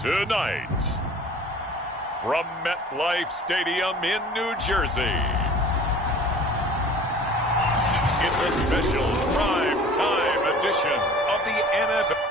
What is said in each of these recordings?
Tonight, from MetLife Stadium in New Jersey, it's a special prime time edition of the NFL.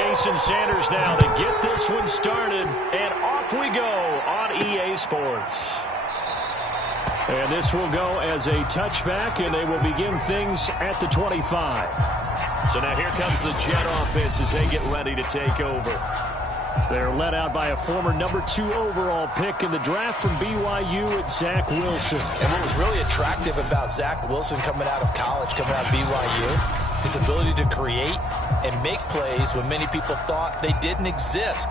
Jason Sanders now to get this one started, and off we go on EA Sports. And this will go as a touchback, and they will begin things at the 25. So now here comes the Jet offense as they get ready to take over. They're led out by a former number 2 overall pick in the draft from BYU, it's Zach Wilson. And what was really attractive about Zach Wilson coming out of college, coming out of BYU, his ability to create and make plays when many people thought they didn't exist.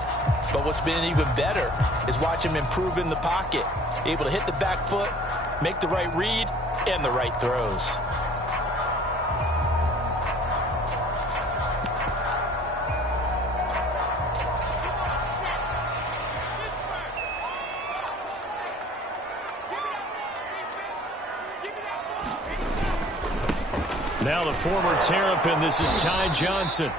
But what's been even better is watch him improve in the pocket, able to hit the back foot, make the right read, and the right throws. Now the former Terrapin, this is Ty Johnson.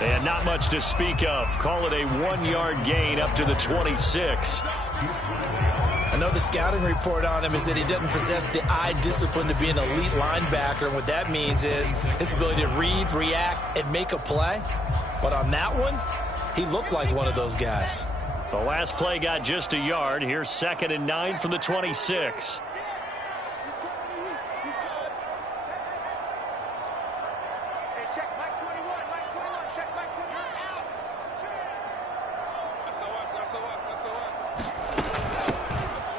And not much to speak of. Call it a 1-yard gain up to the 26. I know the scouting report on him is that he doesn't possess the eye discipline to be an elite linebacker. And what that means is his ability to read, react, and make a play. But on that one, he looked like one of those guys. The last play got just a yard. Here's 2nd and 9 from the 26.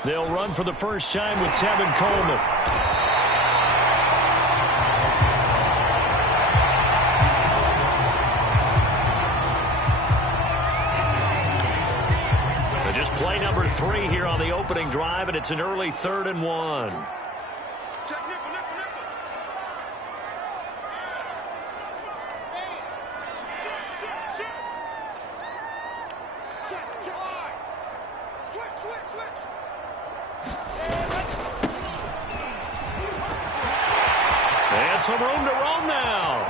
They'll run for the first time with Tevin Coleman. Just play number 3 here on the opening drive, and it's an early 3rd and 1. And some room to roam now.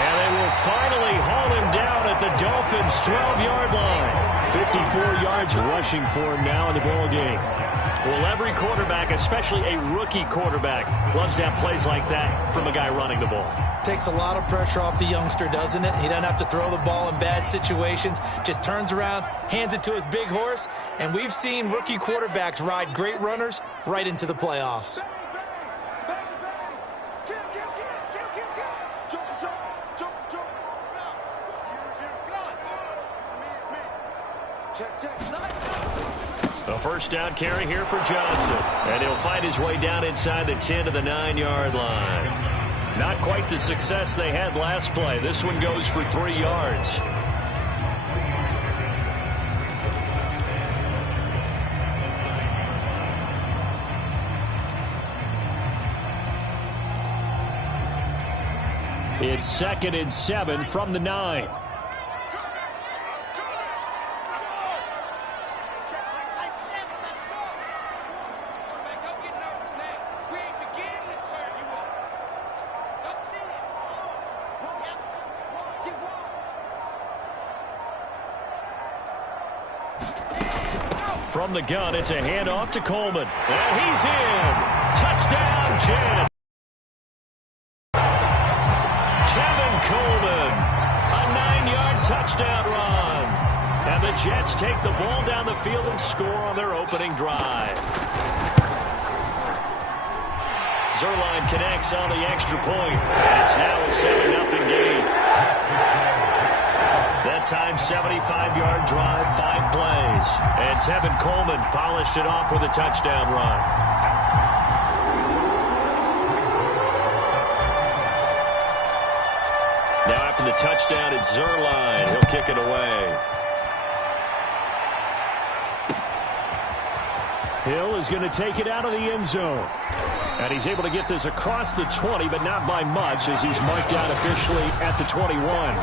And they will finally haul him down at the Dolphins' 12-yard line. 54 yards rushing for him now in the ball game. Well, every quarterback, especially a rookie quarterback, loves to have plays like that from a guy running the ball. Takes a lot of pressure off the youngster, doesn't it? He doesn't have to throw the ball in bad situations. Just turns around, hands it to his big horse. And we've seen rookie quarterbacks ride great runners right into the playoffs. A first down carry here for Johnson. And he'll find his way down inside the 10 to the 9-yard line. Not quite the success they had last play. This one goes for 3 yards. It's 2nd and 7 from the 9. From the gun, it's a handoff to Coleman. And he's in. Touchdown, Jets. Tevin Coleman. A 9-yard touchdown run. And the Jets take the ball down the field and score on their opening drive. Zerline connects on the extra point. And it's now a 7-0 game. That time, 75-yard drive, 5 plays. And Tevin Coleman polished it off with a touchdown run. Now after the touchdown, it's Zerline. He'll kick it away. Hill is going to take it out of the end zone. And he's able to get this across the 20, but not by much, as he's marked out officially at the 21.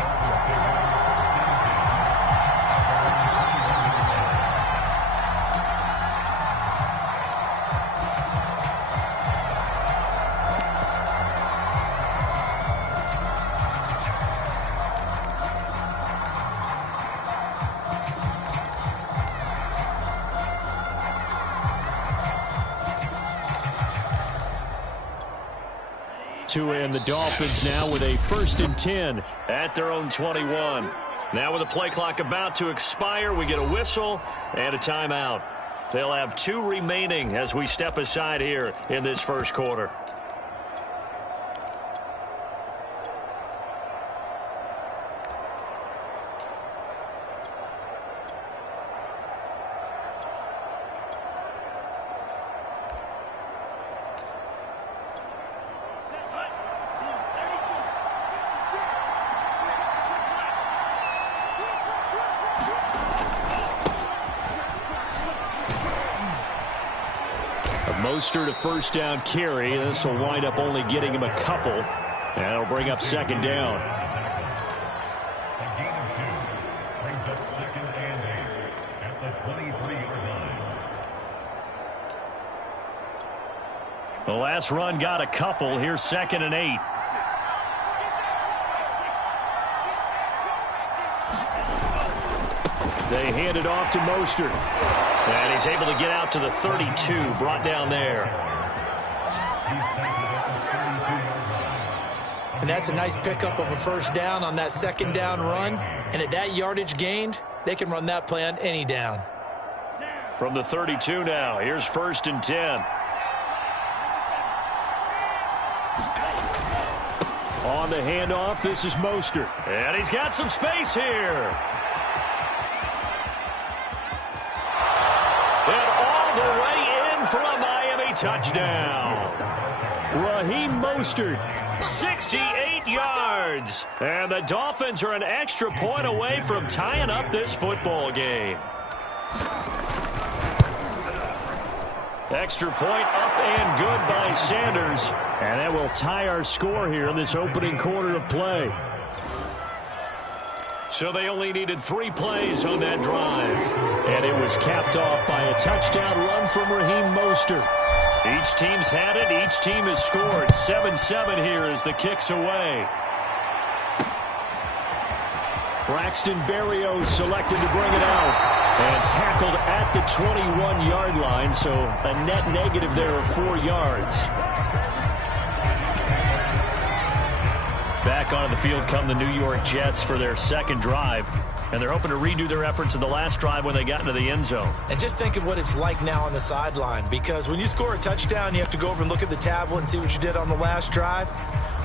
Tua and the Dolphins now with a 1st and 10 at their own 21. Now with the play clock about to expire, we get a whistle and a timeout. They'll have 2 remaining as we step aside here in this first quarter. Mostert a first down carry. This will wind up only getting him a couple. And it'll bring up 2nd down. A gain of 2 brings up 2nd and 8 at the 23-yard line. The last run got a couple. Here's 2nd and 8. They hand it off to Mostert. And he's able to get out to the 32, brought down there. And that's a nice pickup of a first down on that 2nd down run. And at that yardage gained, they can run that play on any down. From the 32 now, here's 1st and 10. On the handoff, this is Mostert. And he's got some space here. For a Miami touchdown. Raheem Mostert, 68 yards. And the Dolphins are an extra point away from tying up this football game. Extra point up and good by Sanders. And that will tie our score here in this opening quarter of play. So they only needed 3 plays on that drive. And it was capped off by a touchdown run from Raheem Mostert. Each team's had it. Each team has scored. 7-7 here as the kick's away. Braxton Berrios selected to bring it out. And tackled at the 21-yard line. So a net negative there of 4 yards. Back onto the field come the New York Jets for their 2nd drive. And they're hoping to redo their efforts in the last drive when they got into the end zone. And just think of what it's like now on the sideline. Because when you score a touchdown, you have to go over and look at the tablet and see what you did on the last drive.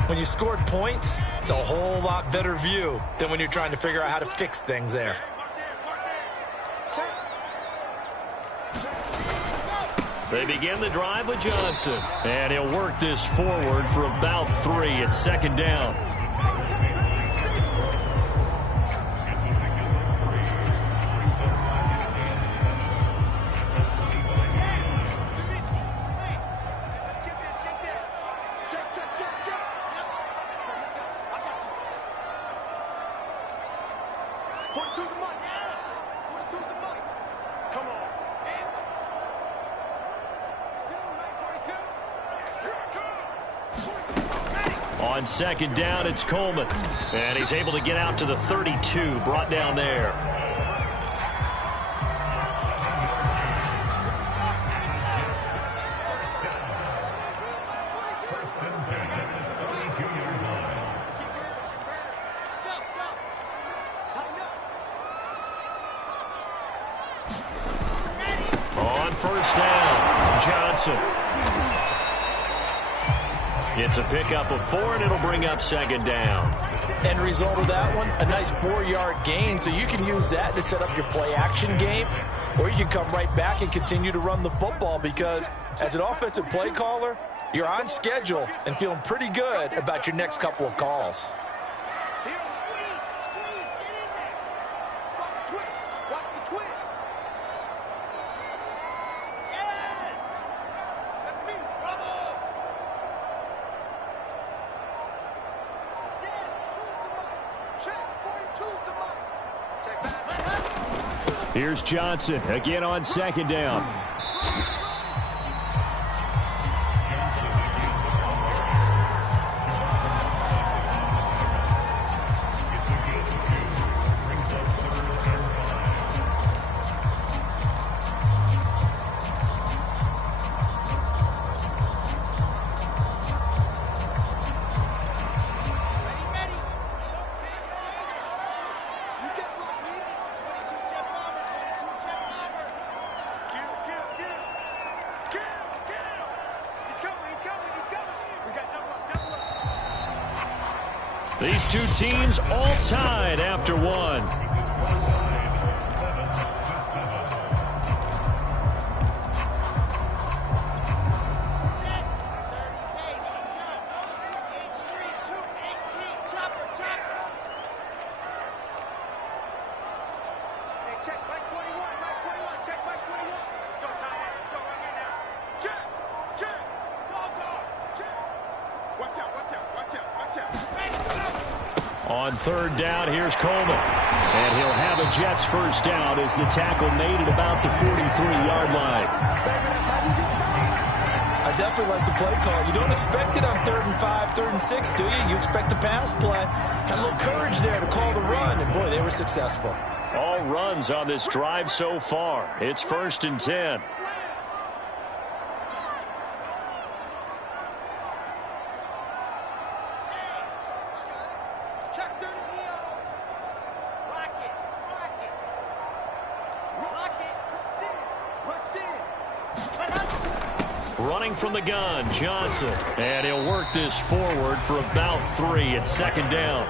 When you scored points, it's a whole lot better view than when you're trying to figure out how to fix things there. They begin the drive with Johnson. And he'll work this forward for about 3 at 2nd down. On 2nd down, it's Coleman. And he's able to get out to the 32, brought down there. On 1st down, Johnson. It's a pickup of 4, and it'll bring up 2nd down. End result of that one, a nice 4-yard gain. So you can use that to set up your play-action game, or you can come right back and continue to run the football because as an offensive play caller, you're on schedule and feeling pretty good about your next couple of calls. Here's Johnson again on 2nd down. These two teams all tied after one. On third down, here's Coleman. And he'll have a Jets first down as the tackle made at about the 43-yard line. I definitely like the play call. You don't expect it on 3rd and 5, 3rd and 6, do you? You expect a pass play. Had a little courage there to call the run, and boy, they were successful. All runs on this drive so far. It's 1st and 10. Running from the gun, Johnson. And he'll work this forward for about 3 at 2nd down.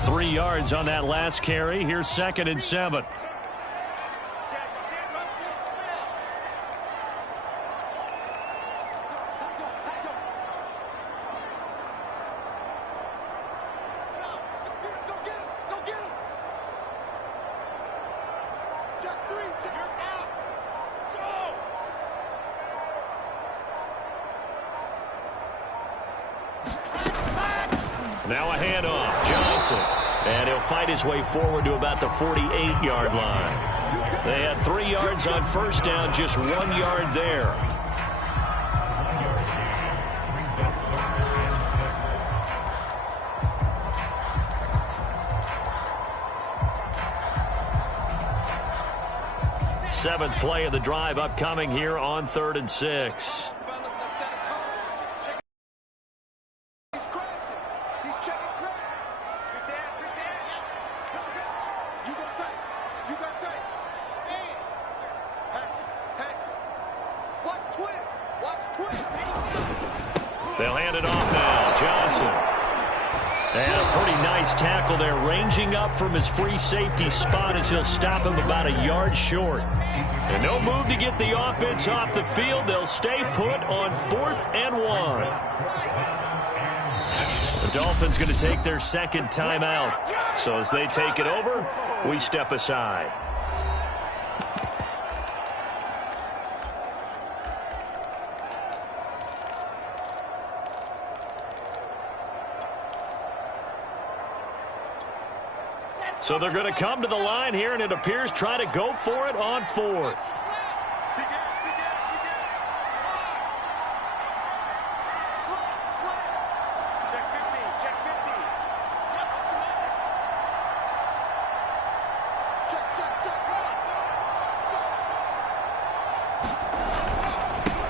Three yards on that last carry. Here's 2nd and 7. Now a handoff, Johnson. And he'll fight his way forward to about the 48-yard line. They had 3 yards on first down, just 1 yard there. Seventh play of the drive upcoming here on 3rd and 6. They'll hand it off now. Johnson. And a pretty nice tackle there, ranging up from his free safety spot as he'll stop him about a yard short. And no move to get the offense off the field. They'll stay put on 4th and 1. The Dolphins going to take their 2nd timeout. So as they take it over, we step aside. So they're going to come to the line here, and it appears try to go for it on 4th.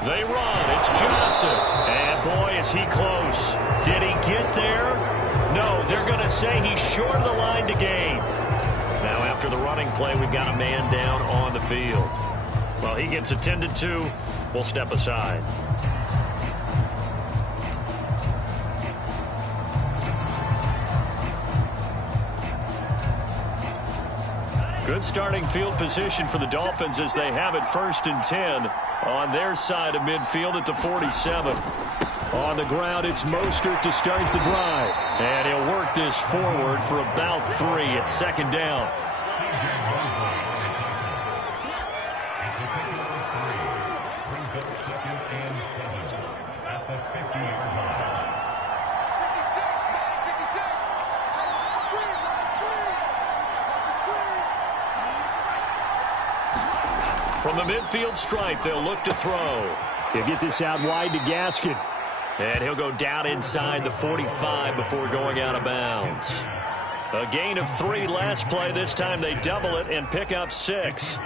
They run. It's Johnson. And boy, is he close. Did he get there? No, they're going to say he's short of the line to gain. Now, after the running play, we've got a man down on the field. Well, he gets attended to. We'll step aside. Good starting field position for the Dolphins as they have it 1st and 10 on their side of midfield at the 47. On the ground, it's Mostert to start the drive. And he'll work this forward for about 3 at 2nd down. From the midfield stripe, they'll look to throw. He'll get this out wide to Gaskin. And he'll go down inside the 45 before going out of bounds. A gain of 3 last play. This time they double it and pick up 6.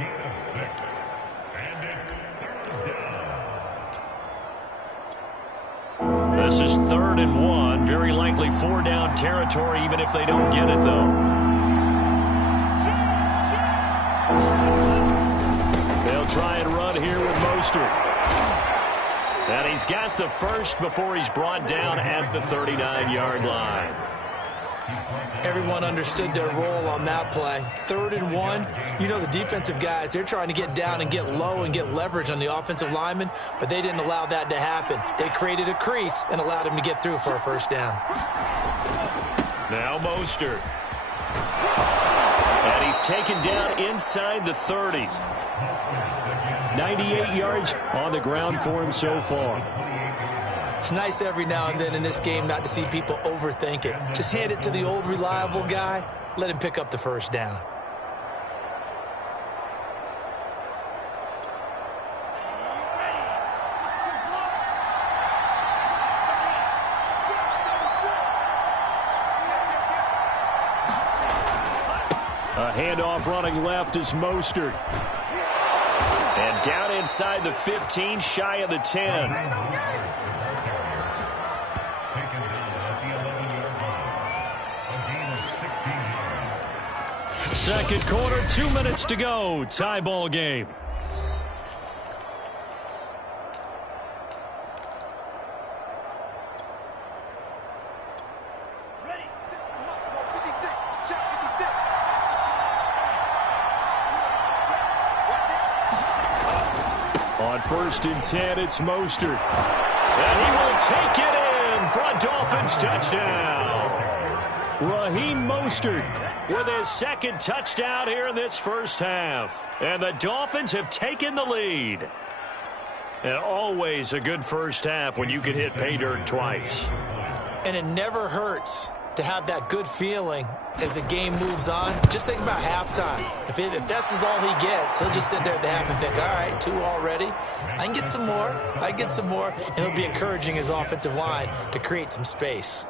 This is 3rd and 1. Very likely 4-down territory, even if they don't get it, though. try and run here with Mostert. And he's got the first before he's brought down at the 39-yard line. Everyone understood their role on that play. 3rd and 1. You know the defensive guys, they're trying to get down and get low and get leverage on the offensive lineman, but they didn't allow that to happen. They created a crease and allowed him to get through for a first down. Now Mostert. And he's taken down inside the 30. 98 yards on the ground for him so far. It's nice every now and then in this game not to see people overthink it. Just hand it to the old reliable guy. Let him pick up the first down. A handoff running left is Mostert. And down inside the 15, shy of the 10. Second quarter, 2 minutes to go. Tie ball game. On 1st and 10, it's Mostert. And he will take it in for a Dolphins touchdown. Raheem Mostert with his second touchdown here in this first half. And the Dolphins have taken the lead. And always a good first half when you can hit pay dirt twice. And it never hurts to have that good feeling as the game moves on. Just think about halftime. If that's all he gets, he'll just sit there at the half and think, all right, 2 already. I can get some more. I can get some more. And he'll be encouraging his offensive line to create some space.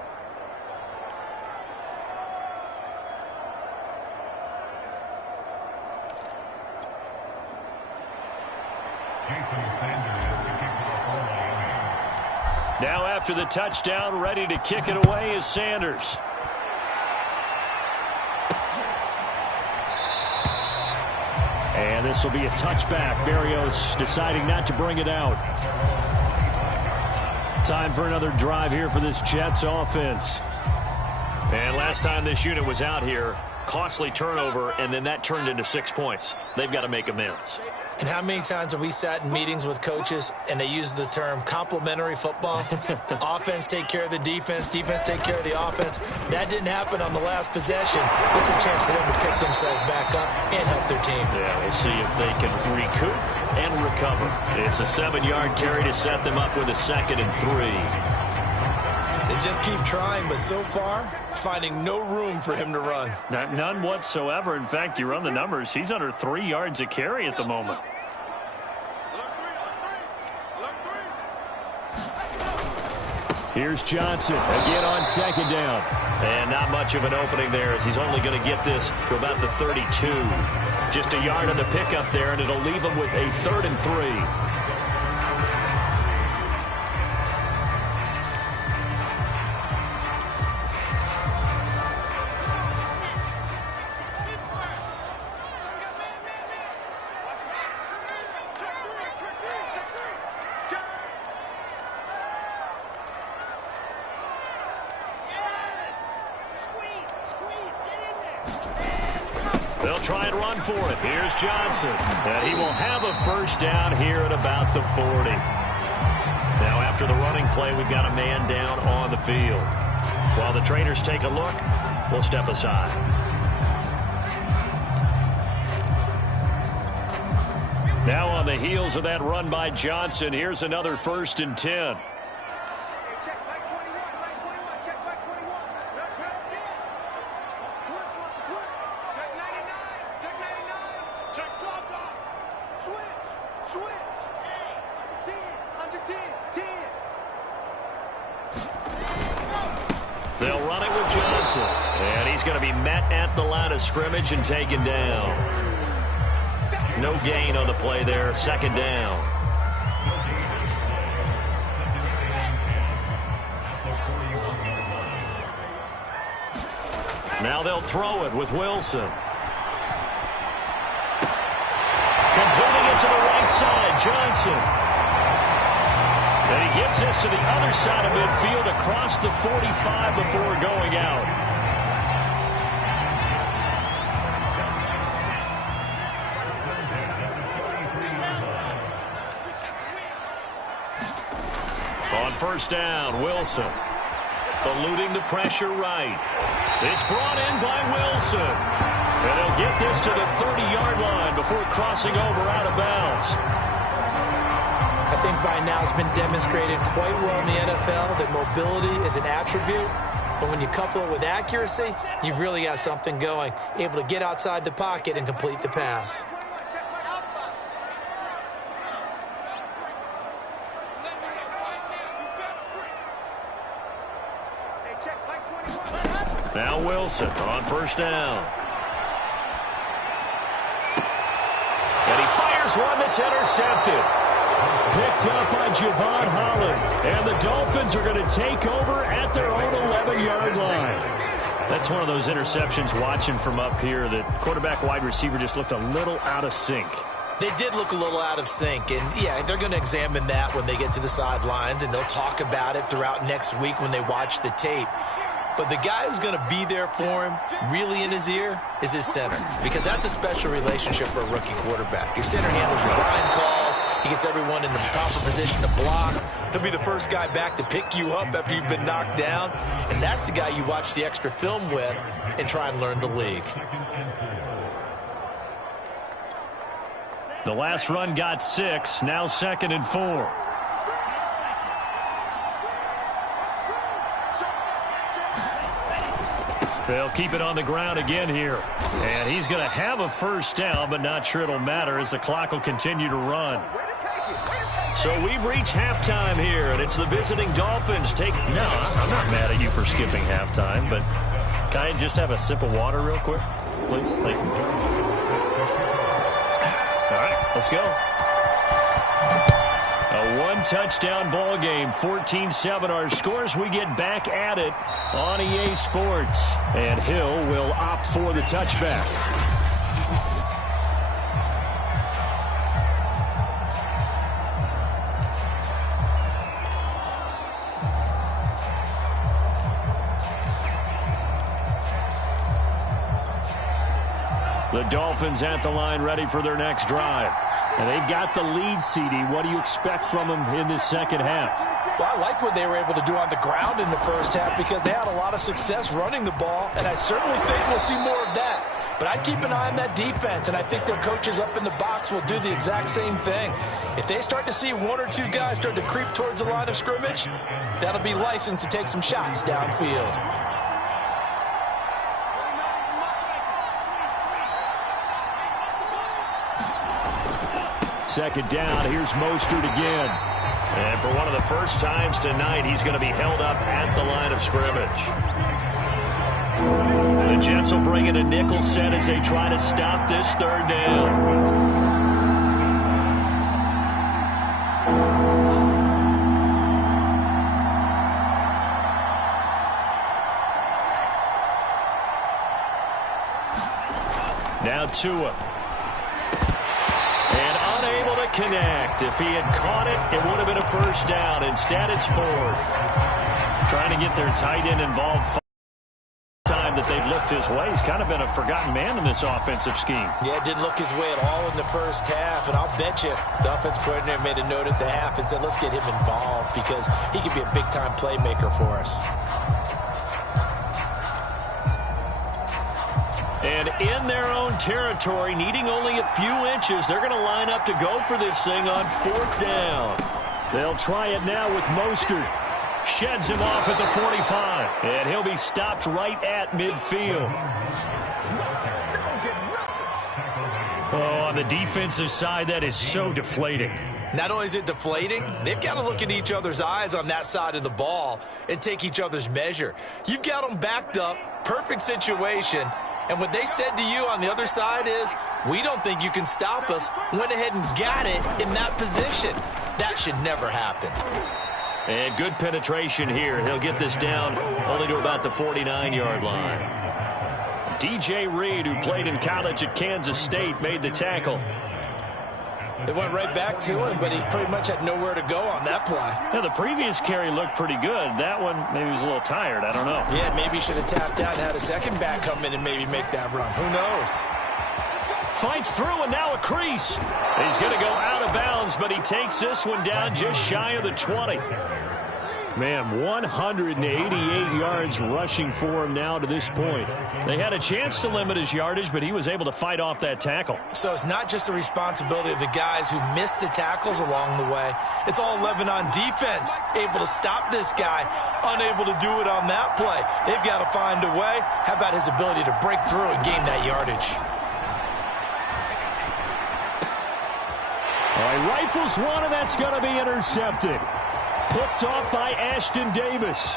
Now after the touchdown, ready to kick it away is Sanders. And this will be a touchback. Berrios deciding not to bring it out. Time for another drive here for this Jets offense. And last time this unit was out here, costly turnover, and then that turned into 6 points. They've got to make amends. And how many times have we sat in meetings with coaches and they use the term complementary football? Offense take care of the defense, defense take care of the offense. That didn't happen on the last possession. This is a chance for them to pick themselves back up and help their team. Yeah, we'll see if they can recoup and recover. It's a 7-yard carry to set them up with a 2nd and 3. They just keep trying, but so far, finding no room for him to run. None whatsoever. In fact, you run the numbers, he's under 3 yards a carry at the moment. Here's Johnson again on 2nd down. And not much of an opening there as he's only going to get this to about the 32. Just a yard on the pickup there, and it'll leave him with a 3rd and 3. They'll try and run for it. Here's Johnson. And he will have a first down here at about the 40. Now after the running play, we've got a man down on the field. While the trainers take a look, we'll step aside. Now on the heels of that run by Johnson, here's another 1st and 10. They'll run it with Johnson. And he's going to be met at the line of scrimmage and taken down. No gain on the play there. 2nd down. Now they'll throw it with Wilson. Completing it to the right Wilson. And he gets this to the other side of midfield across the 45 before going out. On first down, Wilson. Eluding the pressure right. It's brought in by Wilson. And he'll get this to the 30-yard line before crossing over out of bounds. I think by now it's been demonstrated quite well in the NFL that mobility is an attribute. But when you couple it with accuracy, you've really got something going. Able to get outside the pocket and complete the pass. Now Wilson on first down. And he fires one that's intercepted. Picked up by Javon Holland. And the Dolphins are going to take over at their own 11-yard line. That's one of those interceptions watching from up here that quarterback wide receiver just looked a little out of sync. They did look a little out of sync, and yeah, they're going to examine that when they get to the sidelines, and they'll talk about it throughout next week when they watch the tape. But the guy who's going to be there for him, really in his ear, is his center. Because that's a special relationship for a rookie quarterback. Your center handles your line calls. He gets everyone in the proper position to block. He'll be the first guy back to pick you up after you've been knocked down. And that's the guy you watch the extra film with and try and learn the league. The last run got 6. Now 2nd and 4. They'll keep it on the ground again here. And he's going to have a first down, but not sure it'll matter as the clock will continue to run. So we've reached halftime here, and it's the visiting Dolphins take... No, I'm not mad at you for skipping halftime, but can I just have a sip of water real quick, please? Thank you. All right, let's go. A one-touchdown ball game, 14-7 our scores. We get back at it on EA Sports. And Hill will opt for the touchback. The Dolphins at the line ready for their next drive. And they've got the lead, CD. What do you expect from them in this second half? Well, I like what they were able to do on the ground in the first half because they had a lot of success running the ball, and I certainly think we'll see more of that. But I'd keep an eye on that defense, and I think their coaches up in the box will do the exact same thing. If they start to see one or two guys start to creep towards the line of scrimmage, that'll be licensed to take some shots downfield. Second down, here's Mostert again. And for one of the first times tonight, he's going to be held up at the line of scrimmage. The Jets will bring in a nickel set as they try to stop this third down. Now Tua. Connect. If he had caught it, it would have been a first down. Instead, it's 4th. Trying to get their tight end involved. Time that they've looked his way. He's kind of been a forgotten man in this offensive scheme. Yeah, it didn't look his way at all in the first half, and I'll bet you the offense coordinator made a note at the half and said, let's get him involved because he could be a big-time playmaker for us. And in their own territory, needing only a few inches, they're going to line up to go for this thing on 4th down. They'll try it now with Mostert. Sheds him off at the 45. And he'll be stopped right at midfield. Oh, on the defensive side, that is so deflating. Not only is it deflating, they've got to look in each other's eyes on that side of the ball and take each other's measure. You've got them backed up, perfect situation. And what they said to you on the other side is, we don't think you can stop us. Went ahead and got it in that position. That should never happen. And good penetration here. He'll get this down only to about the 49-yard line. DJ Reed, who played in college at Kansas State, made the tackle. It went right back to him, but he pretty much had nowhere to go on that play. Yeah, the previous carry looked pretty good. That one, maybe he was a little tired. I don't know. Yeah, maybe he should have tapped out and had a second back come in and maybe make that run. Who knows? Fights through, and now a crease. He's going to go out of bounds, but he takes this one down just shy of the 20. Man, 188 yards rushing for him now to this point. They had a chance to limit his yardage, but he was able to fight off that tackle. So it's not just the responsibility of the guys who missed the tackles along the way. It's all 11 on defense, able to stop this guy, unable to do it on that play. They've got to find a way. How about his ability to break through and gain that yardage? All right, rifles one, and that's going to be intercepted. Picked off by Ashton Davis.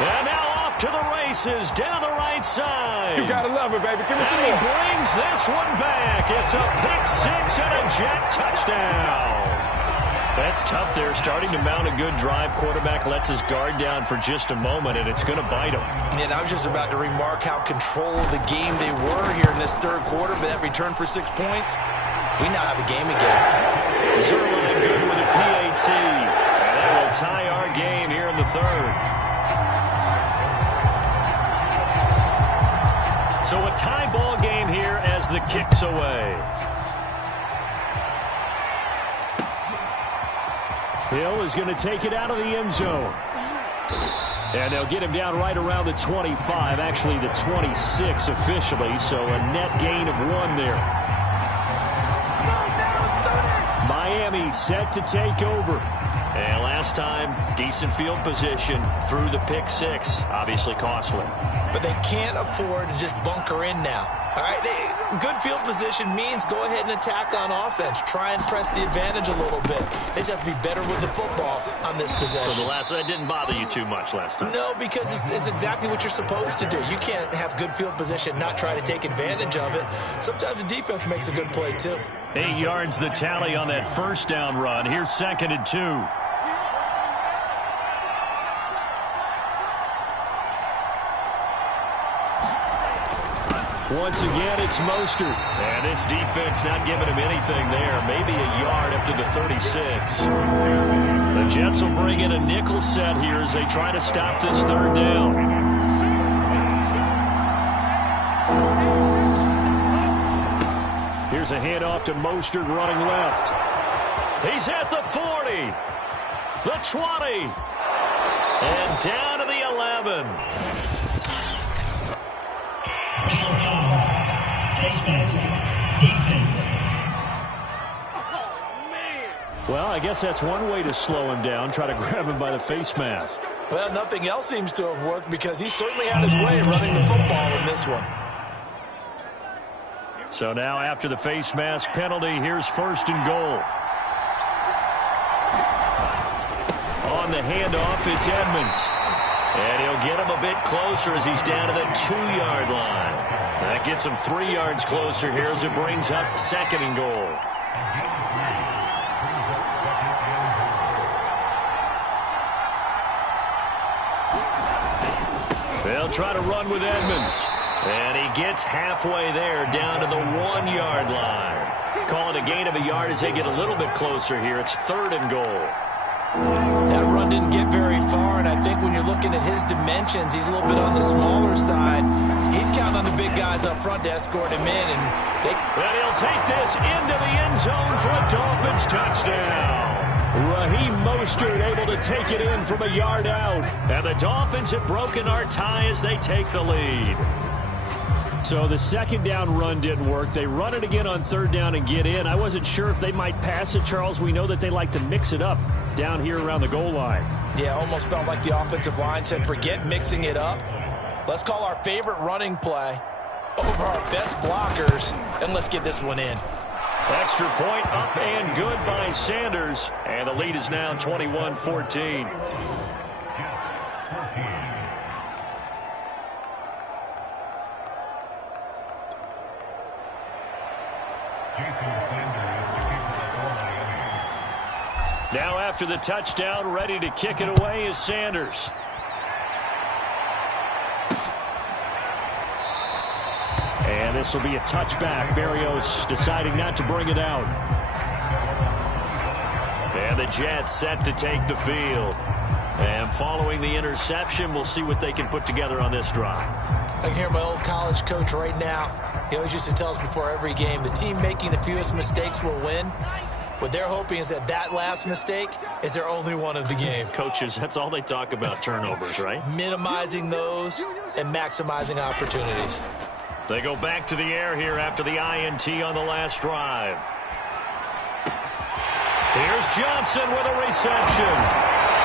And now off to the races down the right side. You gotta love it, baby. Give me some more. He more. brings this one back. It's a pick six and a jet touchdown. That's tough there. Starting to mount a good drive. Quarterback lets his guard down for just a moment, and it's going to bite him. And I was just about to remark how control of the game they were here in this third quarter, but that return for 6 points, we now have a game again. Zerline good with a PAT. That will tie our game here in the third. So a tie ball game here as the kick's away. Hill is going to take it out of the end zone. And they'll get him down right around the 25, actually the 26 officially, so a net gain of 1 there. Miami set to take over. And last time, decent field position through the pick six. Obviously costly. But they can't afford to just bunker in now. All right, good field position means go ahead and attack on offense. Try and press the advantage a little bit. They just have to be better with the football on this possession. So that didn't bother you too much last time? No, because it's exactly what you're supposed to do. You can't have good field position, not try to take advantage of it. Sometimes the defense makes a good play, too. 8 yards the tally on that first down run. Here's 2nd and 2. Once again, it's Mostert. And this defense not giving him anything there. Maybe a yard up to the 36. The Jets will bring in a nickel set here as they try to stop this third down. Here's a handoff to Mostert running left. He's at the 40. The 20. And down to the 11. Well, I guess that's one way to slow him down, try to grab him by the face mask. Well, nothing else seems to have worked because he certainly had his way running the football in this one. So now after the face mask penalty, here's 1st and goal. On the handoff, it's Edmonds. And he'll get him a bit closer as he's down to the 2-yard line. That gets him 3 yards closer here as it brings up 2nd and goal. They'll try to run with Edmonds. And he gets halfway there down to the 1-yard line. Call it a gain of a yard as they get a little bit closer here. It's 3rd and goal. That run didn't get very far, and I think when you're looking at his dimensions, he's a little bit on the smaller side. He's counting on the big guys up front to escort him in. And he'll take this into the end zone for a Dolphins touchdown. Raheem Mostert able to take it in from a yard out. And the Dolphins have broken our tie as they take the lead. So the 2nd down run didn't work. They run it again on 3rd down and get in. I wasn't sure if they might pass it, Charles. We know that they like to mix it up down here around the goal line. Yeah, almost felt like the offensive line said, forget mixing it up. Let's call our favorite running play over our best blockers, and let's get this one in. Extra point up and good by Sanders. And the lead is now 21-14. Now after the touchdown, ready to kick it away is Sanders. And this will be a touchback. Berrios deciding not to bring it out. the Jets set to take the field. And following the interception, we'll see what they can put together on this drive. I can hear my old college coach right now. He always used to tell us before every game, the team making the fewest mistakes will win. What they're hoping is that that last mistake is their only one of the game. Coaches, that's all they talk about, turnovers, right? Minimizing those and maximizing opportunities. They go back to the air here after the INT on the last drive. Here's Johnson with a reception.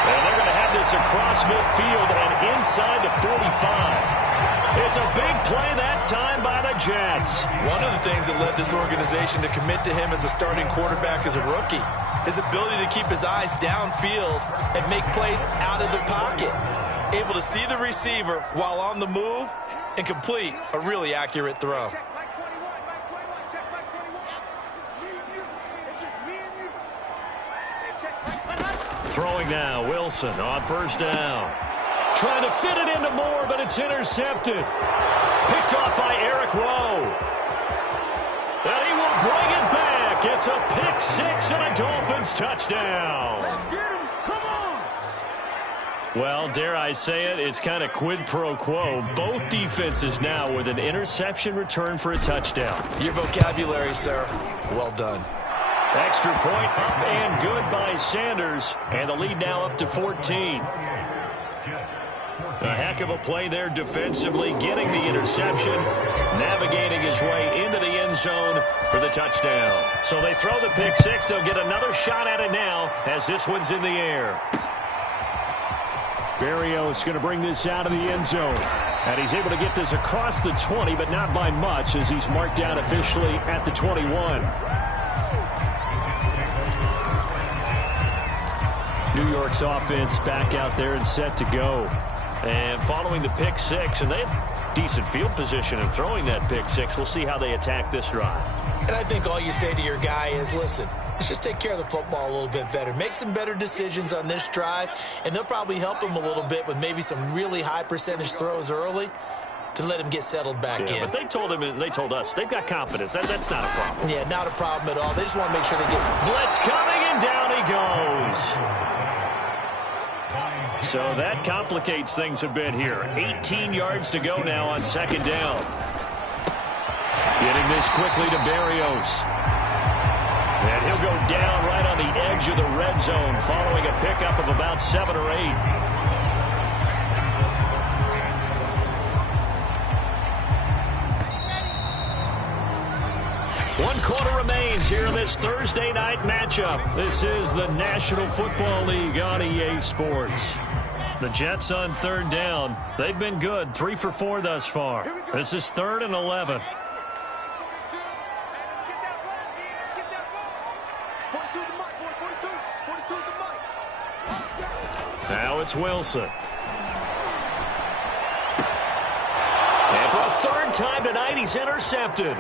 And they're going to have this across midfield and inside the 45. It's a big play that time by the Jets. One of the things that led this organization to commit to him as a starting quarterback as a rookie, his ability to keep his eyes downfield and make plays out of the pocket. Able to see the receiver while on the move and complete a really accurate throw. Throwing now, Wilson on first down. Trying to fit it into Moore, but it's intercepted. Picked off by Eric Rowe. And he will bring it back. It's a pick six and a Dolphins touchdown. Let's get him. Come on. Well, dare I say it, it's kind of quid pro quo. Both defenses now with an interception return for a touchdown. Your vocabulary, sir. Well done. Extra point up and good by Sanders. And the lead now up to 14. A heck of a play there defensively, getting the interception, navigating his way into the end zone for the touchdown. So they throw the pick six. They'll get another shot at it now as this one's in the air. Berrios going to bring this out of the end zone. And he's able to get this across the 20, but not by much as he's marked down officially at the 21. New York's offense back out there and set to go. And following the pick six, and they have decent field position in throwing that pick six. We'll see how they attack this drive. And I think all you say to your guy is, listen, let's just take care of the football a little bit better. Make some better decisions on this drive, and they'll probably help him a little bit with maybe some really high percentage throws early to let him get settled back in. But they told him, and they told us, they've got confidence. That's not a problem. Yeah, not a problem at all. They just want to make sure they get... Blitz coming, and down he goes. So that complicates things a bit here. 18 yards to go now on second down. Getting this quickly to Berrios. And he'll go down right on the edge of the red zone following a pickup of about 7 or 8. One quarter remains here in this Thursday night matchup. This is the National Football League on EA Sports. The Jets on third down. They've been good, 3 for 4 thus far. This is 3rd and 11. Now it's Wilson. And for a third time tonight, he's intercepted.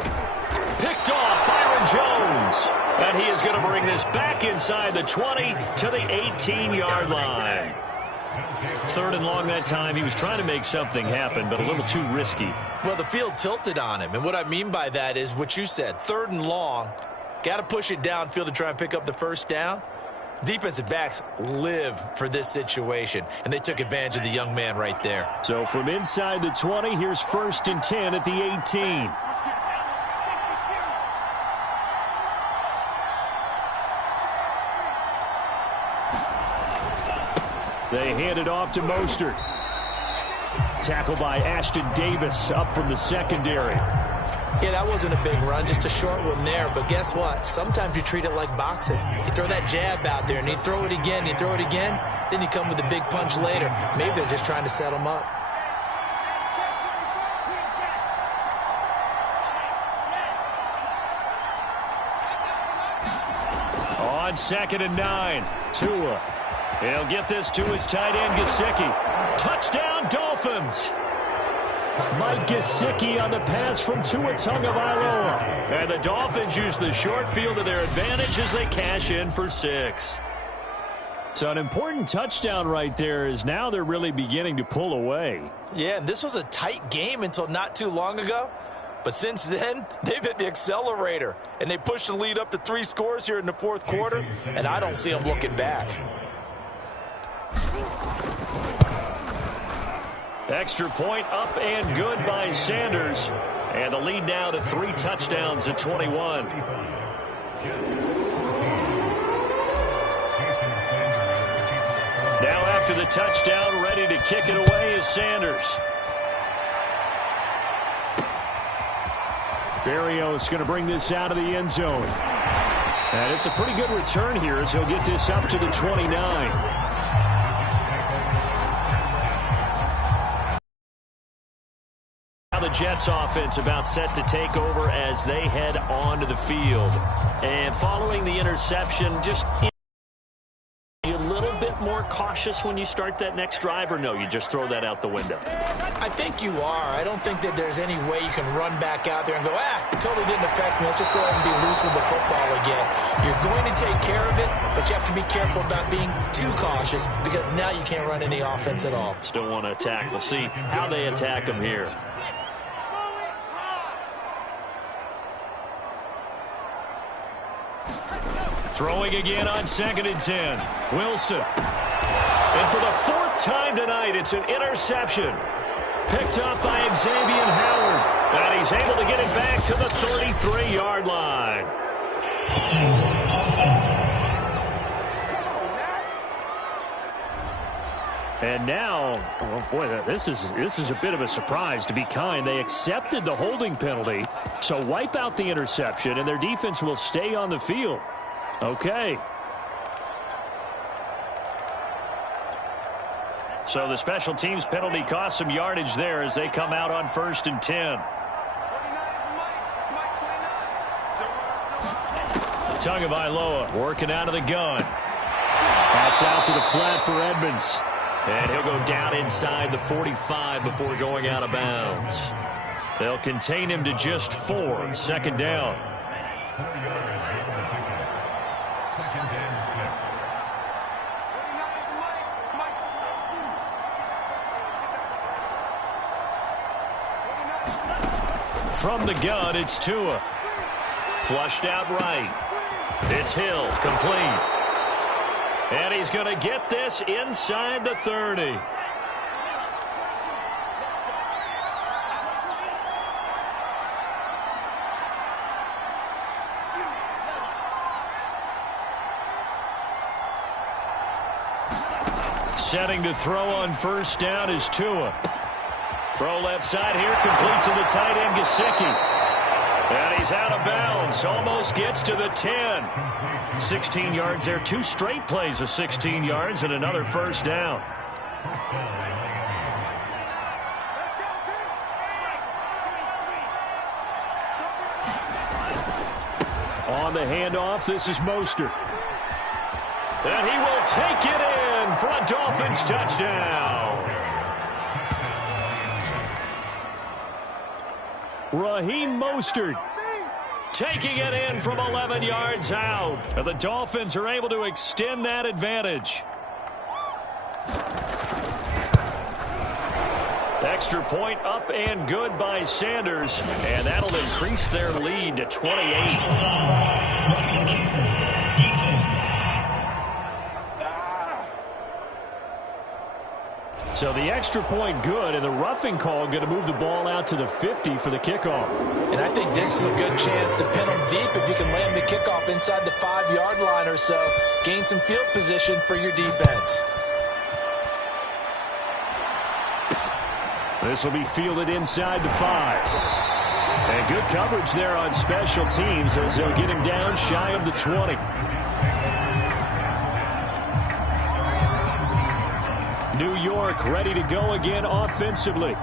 Picked off Byron Jones. And he is going to bring this back inside the 20 to the 18-yard line. 3rd and long that time. He was trying to make something happen, but a little too risky. Well, the field tilted on him. And what I mean by that is what you said. 3rd and long. Got to push it downfield to try and pick up the first down. Defensive backs live for this situation, and they took advantage of the young man right there. So from inside the 20, here's 1st and 10 at the 18. They hand it off to Mostert. Tackled by Ashton Davis up from the secondary. Yeah, that wasn't a big run, just a short one there. But guess what? Sometimes you treat it like boxing. You throw that jab out there, and you throw it again, you throw it again, then you come with a big punch later. Maybe they're just trying to set him up. On 2nd and 9, Tua. He'll get this to his tight end, Gesicki. Touchdown, Dolphins. Mike Gesicki on the pass from Tua Tagovailoa. And the Dolphins use the short field to their advantage as they cash in for 6. So an important touchdown right there is now they're really beginning to pull away. Yeah, and this was a tight game until not too long ago. But since then, they've hit the accelerator, and they pushed the lead up to 3 scores here in the fourth quarter, and I don't see them looking back. Extra point up and good by Sanders. And the lead now to 3 touchdowns at 21. Now after the touchdown, ready to kick it away is Sanders. Berrios going to bring this out of the end zone. And it's a pretty good return here as he'll get this up to the 29. The Jets offense about set to take over as they head onto the field. And following the interception, just a little bit more cautious when you start that next drive, or no, you just throw that out the window? I think you are. I don't think that there's any way you can run back out there and go, it totally didn't affect me. Let's just go ahead and be loose with the football again. You're going to take care of it, but you have to be careful about being too cautious because now you can't run any offense at all. Still want to attack. We'll see how they attack them here. Throwing again on 2nd and 10. Wilson. And for the 4th time tonight, it's an interception. Picked up by Xavier Howard. And he's able to get it back to the 33-yard line. And now, oh boy, this is a bit of a surprise, to be kind. They accepted the holding penalty, so wipe out the interception, and their defense will stay on the field. Okay. So the special teams penalty cost some yardage there as they come out on 1st and 10. Tagovailoa working out of the gun. That's out to the flat for Edmonds. And he'll go down inside the 45 before going out of bounds. They'll contain him to just 4. 2nd down. From the gun, it's Tua. Flushed out right. It's Hill, complete. And he's going to get this inside the 30. Setting to throw on 1st down is Tua. Throw left side here, complete to the tight end, Gesicki. And he's out of bounds, almost gets to the 10. 16 yards there, 2 straight plays of 16 yards and another 1st down. On the handoff, this is Mostert. And he will take it in for a Dolphins touchdown. Raheem Mostert taking it in from 11 yards out. And the Dolphins are able to extend that advantage. Extra point up and good by Sanders. And that'll increase their lead to 28. So the extra point good, and the roughing call going to move the ball out to the 50 for the kickoff. And I think this is a good chance to pin them deep if you can land the kickoff inside the 5-yard line or so. Gain some field position for your defense. This will be fielded inside the 5. And good coverage there on special teams as they'll get him down shy of the 20. New York ready to go again offensively.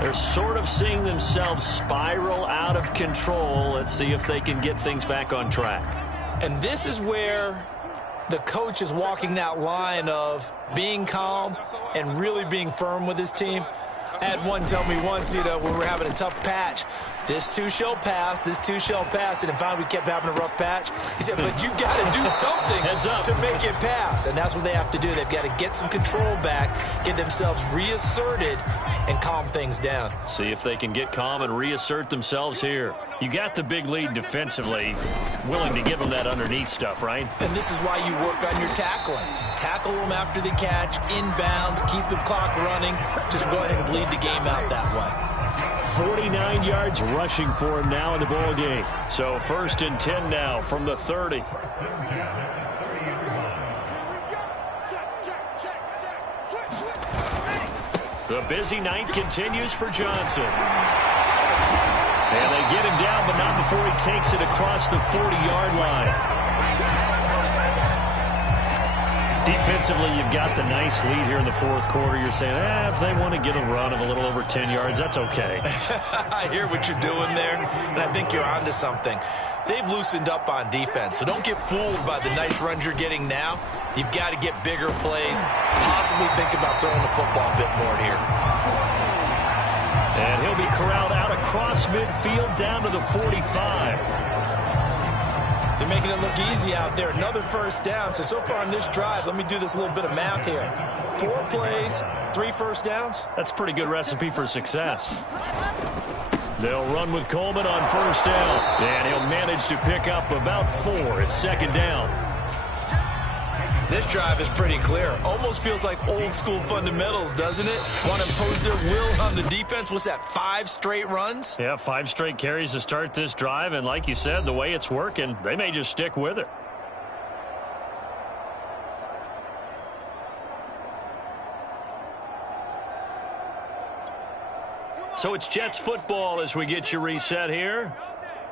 They're sort of seeing themselves spiral out of control. Let's see if they can get things back on track. And this is where the coach is walking that line of being calm and really being firm with his team. I had one tell me once, when we're having a tough patch, This too shall pass, this too shall pass. And finally we kept having a rough patch. He said, but you got to do something to make it pass. And that's what they have to do. They've got to get some control back, get themselves reasserted, and calm things down. See if they can get calm and reassert themselves here. You got the big lead defensively, willing to give them that underneath stuff, right? And this is why you work on your tackling. Tackle them after the catch, inbounds, keep the clock running. Just go ahead and bleed the game out that way. 49 yards rushing for him now in the ball game. So 1st and 10 now from the 30. The busy night continues for Johnson. And they get him down, but not before he takes it across the 40-yard line. Defensively, you've got the nice lead here in the 4th quarter. You're saying, if they want to get a run of a little over 10 yards, that's okay. I hear what you're doing there, and I think you're onto something. They've loosened up on defense, so don't get fooled by the nice runs you're getting now. You've got to get bigger plays, possibly think about throwing the football a bit more here. And he'll be corralled out across midfield down to the 45. They're making it look easy out there. Another 1st down. So far on this drive, let me do this little bit of math here. 4 plays, 3 1st downs. That's a pretty good recipe for success. They'll run with Coleman on 1st down. And he'll manage to pick up about 4. It's 2nd down. This drive is pretty clear. Almost feels like old school fundamentals, doesn't it? Want to impose their will on the defense. What's that, 5 straight runs? Yeah, 5 straight carries to start this drive. And like you said, the way it's working, they may just stick with it. So it's Jets football as we get you reset here.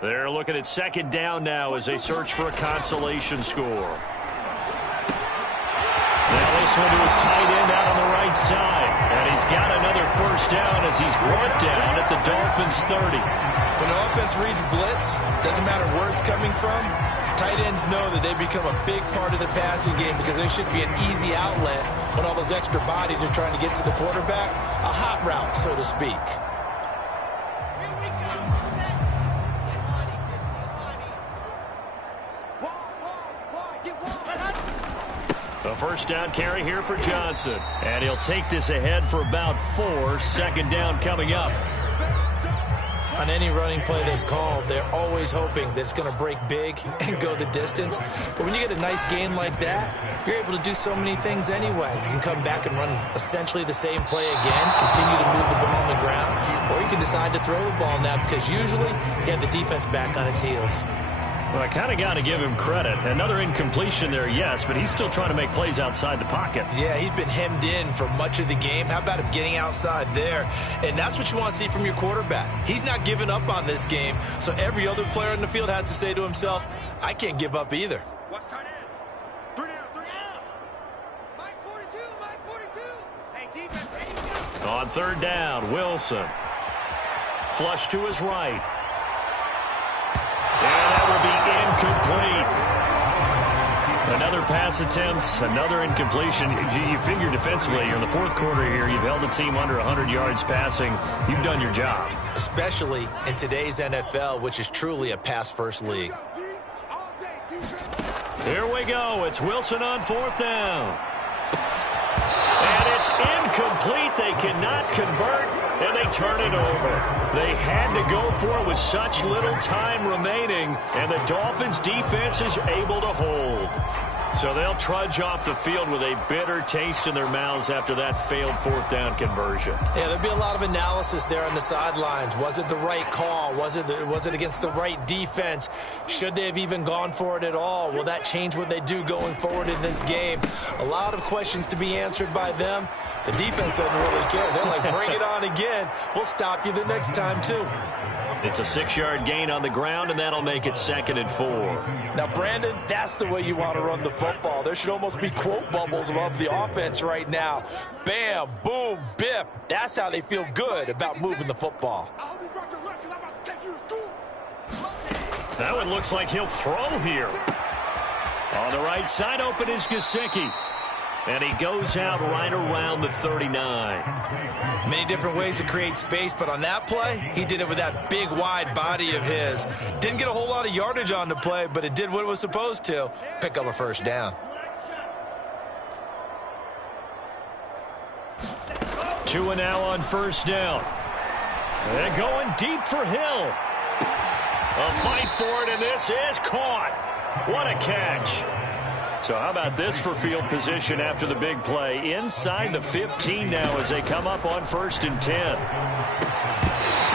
They're looking at 2nd down now as they search for a consolation score. Now this one to his tight end out on the right side. And he's got another 1st down as he's brought down at the Dolphins' 30. When the offense reads blitz, doesn't matter where it's coming from, tight ends know that they become a big part of the passing game because they should be an easy outlet when all those extra bodies are trying to get to the quarterback. A hot route, so to speak. A 1st down carry here for Johnson. And he'll take this ahead for about 4. 2nd down coming up. On any running play that's called, they're always hoping that it's going to break big and go the distance. But when you get a nice game like that, you're able to do so many things anyway. You can come back and run essentially the same play again, continue to move the ball on the ground, or you can decide to throw the ball now because usually you have the defense back on its heels. Well, I kind of got to give him credit. Another incompletion there, yes, but he's still trying to make plays outside the pocket. Yeah, he's been hemmed in for much of the game. How about him getting outside there? And that's what you want to see from your quarterback. He's not giving up on this game, so every other player in the field has to say to himself, I can't give up either. Watch tight end. 3 down. Mike 42, Mike 42. Hey, defense. On 3rd down, Wilson. Flush to his right. And that will be incomplete. Another pass attempt, another incompletion. You figure defensively, you're in the 4th quarter here. You've held the team under 100 yards passing. You've done your job. Especially in today's NFL, which is truly a pass-first league. Here we go. It's Wilson on 4th down. And it's incomplete. They cannot convert, and they turn it over. They had to go for it with such little time remaining, and the Dolphins' defense is able to hold. So they'll trudge off the field with a bitter taste in their mouths after that failed 4th down conversion. Yeah, there'll be a lot of analysis there on the sidelines. Was it the right call? Was it against the right defense? Should they have even gone for it at all? Will that change what they do going forward in this game? A lot of questions to be answered by them. The defense doesn't really care. They're like, bring it on again. We'll stop you the next time, too. It's a 6-yard gain on the ground, and that'll make it 2nd and 4. Now, Brandon, that's the way you want to run the football. There should almost be quote bubbles above the offense right now. Bam, boom, biff. That's how they feel good about moving the football. That one looks like he'll throw here. On the right side, open is Gesicki. And he goes out right around the 39. Many different ways to create space, but on that play, he did it with that big, wide body of his. Didn't get a whole lot of yardage on the play, but it did what it was supposed to. Pick up a first down. 2 now on first down. They're going deep for Hill. A fight for it, and this is caught. What a catch. So how about this for field position after the big play? Inside the 15 now as they come up on 1st and 10.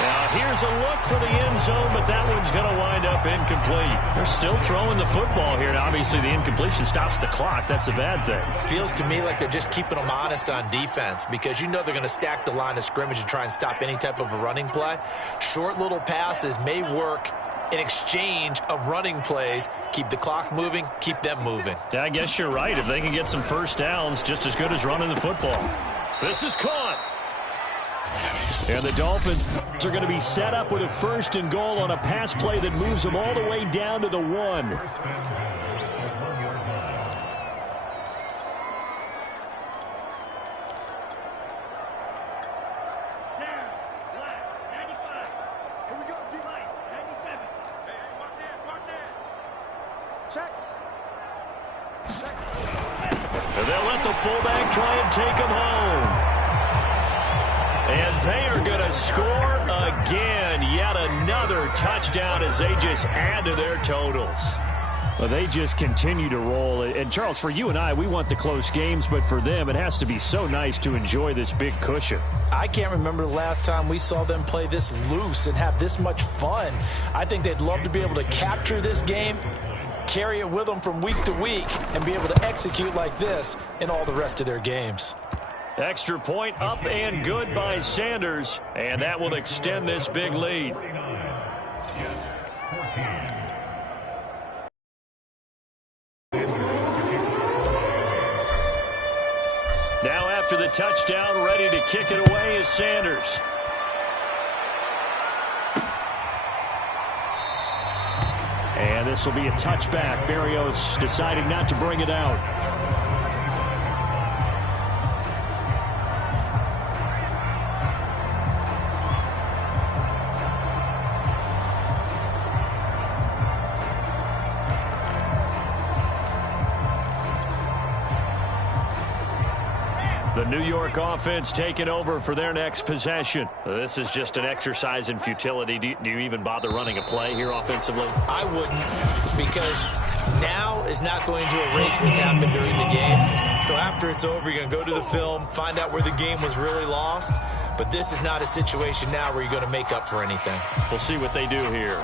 Now here's a look for the end zone, but that one's going to wind up incomplete. They're still throwing the football here, and obviously the incompletion stops the clock. That's a bad thing. Feels to me like they're just keeping them honest on defense because you know they're going to stack the line of scrimmage and try and stop any type of a running play. Short little passes may work in exchange of running plays. Keep the clock moving, keep them moving. Yeah, I guess you're right. If they can get some first downs, just as good as running the football. This is caught. And the Dolphins are going to be set up with a 1st and goal on a pass play that moves them all the way down to the 1. And they'll let the fullback try and take him home. And they are going to score again. Yet another touchdown as they just add to their totals. Well, they just continue to roll. And, Charles, for you and I, we want the close games, but for them, it has to be so nice to enjoy this big cushion. I can't remember the last time we saw them play this loose and have this much fun. I think they'd love to be able to capture this game, carry it with them from week to week, and be able to execute like this in all the rest of their games. Extra point up and good by Sanders, and that will extend this big lead. Now after the touchdown, ready to kick it away is Sanders. And this will be a touchback. Berrios deciding not to bring it out. The New York offense taking over for their next possession. This is just an exercise in futility. Do you even bother running a play here offensively? I wouldn't, because now is not going to erase what's happened during the game. So after it's over, you're going to go to the film, find out where the game was really lost. But this is not a situation now where you're going to make up for anything. We'll see what they do here.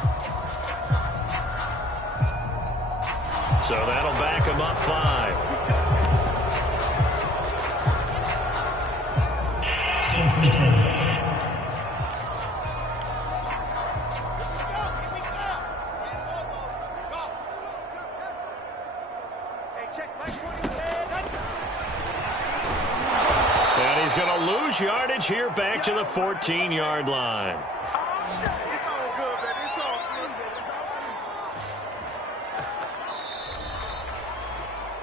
So that'll back them up 5. And he's going to lose yardage here back to the 14-yard line.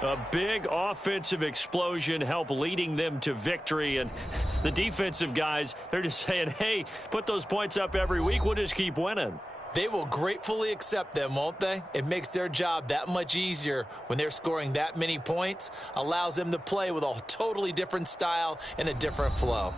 A big offensive explosion helped leading them to victory. And the defensive guys, they're just saying, hey, put those points up every week. We'll just keep winning. They will gratefully accept them, won't they? It makes their job that much easier when they're scoring that many points. Allows them to play with a totally different style and a different flow.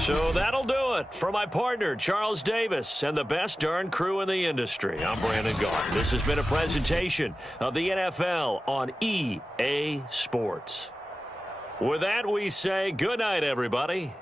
So that'll do it for my partner, Charles Davis, and the best darn crew in the industry. I'm Brandon Gaudin. This has been a presentation of the NFL on EA Sports. With that, we say good night, everybody.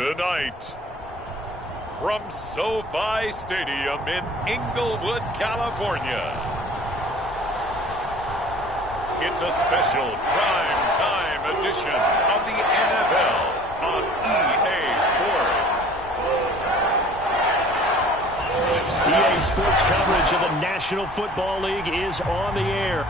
Tonight, from SoFi Stadium in Inglewood, California, it's a special prime time edition of the NFL on EA Sports. EA Sports coverage of the National Football League is on the air.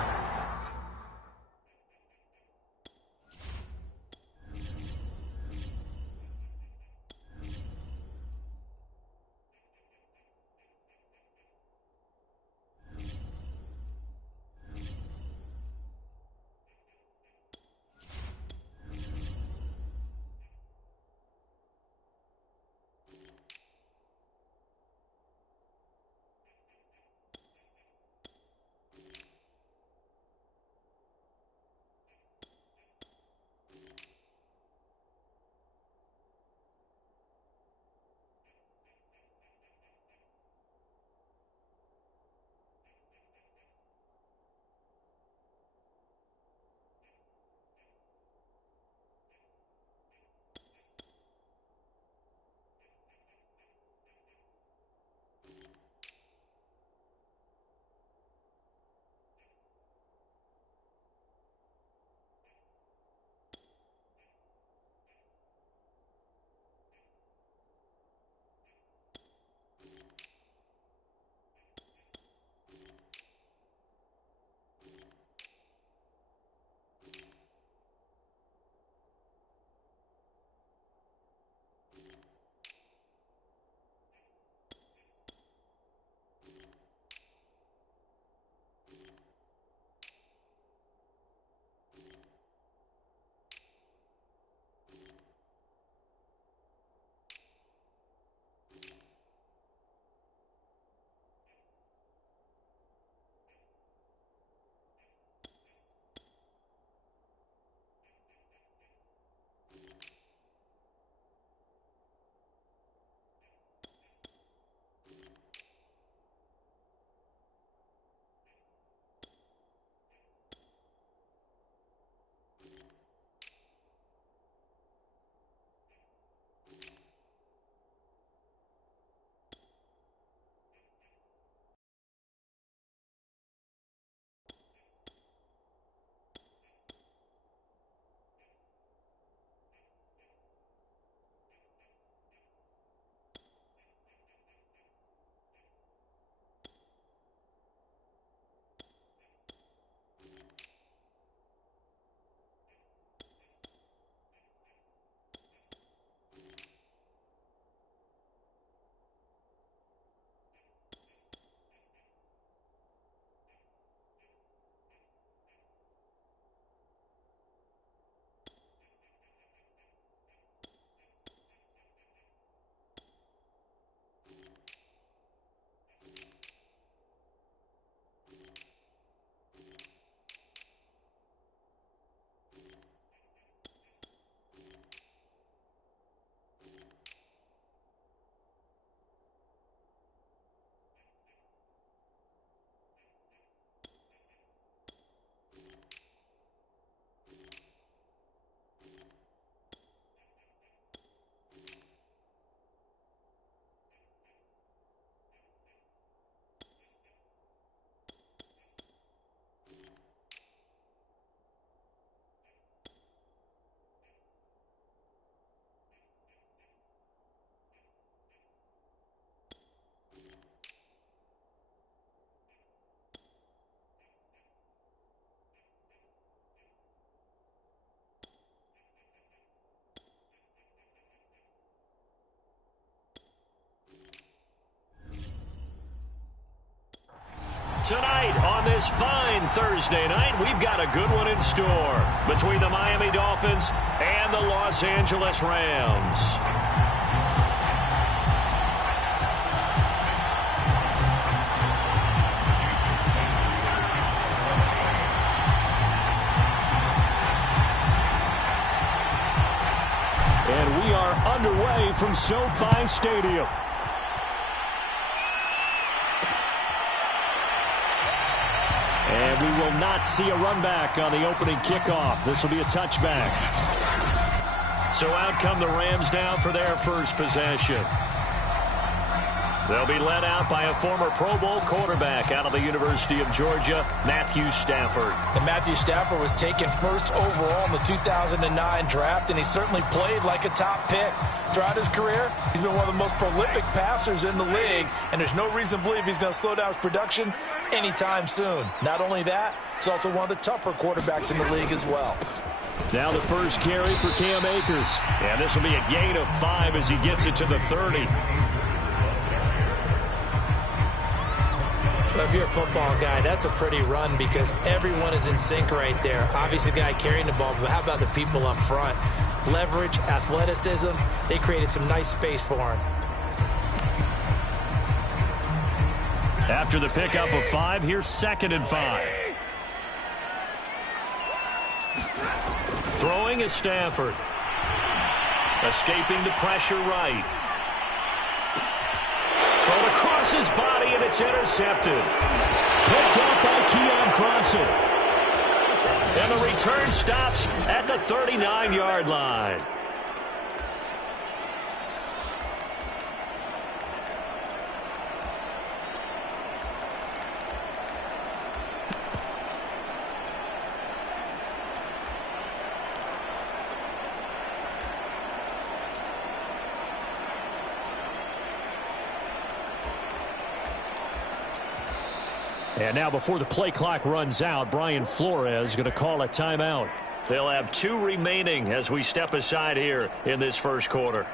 Tonight on this fine Thursday night, we've got a good one in store between the Miami Dolphins and the Los Angeles Rams. And we are underway from SoFi Stadium. And we will not see a run back on the opening kickoff. This will be a touchback. So out come the Rams now for their first possession. They'll be led out by a former Pro Bowl quarterback out of the University of Georgia, Matthew Stafford. And Matthew Stafford was taken first overall in the 2009 draft, and he certainly played like a top pick. Throughout his career, he's been one of the most prolific passers in the league, and there's no reason to believe he's going to slow down his production anytime soon. Not only that, he's also one of the tougher quarterbacks in the league as well. Now the first carry for Cam Akers. And this will be a gain of 5 as he gets it to the 30. If you're a football guy, that's a pretty run because everyone is in sync right there. Obviously, the guy carrying the ball, but how about the people up front? Leverage, athleticism, they created some nice space for him. After the pickup of 5, here's 2nd and 5. Throwing is Stafford. Escaping the pressure right. Thrown across his body, and it's intercepted. Picked up by Keon Crossett. And the return stops at the 39-yard line. And now before the play clock runs out, Brian Flores is going to call a timeout. They'll have 2 remaining as we step aside here in this first quarter.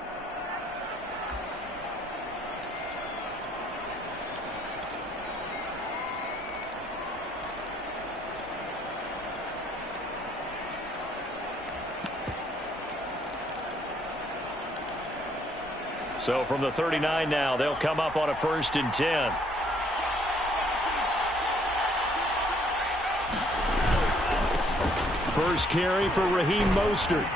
So from the 39 now, they'll come up on a 1st and 10. First carry for Raheem Mostert.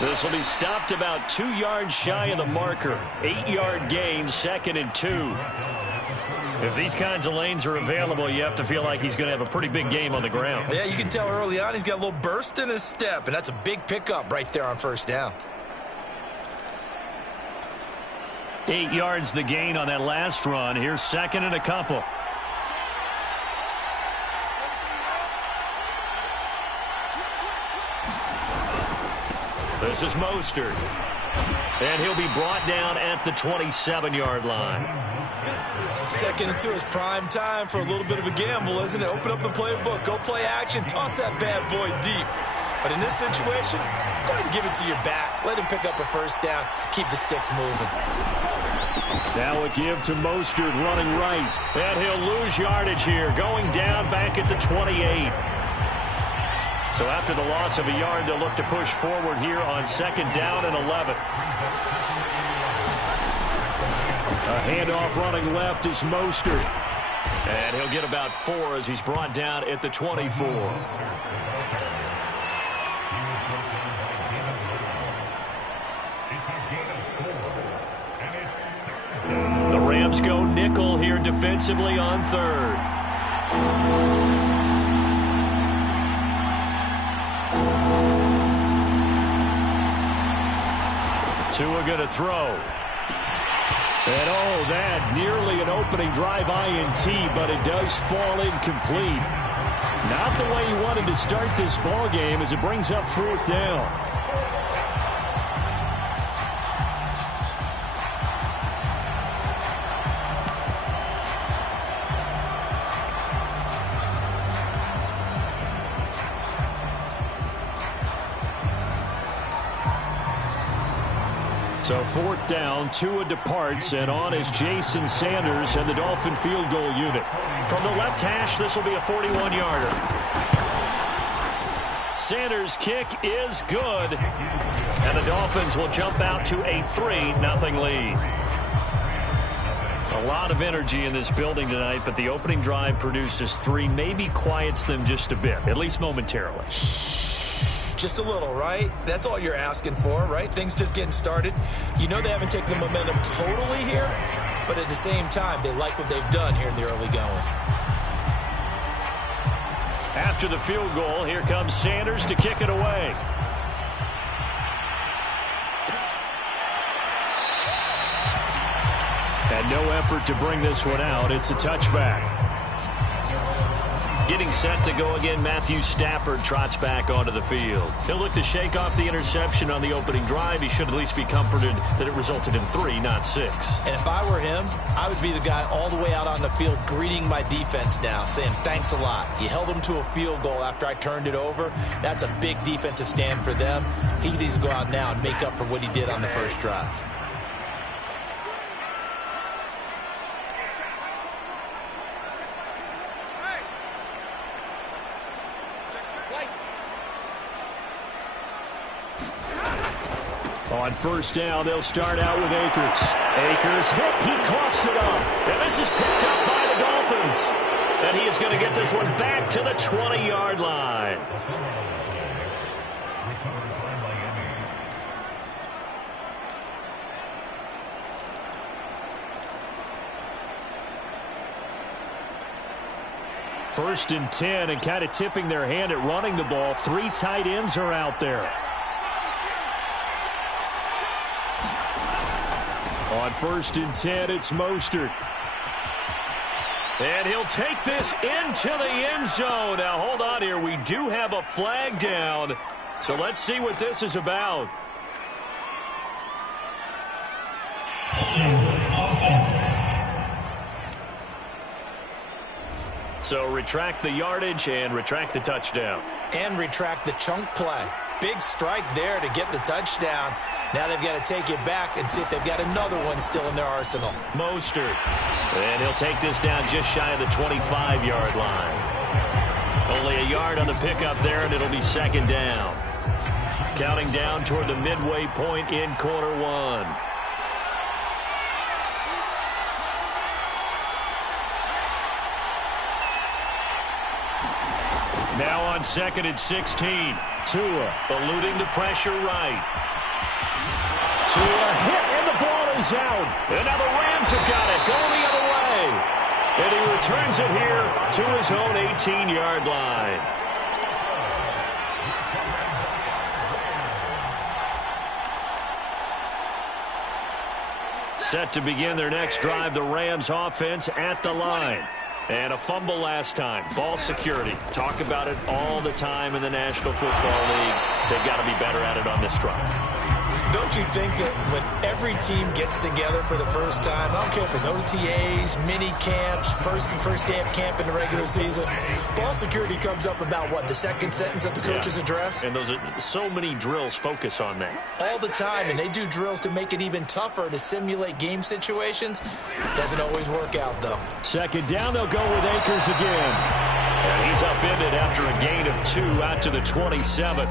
This will be stopped about 2 yards shy of the marker. 8-yard gain, 2nd and 2. If these kinds of lanes are available, you have to feel like he's going to have a pretty big game on the ground. Yeah, you can tell early on he's got a little burst in his step, and that's a big pickup right there on 1st down. 8 yards the gain on that last run. Here's 2nd and a couple. This is Mostert. And he'll be brought down at the 27-yard line. 2nd and 2 is prime time for a little bit of a gamble, isn't it? Open up the playbook, go play action, toss that bad boy deep. But in this situation, go ahead and give it to your back. Let him pick up a 1st down. Keep the sticks moving. Now a give to Mostert running right. And he'll lose yardage here, going down back at the 28. So after the loss of a yard, they'll look to push forward here on 2nd down and 11. A handoff running left is Mostert. And he'll get about 4 as he's brought down at the 24. The Rams go nickel here defensively on 3rd. Tua going to throw. And oh, that nearly an opening drive INT, but it does fall incomplete. Not the way he wanted to start this ball game as it brings up 4th down. So 4th down, Tua departs, and on is Jason Sanders and the Dolphin field goal unit. From the left hash, this will be a 41-yarder. Sanders' kick is good, and the Dolphins will jump out to a 3-0 lead. A lot of energy in this building tonight, but the opening drive produces 3, maybe quiets them just a bit, at least momentarily. Just a little, right? That's all you're asking for, right? Things just getting started. You know they haven't taken the momentum totally here, but at the same time, they like what they've done here in the early going. After the field goal, here comes Sanders to kick it away. No effort to bring this one out. It's a touchback. Getting set to go again, Matthew Stafford trots back onto the field. He'll look to shake off the interception on the opening drive. He should at least be comforted that it resulted in 3, not 6. And if I were him, I would be the guy all the way out on the field greeting my defense now, saying thanks a lot. You held them to a field goal after I turned it over. That's a big defensive stand for them. He needs to go out now and make up for what he did on the first drive. On first down, they'll start out with Akers. Akers hit. He coughs it up. And this is picked up by the Dolphins. And he is going to get this one back to the 20-yard line. First and 10, and kind of tipping their hand at running the ball. 3 tight ends are out there. On first and 10, it's Mostert. And he'll take this into the end zone. Now, hold on here. We do have a flag down. So let's see what this is about. So retract the yardage and retract the touchdown. And retract the chunk play. Big strike there to get the touchdown. Now they've got to take it back and see if they've got another one still in their arsenal. Mostert. And he'll take this down just shy of the 25-yard line. Only a yard on the pickup there, and it'll be second down. Counting down toward the midway point in quarter 1. Now on second and 16. Tua eluding the pressure right. Tua hit, and the ball is out. And now the Rams have got it, going the other way. And he returns it here to his own 18-yard line. Set to begin their next drive, the Rams offense at the line. And a fumble last time. Ball security. Talk about it all the time in the National Football League. They've got to be better at it on this drive. Don't you think that when every team gets together for the first time, I don't care if it's OTAs, mini camps, first day of camp in the regular season, ball security comes up about, what, the second sentence of the coach's address? And those are so many drills focus on that. All the time, and they do drills to make it even tougher to simulate game situations. Doesn't always work out, though. Second down, they'll go with Akers again. And he's upended after a gain of 2 out to the 27.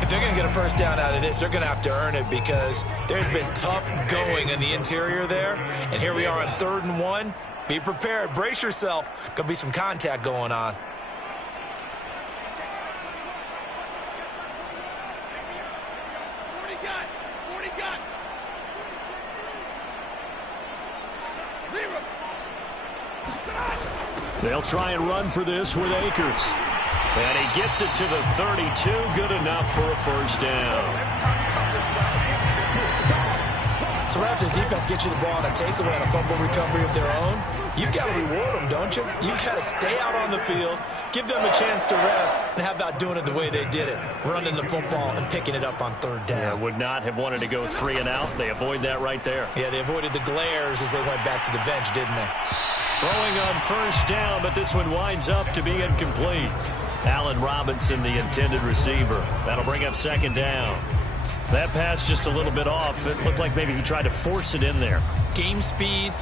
If they're going to get a first down out of this, they're going to have to earn it because there's been tough going in the interior there. And here we are on 3rd and 1. Be prepared. Brace yourself. Going to be some contact going on. They'll try and run for this with Akers. And he gets it to the 32. Good enough for a first down. So right after the defense gets you the ball on a takeaway and a fumble recovery of their own, you've got to reward them, don't you? You've got to stay out on the field, give them a chance to rest, and how about doing it the way they did it, running the football and picking it up on 3rd down. Yeah, would not have wanted to go 3 and out. They avoid that right there. Yeah, they avoided the glares as they went back to the bench, didn't they? Throwing on first down, but this one winds up to be incomplete. Allen Robinson, the intended receiver. That'll bring up second down. That pass just a little bit off. It looked like maybe he tried to force it in there. Game speed,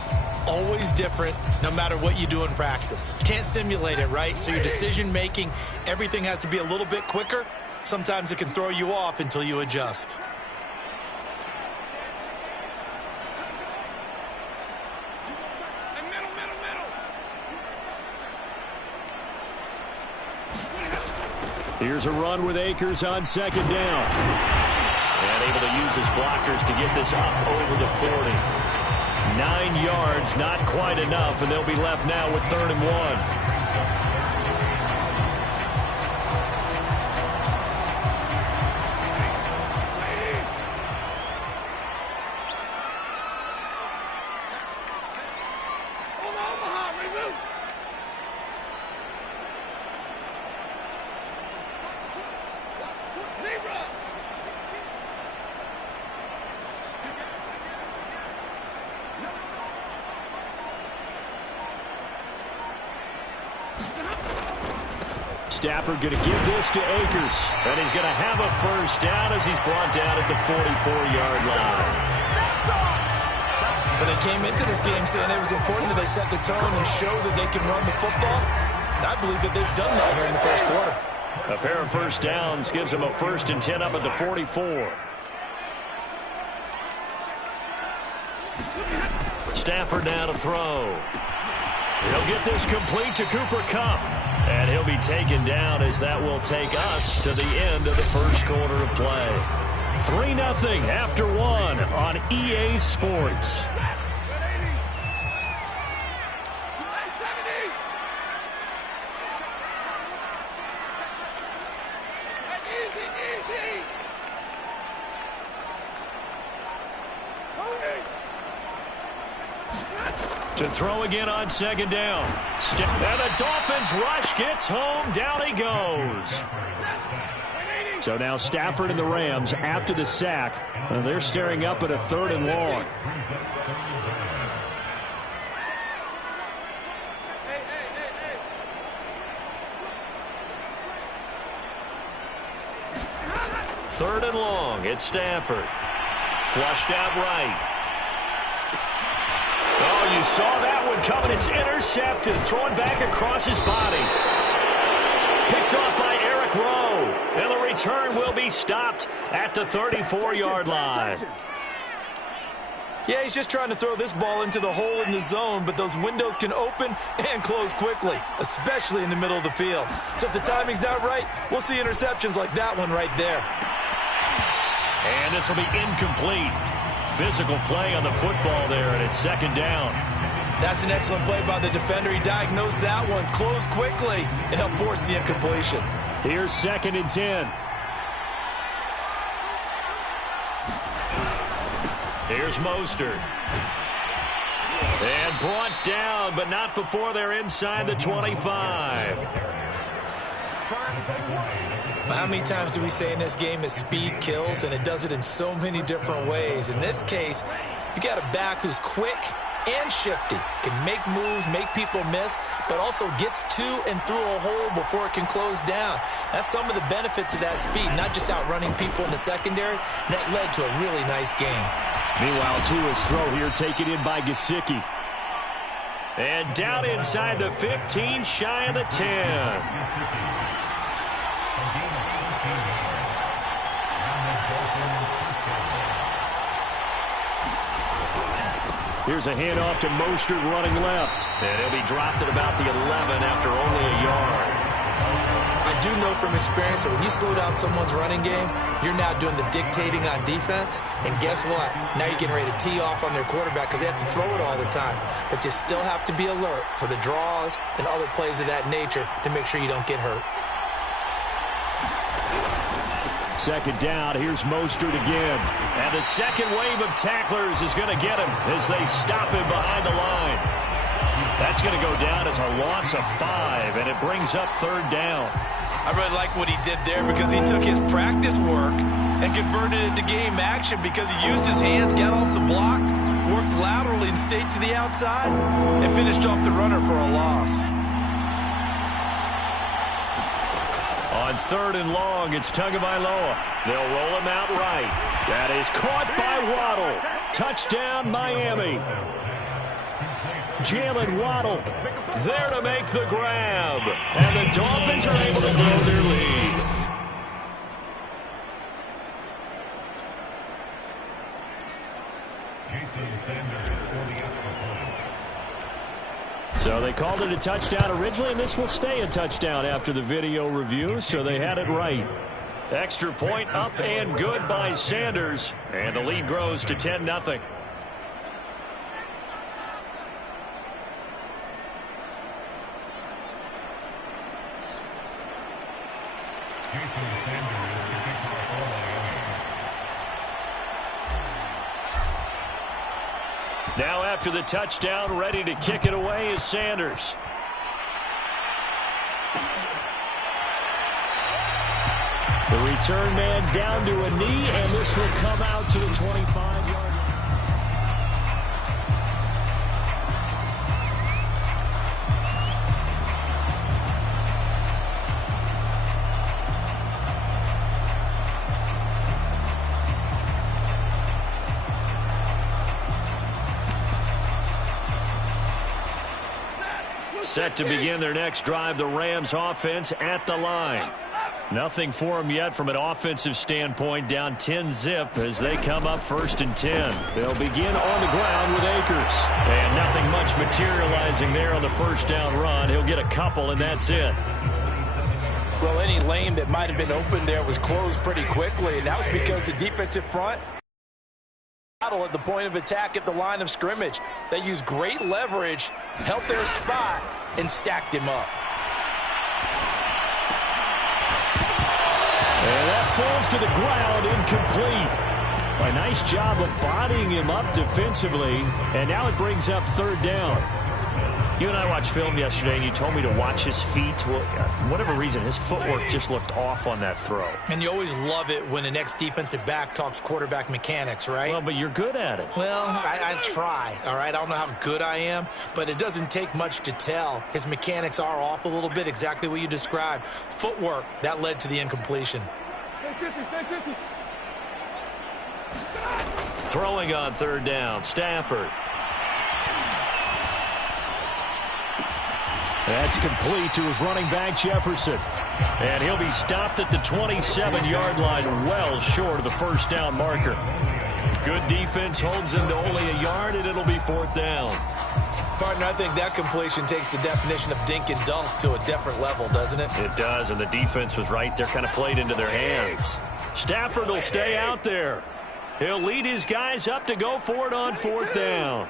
always different, no matter what you do in practice. You can't simulate it, right? So your decision-making, everything has to be a little bit quicker. Sometimes it can throw you off until you adjust. Here's a run with Akers on second down. And able to use his blockers to get this up over the 40. 9 yards, not quite enough, and they'll be left now with 3rd and 1. Stafford going to give this to Akers. And he's going to have a first down as he's brought down at the 44-yard line. But they came into this game saying it was important that they set the tone and show that they can run the football. And I believe that they've done that here in the first quarter. A pair of first downs gives them a 1st and 10 up at the 44. Stafford now to throw. He'll get this complete to Cooper Kupp. And he'll be taken down as that will take us to the end of the first quarter of play. 3-0 after 1 on EA Sports. To throw again on 2nd down. And the Dolphins rush gets home. Down he goes. So now Stafford and the Rams, after the sack, they're staring up at a 3rd and long. Third and long. It's Stafford. Flushed out right. Oh, you saw that one coming. It's intercepted. Thrown back across his body. Picked off by Eric Rowe. And the return will be stopped at the 34-yard line. Yeah, he's just trying to throw this ball into the hole in the zone, but those windows can open and close quickly, especially in the middle of the field. So if the timing's not right, we'll see interceptions like that one right there. And this will be incomplete. Physical play on the football there, and it's 2nd down. That's an excellent play by the defender. He diagnosed that one, closed quickly, and helped force the incompletion. Here's 2nd and 10. Here's Mostert. And brought down, but not before they're inside the 25. How many times do we say in this game that speed kills, and it does it in so many different ways? In this case, you got a back who's quick and shifty, can make moves, make people miss, but also gets to and through a hole before it can close down. That's some of the benefits of that speed, not just outrunning people in the secondary. That led to a really nice game. Meanwhile, Tua's throw here taken in by Gesicki. And down inside the 15, shy of the 10. Here's a handoff to Mostert running left. And he'll be dropped at about the 11 after only a yard. I do know from experience that when you slow down someone's running game, you're now doing the dictating on defense. And guess what? Now you're getting ready to tee off on their quarterback because they have to throw it all the time. But you still have to be alert for the draws and other plays of that nature to make sure you don't get hurt. 2nd down, here's Mostert again. And the second wave of tacklers is going to get him as they stop him behind the line. That's going to go down as a loss of 5, and it brings up 3rd down. I really like what he did there because he took his practice work and converted it to game action because he used his hands, got off the block, worked laterally and stayed to the outside, and finished off the runner for a loss. On 3rd and long, it's Tagovailoa. They'll roll him out right. That is caught by Waddle. Touchdown, Miami. Jalen Waddle there to make the grab. And the Dolphins are able to grow their lead. So they called it a touchdown originally, and this will stay a touchdown after the video review, so they had it right. Extra point up and good by Sanders, and the lead grows to 10-0. Now after the touchdown, ready to kick it away is Sanders. The return man down to a knee, and this will come out to the 25-yard line. Set to begin their next drive, the Rams offense at the line. Nothing for them yet from an offensive standpoint, down 10-zip as they come up 1st and 10. They'll begin on the ground with Akers. And nothing much materializing there on the first down run. He'll get a couple, and that's it. Well, any lane that might have been open there was closed pretty quickly, and that was because the defensive front at the point of attack at the line of scrimmage. They used great leverage, held their spot, and stacked him up. And that falls to the ground, incomplete. A nice job of bodying him up defensively, and now it brings up 3rd down. You and I watched film yesterday, and you told me to watch his feet. Well, for whatever reason, his footwork just looked off on that throw. And you always love it when the next defensive back talks quarterback mechanics, right? Well, but you're good at it. Well, I try, all right? I don't know how good I am, but it doesn't take much to tell. His mechanics are off a little bit, exactly what you described. Footwork, that led to the incompletion. Throwing on 3rd down, Stafford. That's complete to his running back, Jefferson. And he'll be stopped at the 27-yard line, well short of the 1st down marker. Good defense holds him to only a yard, and it'll be 4th down. Partner, I think that completion takes the definition of dink and dunk to a different level, doesn't it? It does, and the defense was right there, kind of played into their hands. Stafford will stay out there. He'll lead his guys up to go for it on 4th down.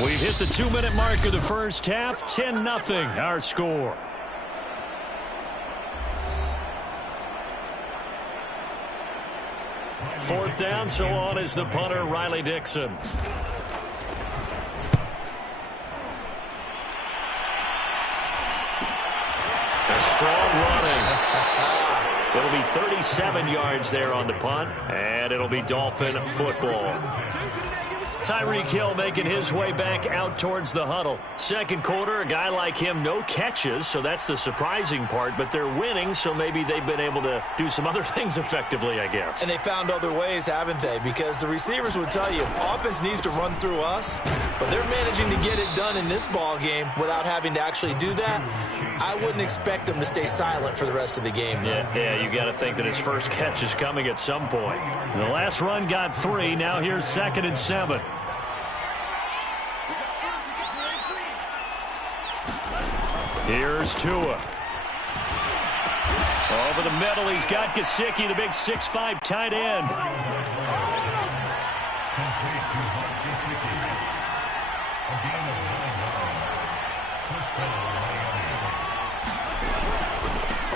We've hit the 2-minute mark of the first half. 10-0 our score. Fourth down, so on is the punter, Riley Dixon. A strong running. It'll be 37 yards there on the punt, and it'll be Dolphin football. Tyreek Hill making his way back out towards the huddle. Second quarter, a guy like him, no catches, so that's the surprising part, but they're winning, so maybe they've been able to do some other things effectively, I guess. And they found other ways, haven't they? Because the receivers would tell you, offense needs to run through us, but they're managing to get it done in this ball game without having to actually do that. I wouldn't expect them to stay silent for the rest of the game. Yeah, you got to think that his first catch is coming at some point. The last run got 3. Now here's 2nd and 7. Here's Tua. Over the middle, he's got Gesicki, the big 6'5" tight end.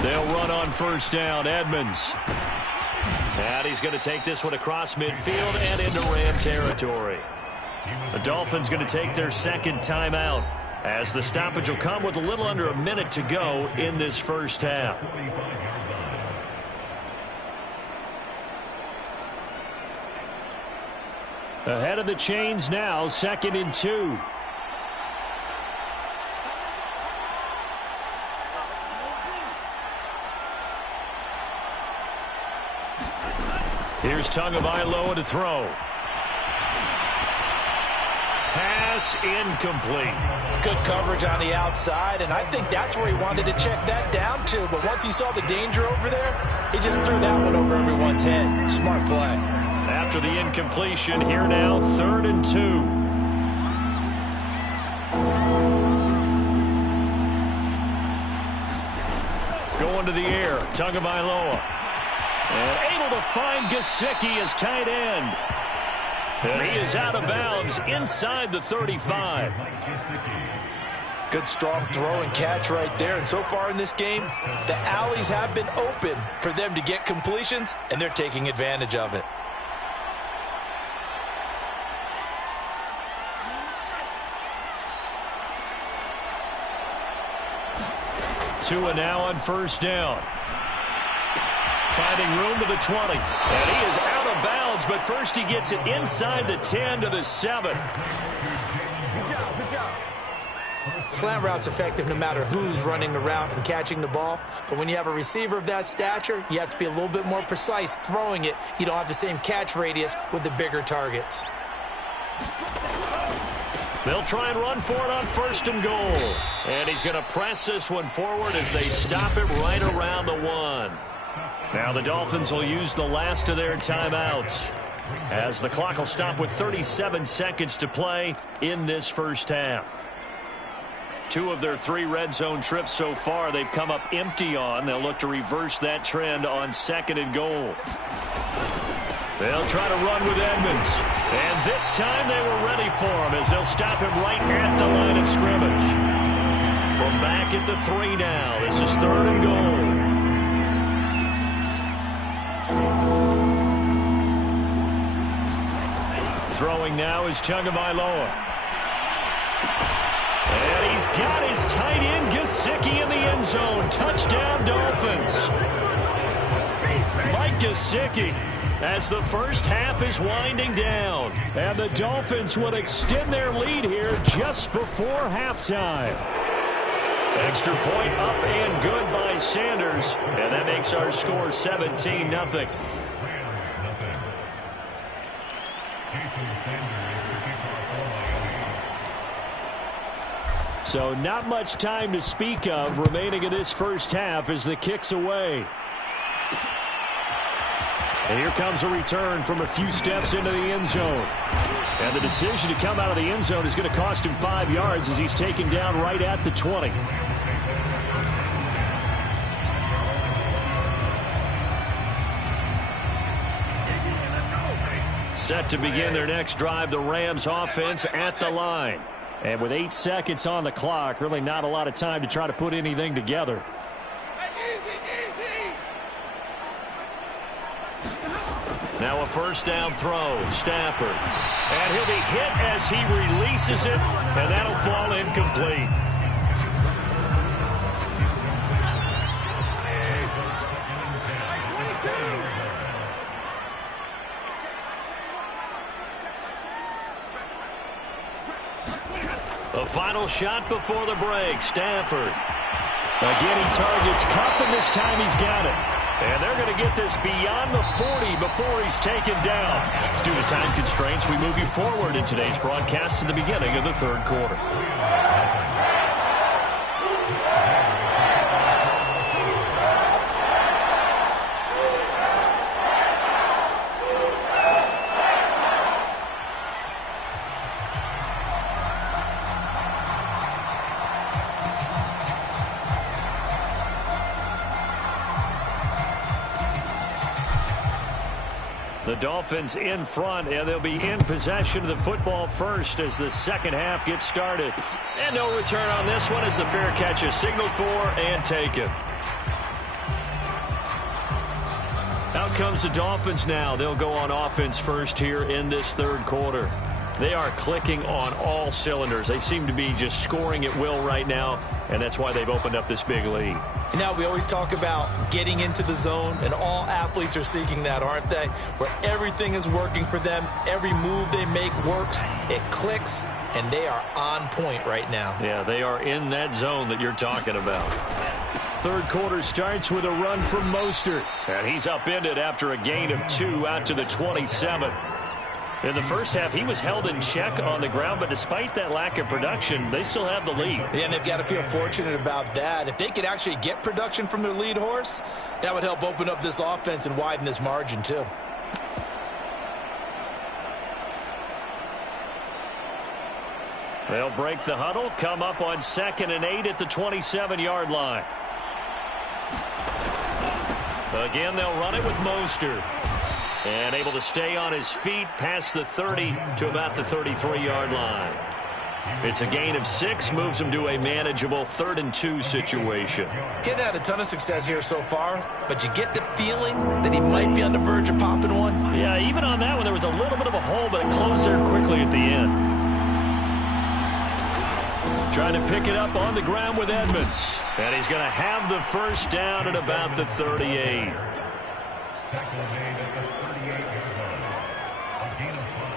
They'll run on 1st down. Edmonds. And he's going to take this one across midfield and into Ram territory. The Dolphins going to take their 2nd timeout, as the stoppage will come with a little under a minute to go in this first half. Ahead of the chains now, 2nd and 2. Here's Tagovailoa to throw. Pass incomplete. Good coverage on the outside, and I think that's where he wanted to check that down to. But once he saw the danger over there, he just threw that one over everyone's head. Smart play. After the incompletion, here now, 3rd and 2. Going to the air, Tagovailoa. And able to find Gesicki as tight end. And he is out of bounds inside the 35. Good strong throw and catch right there. And so far in this game, the alleys have been open for them to get completions, and they're taking advantage of it. Tua now on 1st down. Finding room to the 20. And he is out of bounds, but first he gets it inside the 10 to the 7. Good job, good job. Slant route's effective no matter who's running the route and catching the ball. But when you have a receiver of that stature, you have to be a little bit more precise throwing it. You don't have the same catch radius with the bigger targets. They'll try and run for it on 1st and goal. And he's going to press this one forward as they stop it right around the 1. Now the Dolphins will use the last of their timeouts, as the clock will stop with 37 seconds to play in this first half. 2 of their 3 red zone trips so far they've come up empty on. They'll look to reverse that trend on 2nd and goal. They'll try to run with Edmonds. And this time they were ready for him as they'll stop him right at the line of scrimmage. From back at the 3 now. This is 3rd and goal. Throwing now is Tagovailoa. And he's got his tight end Gesicki in the end zone. Touchdown Dolphins. Mike Gesicki, as the first half is winding down. And the Dolphins will extend their lead here just before halftime. Extra point up and good by Sanders. And that makes our score 17-0. So not much time to speak of remaining in this first half as the kick's away. And here comes a return from a few steps into the end zone. And the decision to come out of the end zone is going to cost him 5 yards as he's taken down right at the 20. Set to begin their next drive, the Rams offense at the line. And with 8 seconds on the clock, really not a lot of time to try to put anything together. Now a first down throw, Stafford. And he'll be hit as he releases it, and that'll fall incomplete. The final shot before the break, Stafford. Again, he targets Kupp, and this time he's got it. And they're going to get this beyond the 40 before he's taken down. Due to time constraints, we move you forward in today's broadcast to the beginning of the 3rd quarter. The Dolphins in front, and they'll be in possession of the football first as the second half gets started. And no return on this one as the fair catch is signaled for and taken. Out comes the Dolphins now. They'll go on offense first here in this 3rd quarter. They are clicking on all cylinders. They seem to be just scoring at will right now, and that's why they've opened up this big lead. Now, we always talk about getting into the zone, and all athletes are seeking that, aren't they? Where everything is working for them, every move they make works, it clicks, and they are on point right now. Yeah, they are in that zone that you're talking about. 3rd quarter starts with a run from Mostert, and he's upended after a gain of 2 out to the 27. In the first half, he was held in check on the ground, but despite that lack of production, they still have the lead. Yeah, and they've got to feel fortunate about that. If they could actually get production from their lead horse, that would help open up this offense and widen this margin, too. They'll break the huddle, come up on 2nd and 8 at the 27-yard line. Again, they'll run it with Mostert. And able to stay on his feet past the 30 to about the 33-yard line. It's a gain of 6, moves him to a manageable 3rd and 2 situation. Getting had a ton of success here so far, but you get the feeling that he might be on the verge of popping one. Yeah, even on that one, there was a little bit of a hole, but it closed there quickly at the end. Trying to pick it up on the ground with Edmonds. And he's going to have the first down at about the 38. Tackle made at the 38-yard line. A gain of 5.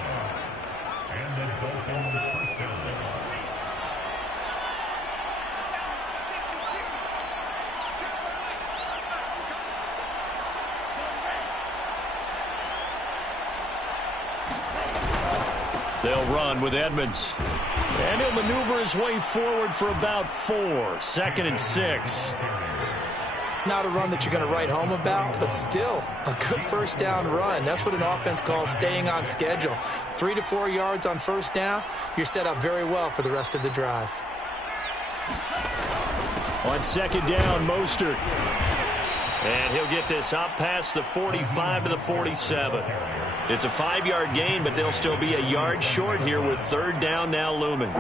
And the Dolphins first down. They'll run with Edmonds. And he'll maneuver his way forward for about 4. 2nd and 6. Not a run that you're going to write home about, but still a good first down run. That's what an offense calls staying on schedule. 3 to 4 yards on first down, you're set up very well for the rest of the drive. On 2nd down, Mostert. And he'll get this up past the 45 to the 47. It's a 5-yard gain, but they'll still be a yard short here with 3rd down now looming.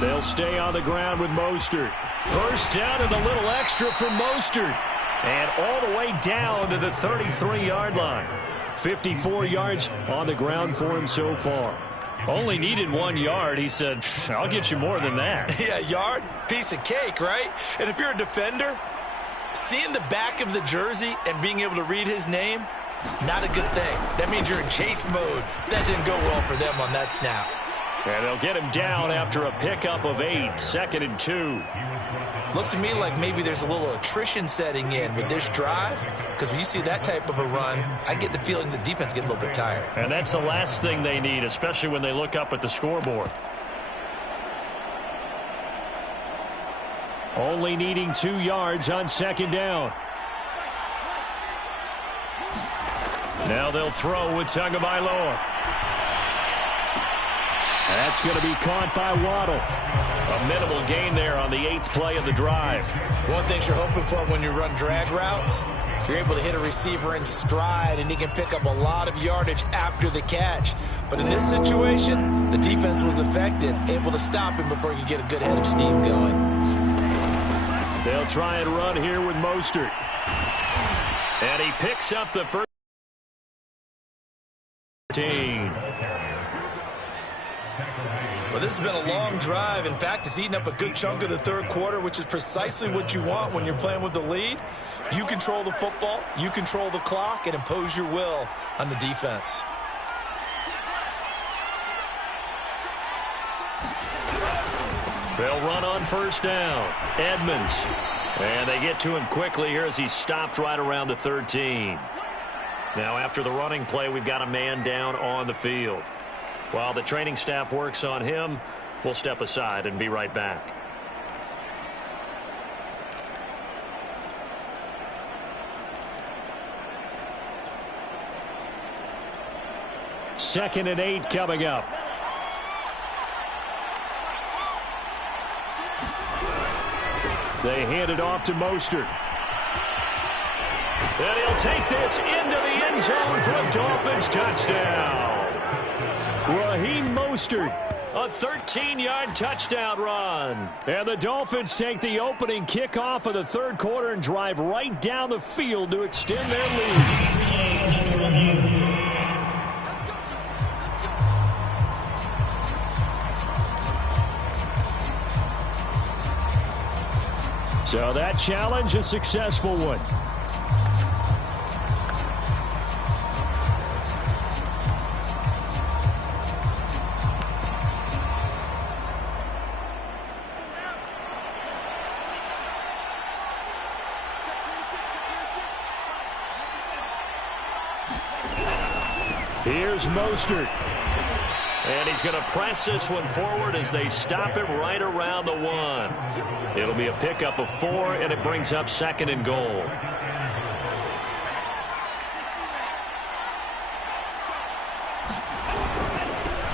They'll stay on the ground with Mostert. First down and a little extra for Mostert. And all the way down to the 33-yard line. 54 yards on the ground for him so far. Only needed 1 yard. He said, I'll get you more than that. Yeah, yard, piece of cake, right? And if you're a defender, seeing the back of the jersey and being able to read his name, not a good thing. That means you're in chase mode. That didn't go well for them on that snap. And they'll get him down after a pickup of 8, 2nd and 2. Looks to me like maybe there's a little attrition setting in with this drive, because when you see that type of a run, I get the feeling the defense getting a little bit tired. And that's the last thing they need, especially when they look up at the scoreboard. Only needing 2 yards on 2nd down. Now they'll throw with Tagovailoa. That's going to be caught by Waddle. A minimal gain there on the 8th play of the drive. One thing you're hoping for when you run drag routes, you're able to hit a receiver in stride, and he can pick up a lot of yardage after the catch. But in this situation, the defense was effective, able to stop him before he could get a good head of steam going. They'll try and run here with Mostert. And he picks up the first 13. Well, this has been a long drive. In fact, it's eaten up a good chunk of the 3rd quarter, which is precisely what you want when you're playing with the lead. You control the football, you control the clock, and impose your will on the defense. They'll run on first down. Edmonds. And they get to him quickly here as he's stopped right around the 13. Now, after the running play, we've got a man down on the field. While the training staff works on him, we'll step aside and be right back. Second and 8 coming up. They hand it off to Mostert. And he'll take this into the end zone for a Dolphins touchdown. Raheem Mostert, a 13-yard touchdown run. And the Dolphins take the opening kickoff of the 3rd quarter and drive right down the field to extend their lead. So that challenge, a successful one. Here's Mostert. And he's going to press this one forward as they stop him right around the 1. It'll be a pickup of 4, and it brings up 2nd and goal.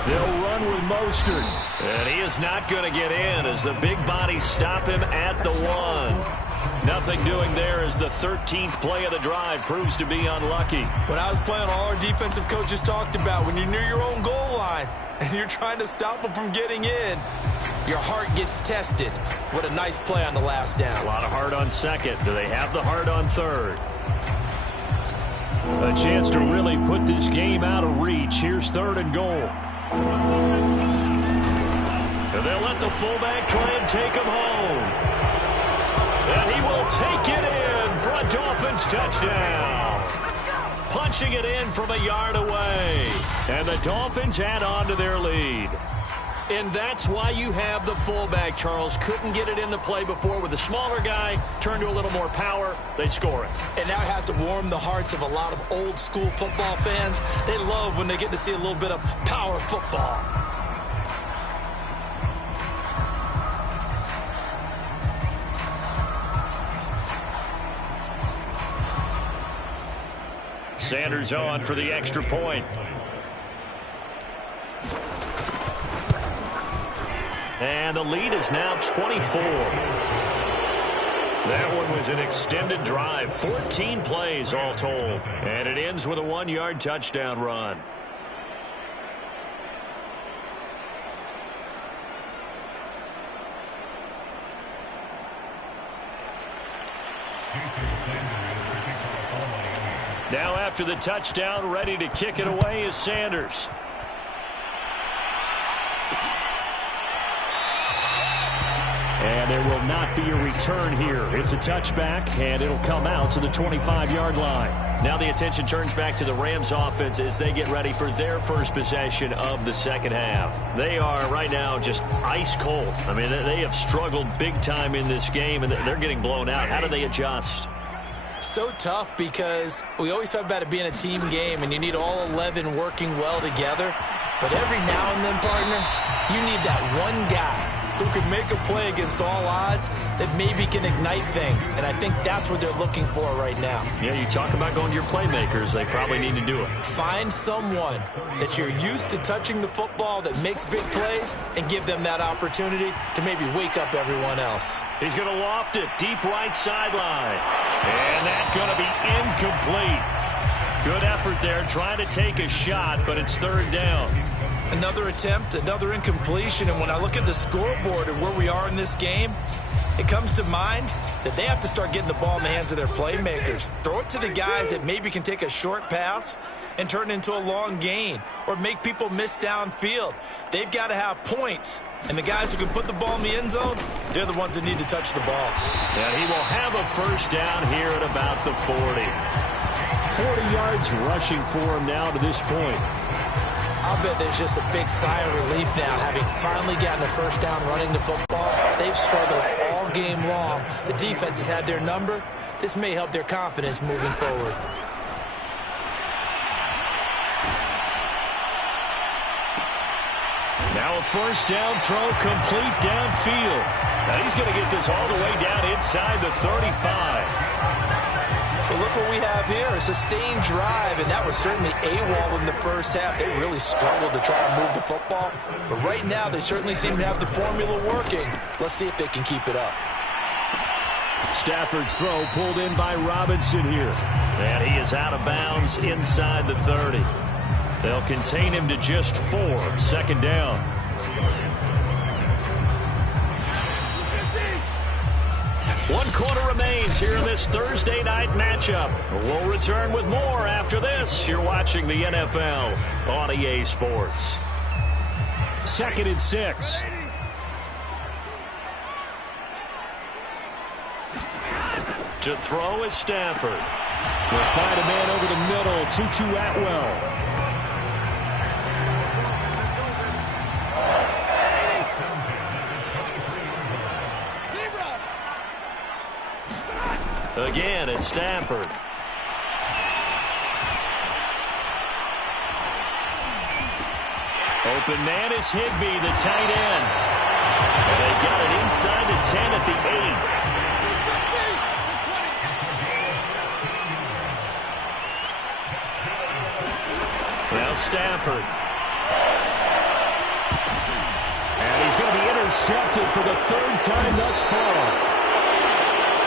They'll run with Mostert. And he is not going to get in as the big bodies stop him at the 1. Nothing doing there as the 13th play of the drive proves to be unlucky. When I was playing, all our defensive coaches talked about when you're near your own goal line and you're trying to stop them from getting in, your heart gets tested. What a nice play on the last down. A lot of heart on 2nd. Do they have the heart on 3rd? A chance to really put this game out of reach. Here's 3rd and goal. And they'll let the fullback try and take him home. And he will take it in for a Dolphins touchdown. Punching it in from a yard away. And the Dolphins add on to their lead. And that's why you have the fullback, Charles. Couldn't get it in the play before with the smaller guy. Turned to a little more power. They score it. And now it has to warm the hearts of a lot of old school football fans. They love when they get to see a little bit of power football. Sanders on for the extra point. And the lead is now 24. That one was an extended drive. 14 plays all told. And it ends with a 1-yard touchdown run. Now after the touchdown, ready to kick it away is Sanders. And there will not be a return here. It's a touchback, and it'll come out to the 25-yard line. Now the attention turns back to the Rams offense as they get ready for their first possession of the second half. They are right now just ice cold. I mean, they have struggled big time in this game, and they're getting blown out. How do they adjust? So tough because we always talk about it being a team game, and you need all 11 working well together. But every now and then, partner, you need that one guy who can make a play against all odds that maybe can ignite things. And I think that's what they're looking for right now. Yeah, you talk about going to your playmakers. They probably need to do it. Find someone that you're used to touching the football that makes big plays and give them that opportunity to maybe wake up everyone else. He's going to loft it deep right sideline. And that's going to be incomplete. Good effort there trying to take a shot, but it's third down. Another attempt, another incompletion, and when I look at the scoreboard and where we are in this game, it comes to mind that they have to start getting the ball in the hands of their playmakers. Throw it to the guys that maybe can take a short pass and turn it into a long gain or make people miss downfield. They've got to have points, and the guys who can put the ball in the end zone, they're the ones that need to touch the ball. And he will have a first down here at about the 40. 40 yards rushing for him now to this point. I'll bet there's just a big sigh of relief now, having finally gotten a first down running the football. They've struggled all game long. The defense has had their number. This may help their confidence moving forward. Now a first down throw complete downfield. Now he's going to get this all the way down inside the 35. But look what we have here, a sustained drive, and that was certainly AWOL in the first half. They really struggled to try to move the football. But right now, they certainly seem to have the formula working. Let's see if they can keep it up. Stafford's throw pulled in by Robinson here. And he is out of bounds inside the 30. They'll contain him to just 4, second down. One quarter remains here in this Thursday night matchup. We'll return with more after this. You're watching the NFL on EA Sports. 2nd and 6. To throw is Stafford. They'll find a man over the middle. Tutu Atwell. Again, it's Stafford. Open man is Higbee, the tight end. And they've got it inside the 10 at the 8. Now Stafford. And he's going to be intercepted for the 3rd time thus far.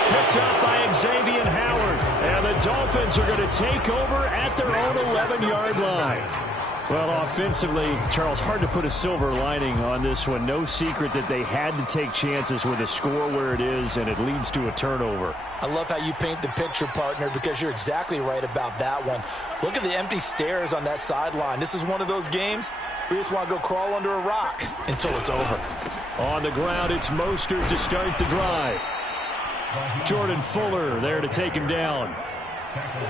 Picked up by Xavier Howard. And the Dolphins are going to take over at their own 11-yard line. Well, offensively, Charles, hard to put a silver lining on this one. No secret that they had to take chances with a score where it is, and it leads to a turnover. I love how you paint the picture, partner, because you're exactly right about that one. Look at the empty stares on that sideline. This is one of those games where you just want to go crawl under a rock until it's over. On the ground, it's Mostert to start the drive. Jordan Fuller there to take him down.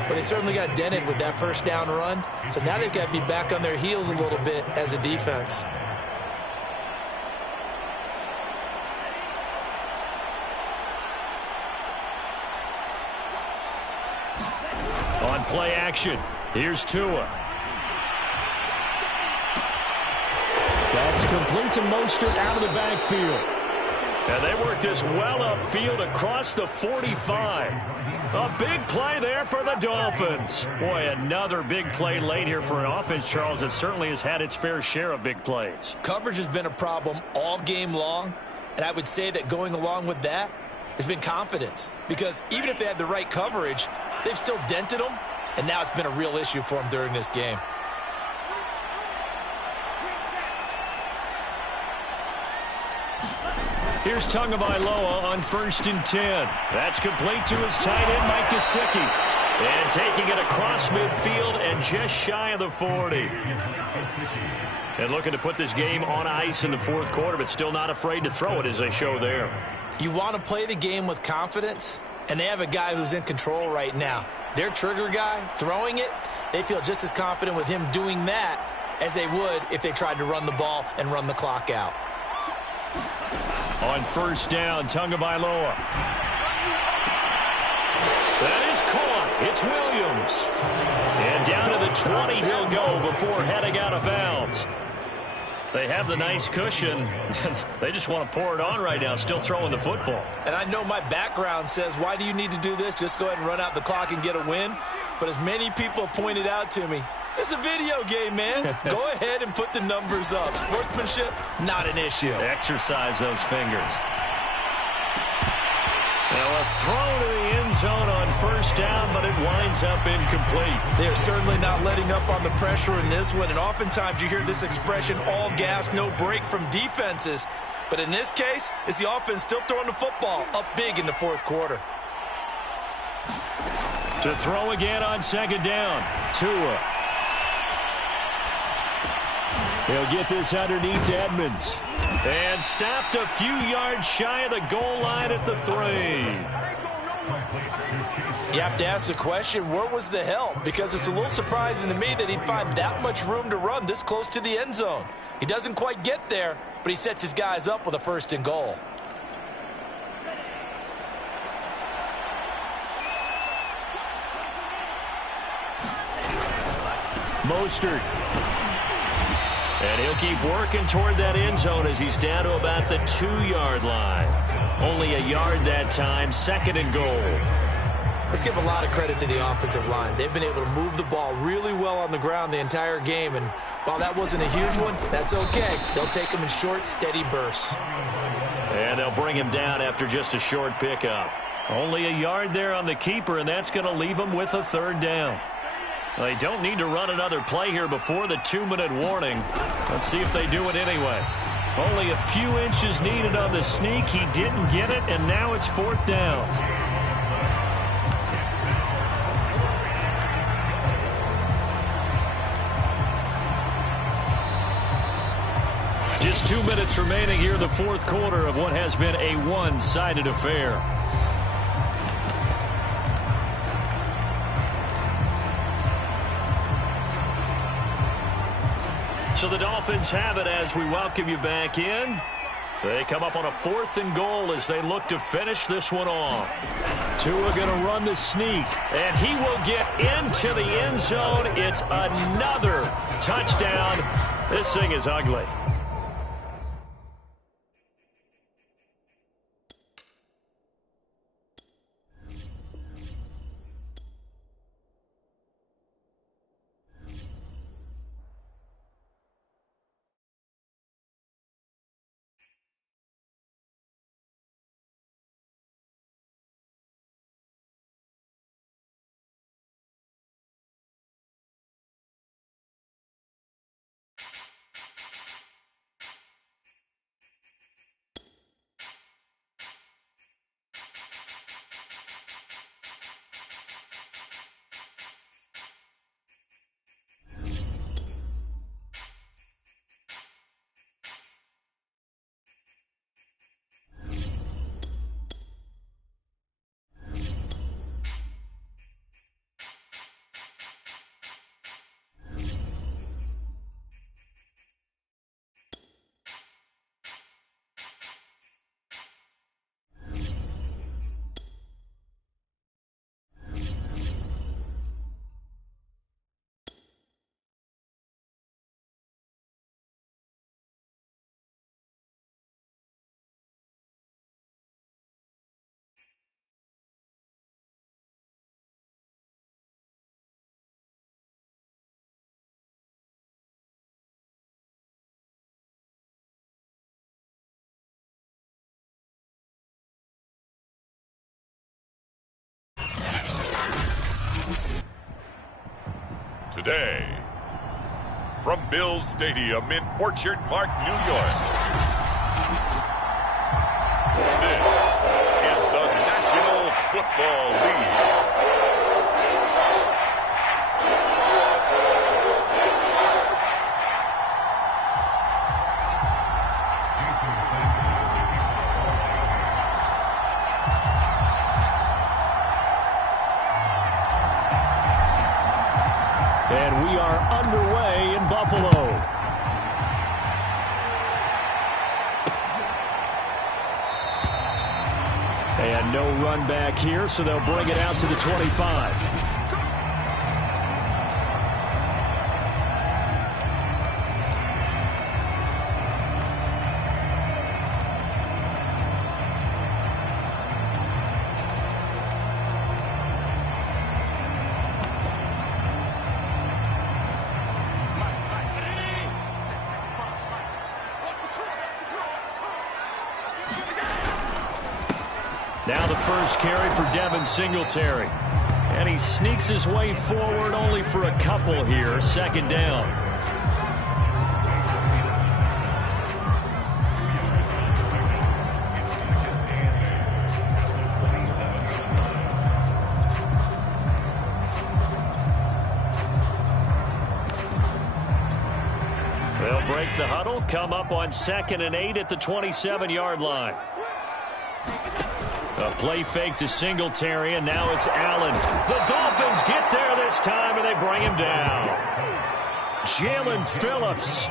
But they certainly got dented with that first down run. So now they've got to be back on their heels a little bit as a defense. On play action, here's Tua. That's complete to Mostert out of the backfield. And they work this well upfield across the 45. A big play there for the Dolphins. Boy, another big play late here for an offense, Charles, that certainly has had its fair share of big plays. Coverage has been a problem all game long, and I would say that going along with that has been confidence. Because even if they had the right coverage, they've still dented them, and now it's been a real issue for them during this game. Here's Tagovailoa on 1st and 10. That's complete to his tight end, Mike Gesicki. And taking it across midfield and just shy of the 40. And looking to put this game on ice in the 4th quarter, but still not afraid to throw it as they show there. You want to play the game with confidence, and they have a guy who's in control right now. Their trigger guy, throwing it, they feel just as confident with him doing that as they would if they tried to run the ball and run the clock out. On 1st down, Tagovailoa. That is caught. It's Williams. And down to the 20 he'll go before heading out of bounds. They have the nice cushion. They just want to pour it on right now, still throwing the football. And I know my background says, why do you need to do this? Just go ahead and run out the clock and get a win. But as many people pointed out to me, this is a video game, man. Go ahead and put the numbers up. Sportsmanship, not an issue. Exercise those fingers. Now a throw to the end zone on 1st down, but it winds up incomplete. They're certainly not letting up on the pressure in this one, and oftentimes you hear this expression, all gas, no break from defenses. But in this case, it's the offense still throwing the football up big in the 4th quarter. To throw again on 2nd down, Tua. He'll get this underneath to Edmonds. And stopped a few yards shy of the goal line at the 3. You have to ask the question, where was the help? Because it's a little surprising to me that he'd find that much room to run this close to the end zone. He doesn't quite get there, but he sets his guys up with a 1st and goal. Mostert. And he'll keep working toward that end zone as he's down to about the 2-yard line. Only a yard that time, 2nd and goal. Let's give a lot of credit to the offensive line. They've been able to move the ball really well on the ground the entire game. And while that wasn't a huge one, that's okay. They'll take them in short, steady bursts. And they'll bring him down after just a short pickup. Only a yard there on the keeper, and that's going to leave him with a 3rd down. They don't need to run another play here before the 2-minute warning. Let's see if they do it anyway. Only a few inches needed on the sneak. He didn't get it, and now it's 4th down. Just 2 minutes remaining here in the 4th quarter of what has been a one-sided affair. So the Dolphins have it as we welcome you back in. They come up on a 4th and goal as they look to finish this one off. Tua going to run the sneak, and he will get into the end zone. It's another touchdown. This thing is ugly. day. From Bills Stadium in Orchard Park, New York, this is the National Football League. And we are underway in Buffalo. And no run back here, so they'll bring it out to the 25. Now the first carry for Devin Singletary. And he sneaks his way forward only for a couple here. Second down. They'll break the huddle, come up on 2nd and 8 at the 27-yard line. A play fake to Singletary, and now it's Allen. The Dolphins get there this time, and they bring him down. Jalen Phillips.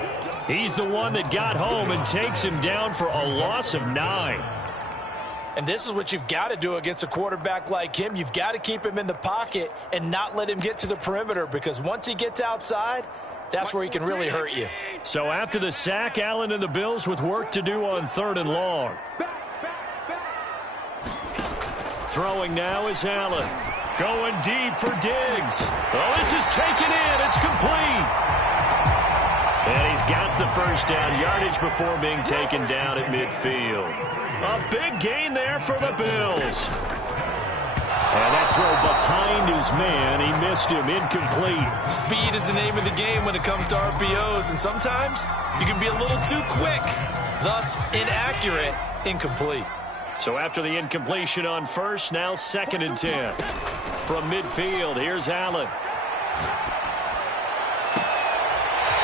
He's the one that got home and takes him down for a loss of 9. And this is what you've got to do against a quarterback like him. You've got to keep him in the pocket and not let him get to the perimeter, because once he gets outside, that's where he can really hurt you. So after the sack, Allen and the Bills with work to do on 3rd and long. Throwing now is Allen. Going deep for Diggs. Oh, this is taken in. It's complete. And he's got the first down yardage before being taken down at midfield. A big gain there for the Bills. And that throw behind his man. He missed him. Incomplete. Speed is the name of the game when it comes to RPOs, and sometimes you can be a little too quick, thus inaccurate, incomplete. So after the incompletion on first, now 2nd and 10. From midfield, here's Allen.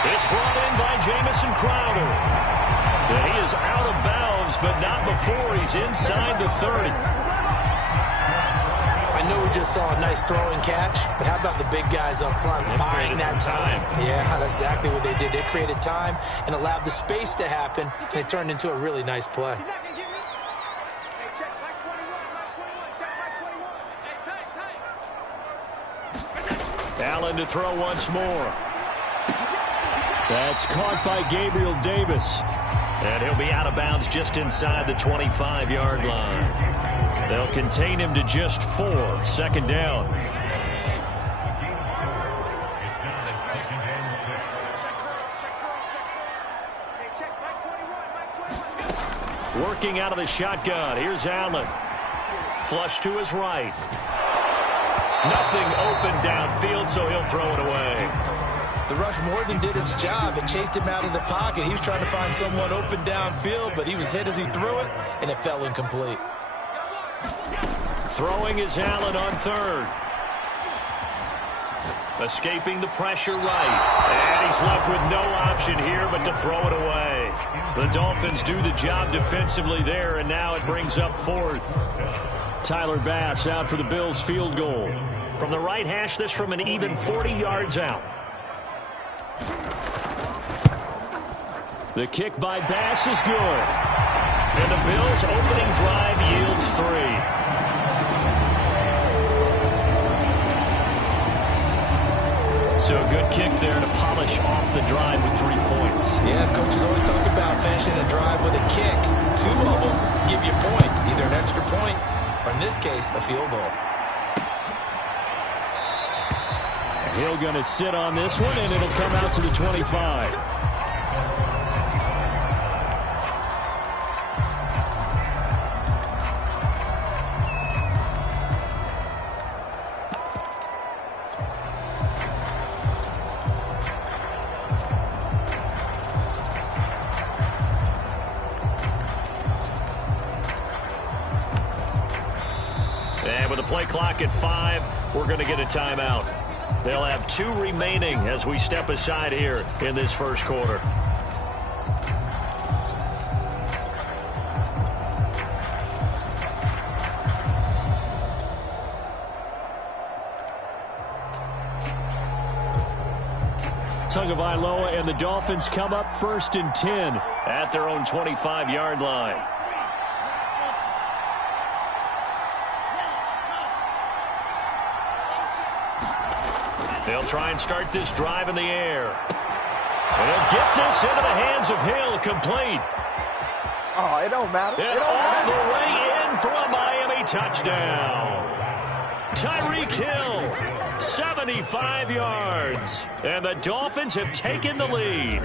It's brought in by Jamison Crowder. And he is out of bounds, but not before he's inside the 30. I know we just saw a nice throwing catch, but how about the big guys up front buying that time? Yeah, that's exactly what they did. They created time and allowed the space to happen, and it turned into a really nice play. Allen to throw once more. That's caught by Gabriel Davis. And he'll be out of bounds just inside the 25-yard line. They'll contain him to just 4. 2nd down. Working out of the shotgun. Here's Allen. Flush to his right. Nothing open downfield, so he'll throw it away. The rush more than did its job. It chased him out of the pocket. He was trying to find someone open downfield, but he was hit as he threw it, and it fell incomplete. Throwing is Allen on 3rd. Escaping the pressure right. And he's left with no option here but to throw it away. The Dolphins do the job defensively there, and now it brings up 4th. Tyler Bass out for the Bills field goal. From the right hash, this from an even 40 yards out. The kick by Bass is good. And the Bills' opening drive yields 3. So a good kick there to polish off the drive with 3 points. Yeah, coaches always talk about finishing a drive with a kick. 2 of them give you points, either an extra point or, in this case, a field goal. Hill going to sit on this one, and it'll come out to the 25. play clock at 5. We're going to get a timeout. They'll have 2 remaining as we step aside here in this first quarter. Tagovailoa and the Dolphins come up 1st and 10 at their own 25-yard line. They'll try and start this drive in the air. And they'll get this into the hands of Hill, complete. Oh, it don't matter. And all the way in for a Miami touchdown. Tyreek Hill, 75 yards. And the Dolphins have taken the lead.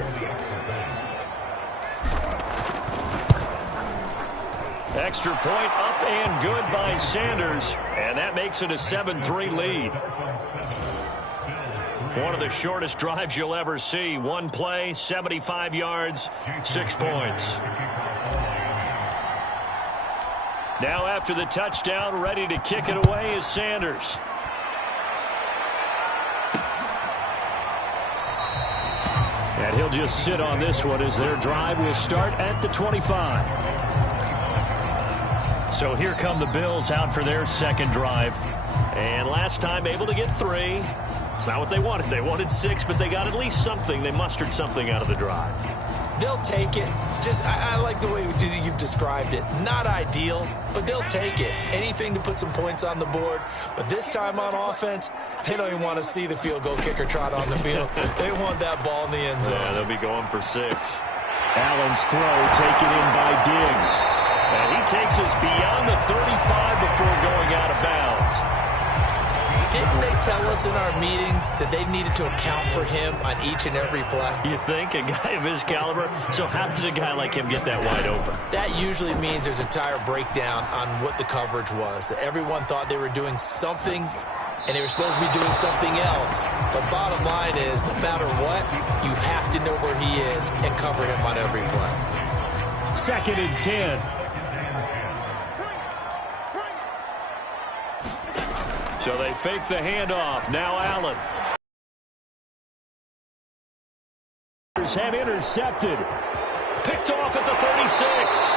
Extra point up and good by Sanders. And that makes it a 7-3 lead. One of the shortest drives you'll ever see. One play, 75 yards, 6 points. Now after the touchdown, ready to kick it away is Sanders. And he'll just sit on this one as their drive will start at the 25. So here come the Bills out for their second drive. And last time able to get 3. It's not what they wanted. They wanted 6, but they got at least something. They mustered something out of the drive. They'll take it. I like the way you've described it. Not ideal, but they'll take it. Anything to put some points on the board. But this time on offense, they don't even want to see the field goal kicker trot on the field. They want that ball in the end zone. Yeah, they'll be going for 6. Allen's throw taken in by Diggs. And he takes us beyond the 35 before going out of bounds. Didn't they tell us in our meetings that they needed to account for him on each and every play? You think? A guy of his caliber? So how does a guy like him get that wide open? That usually means there's a entire breakdown on what the coverage was. That everyone thought they were doing something, and they were supposed to be doing something else. But bottom line is, no matter what, you have to know where he is and cover him on every play. 2nd and 10. So they fake the handoff. Now Allen. Have intercepted. Picked off at the 36.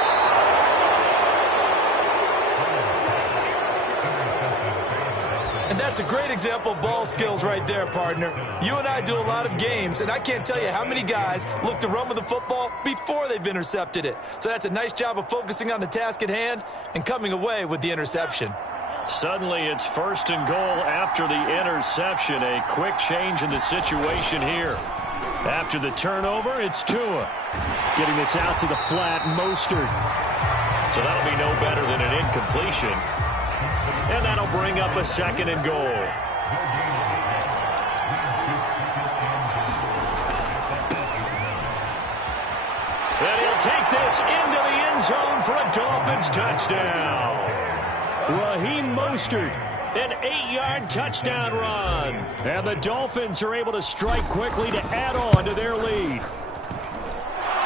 And that's a great example of ball skills right there, partner. You and I do a lot of games, and I can't tell you how many guys look to run with the football before they've intercepted it. So that's a nice job of focusing on the task at hand and coming away with the interception. Suddenly it's 1st and goal after the interception. A quick change in the situation here. After the turnover, it's Tua. Getting this out to the flat, Mostert. So that'll be no better than an incompletion. And that'll bring up a 2nd and goal. And he'll take this into the end zone for a Dolphins touchdown. Raheem Mostert, an 8-yard touchdown run. And the Dolphins are able to strike quickly to add on to their lead.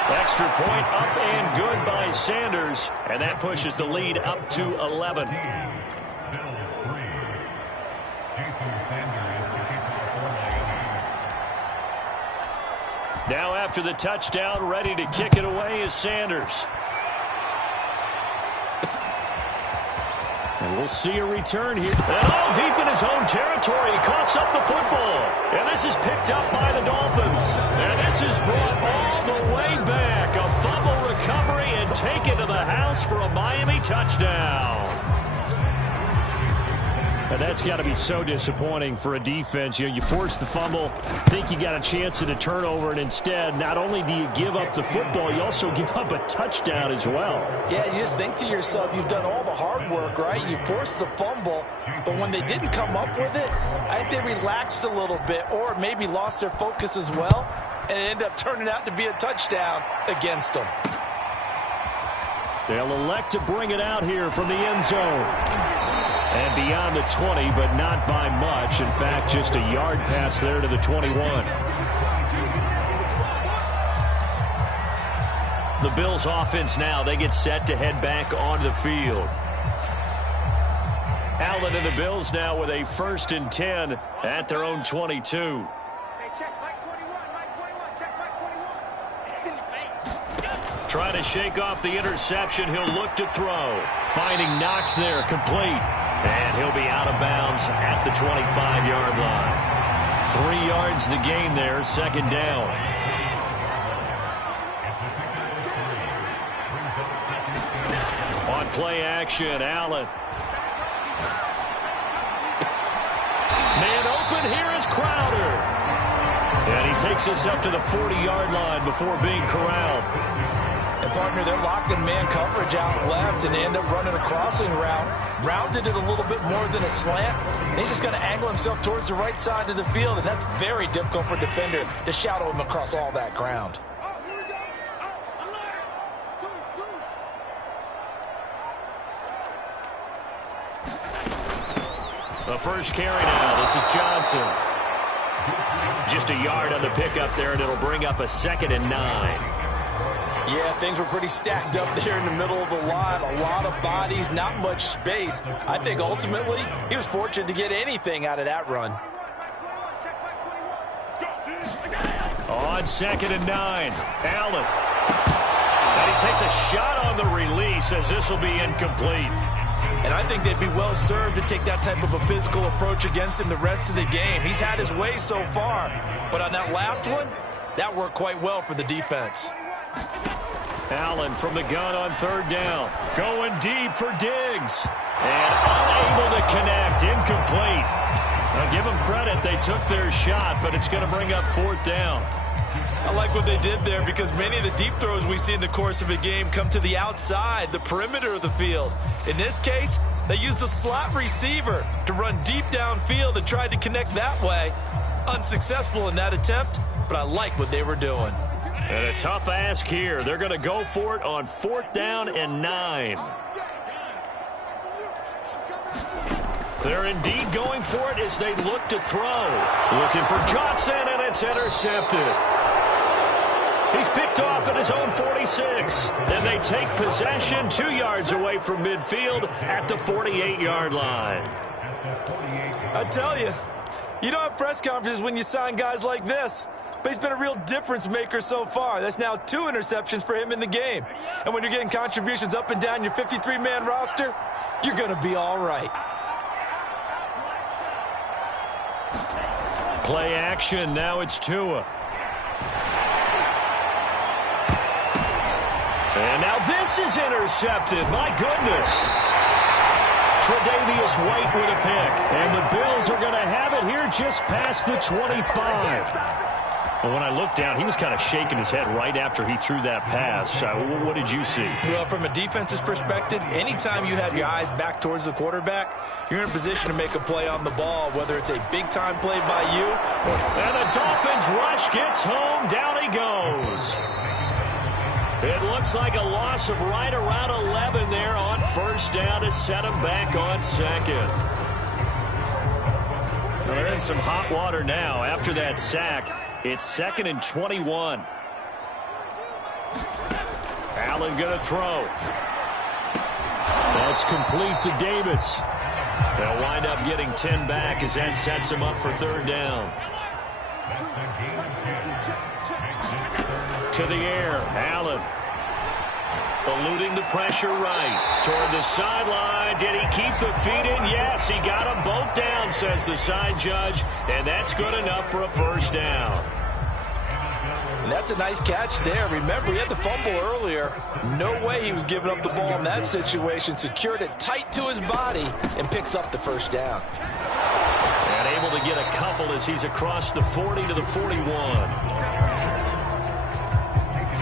Extra point up and good by Sanders. And that pushes the lead up to 11. Now after the touchdown, ready to kick it away is Sanders. And we'll see a return here. And all deep in his own territory. He coughs up the football. And this is picked up by the Dolphins. And this is brought all the way back. A fumble recovery and taken to the house for a Miami touchdown. And that's got to be so disappointing for a defense. You know, you force the fumble, think you got a chance at a turnover, and instead, not only do you give up the football, you also give up a touchdown as well. Yeah, you just think to yourself, you've done all the hard work, right? You forced the fumble, but when they didn't come up with it, I think they relaxed a little bit or maybe lost their focus as well, and it ended up turning out to be a touchdown against them. They'll elect to bring it out here from the end zone. And beyond the 20, but not by much. In fact, just a yard pass there to the 21. The Bills offense now, they get set to head back onto the field. Allen and the Bills now with a 1st and 10 at their own 22. Hey, check Mike 21, Mike 21, check Mike 21. Trying to shake off the interception. He'll look to throw. Finding Knox there, complete. And he'll be out of bounds at the 25-yard line. 3 yards the gain there, 2nd down. On play action, Allen. Man open, here is Crowder. And he takes us up to the 40-yard line before being corralled. And, partner, they're locked in man coverage out left, and they end up running a crossing route. Rounded it a little bit more than a slant. And he's just going to angle himself towards the right side of the field, and that's very difficult for a defender to shadow him across all that ground. Oh, here we go. Oh, alert. The first carry now. This is Johnson. Just a yard on the pickup there, and it'll bring up a 2nd and 9. Yeah, things were pretty stacked up there in the middle of the line. A lot of bodies, not much space. I think ultimately he was fortunate to get anything out of that run. On 2nd and 9, Allen. And he takes a shot on the release as this will be incomplete. And I think they'd be well served to take that type of a physical approach against him the rest of the game. He's had his way so far, but on that last one, that worked quite well for the defense. Allen from the gun on 3rd down. Going deep for Diggs. And unable to connect. Incomplete. Now give them credit. They took their shot, but it's going to bring up 4th down. I like what they did there because many of the deep throws we see in the course of a game come to the outside, the perimeter of the field. In this case, they used the slot receiver to run deep downfield and tried to connect that way. Unsuccessful in that attempt, but I like what they were doing. And a tough ask here. They're going to go for it on 4th down and 9. They're indeed going for it as they look to throw. Looking for Johnson, and it's intercepted. He's picked off at his own 46. And they take possession 2 yards away from midfield at the 48-yard line. I tell you, you don't have press conferences when you sign guys like this. But he's been a real difference maker so far. That's now 2 interceptions for him in the game. And when you're getting contributions up and down your 53-man roster, you're going to be all right. Play action. Now it's Tua. And now this is intercepted. My goodness. Tre'Davious White with a pick. And the Bills are going to have it here just past the 25. Well, when I looked down, he was kind of shaking his head right after he threw that pass. What did you see? Well, from a defense's perspective, anytime you have your eyes back towards the quarterback, you're in a position to make a play on the ball, whether it's a big-time play by you or... And the Dolphins rush gets home. Down he goes. It looks like a loss of right around 11 there on 1st down to set him back on 2nd. They're in some hot water now after that sack. It's 2nd and 21. Allen going to throw. That's complete to Davis. They'll wind up getting 10 back as that sets him up for 3rd down. To the air, Allen. Eluding the pressure right. Toward the sideline. Did he keep the feet in? Yes, he got them both down, says the side judge. And that's good enough for a 1st down. And that's a nice catch there. Remember, he had the fumble earlier. No way he was giving up the ball in that situation. Secured it tight to his body and picks up the 1st down. And able to get a couple as he's across the 40 to the 41.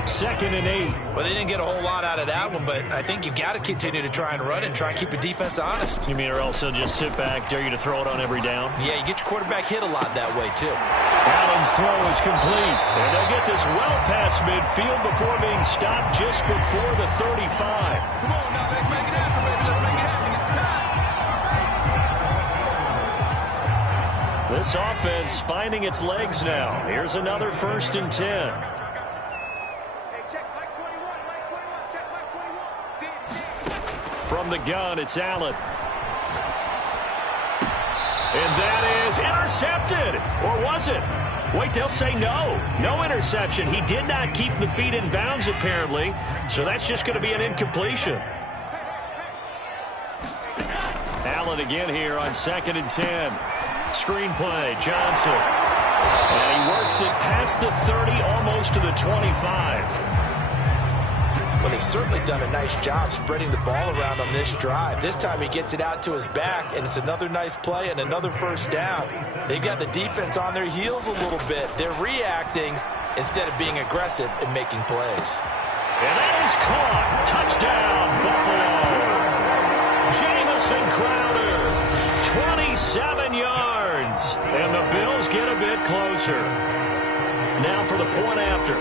2nd and 8. Well, they didn't get a whole lot out of that one, but I think you've got to continue to try and run and try and keep the defense honest. You mean or else they'll just sit back, dare you to throw it on every down? Yeah, you get your quarterback hit a lot that way, too. Allen's throw is complete. And they'll get this well past midfield before being stopped just before the 35. Come on now, let's make it happen, baby. Let's make it happen. It's time. This offense finding its legs now. Here's another 1st and 10. From the gun, it's Allen. And that is intercepted. Or was it? Wait, they'll say no. No interception. He did not keep the feet in bounds, apparently. So that's just going to be an incompletion. Allen again here on 2nd and 10. Screen play, Johnson. And he works it past the 30, almost to the 25. Well, he's certainly done a nice job spreading the ball around on this drive. This time he gets it out to his back, and it's another nice play and another first down. They've got the defense on their heels a little bit. They're reacting instead of being aggressive and making plays. And that is caught. Touchdown, Buffalo. Jamison Crowder, 27 yards. And the Bills get a bit closer. Now for the point after.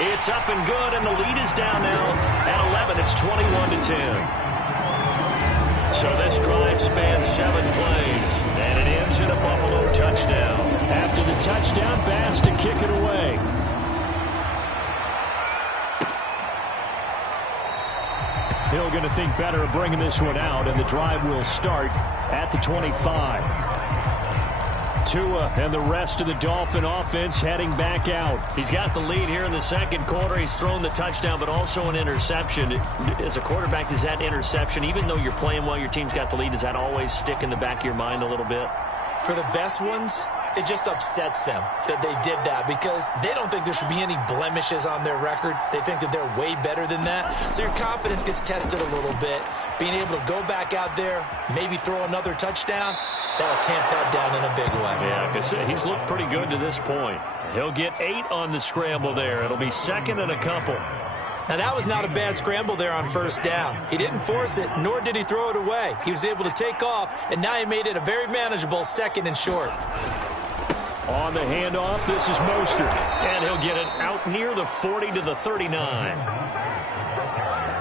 It's up and good, and the lead is down now at 11. It's 21-10. So this drive spans 7 plays, and it ends in a Buffalo touchdown. After the touchdown, Bass to kick it away. Hill going to think better of bringing this one out, and the drive will start at the 25. Tua and the rest of the Dolphin offense heading back out. He's got the lead here in the second quarter. He's thrown the touchdown, but also an interception. As a quarterback, does that interception, even though you're playing well, your team's got the lead, does that always stick in the back of your mind a little bit? For the best ones, it just upsets them that they did that because they don't think there should be any blemishes on their record. They think that they're way better than that. So your confidence gets tested a little bit. Being able to go back out there, maybe throw another touchdown, that'll tamp that down in a big way. Yeah, because he's looked pretty good to this point. He'll get 8 on the scramble there. It'll be 2nd and a couple. Now, that was not a bad scramble there on first down. He didn't force it, nor did he throw it away. He was able to take off, and now he made it a very manageable 2nd and short. On the handoff, this is Mostert. And he'll get it out near the 40 to the 39.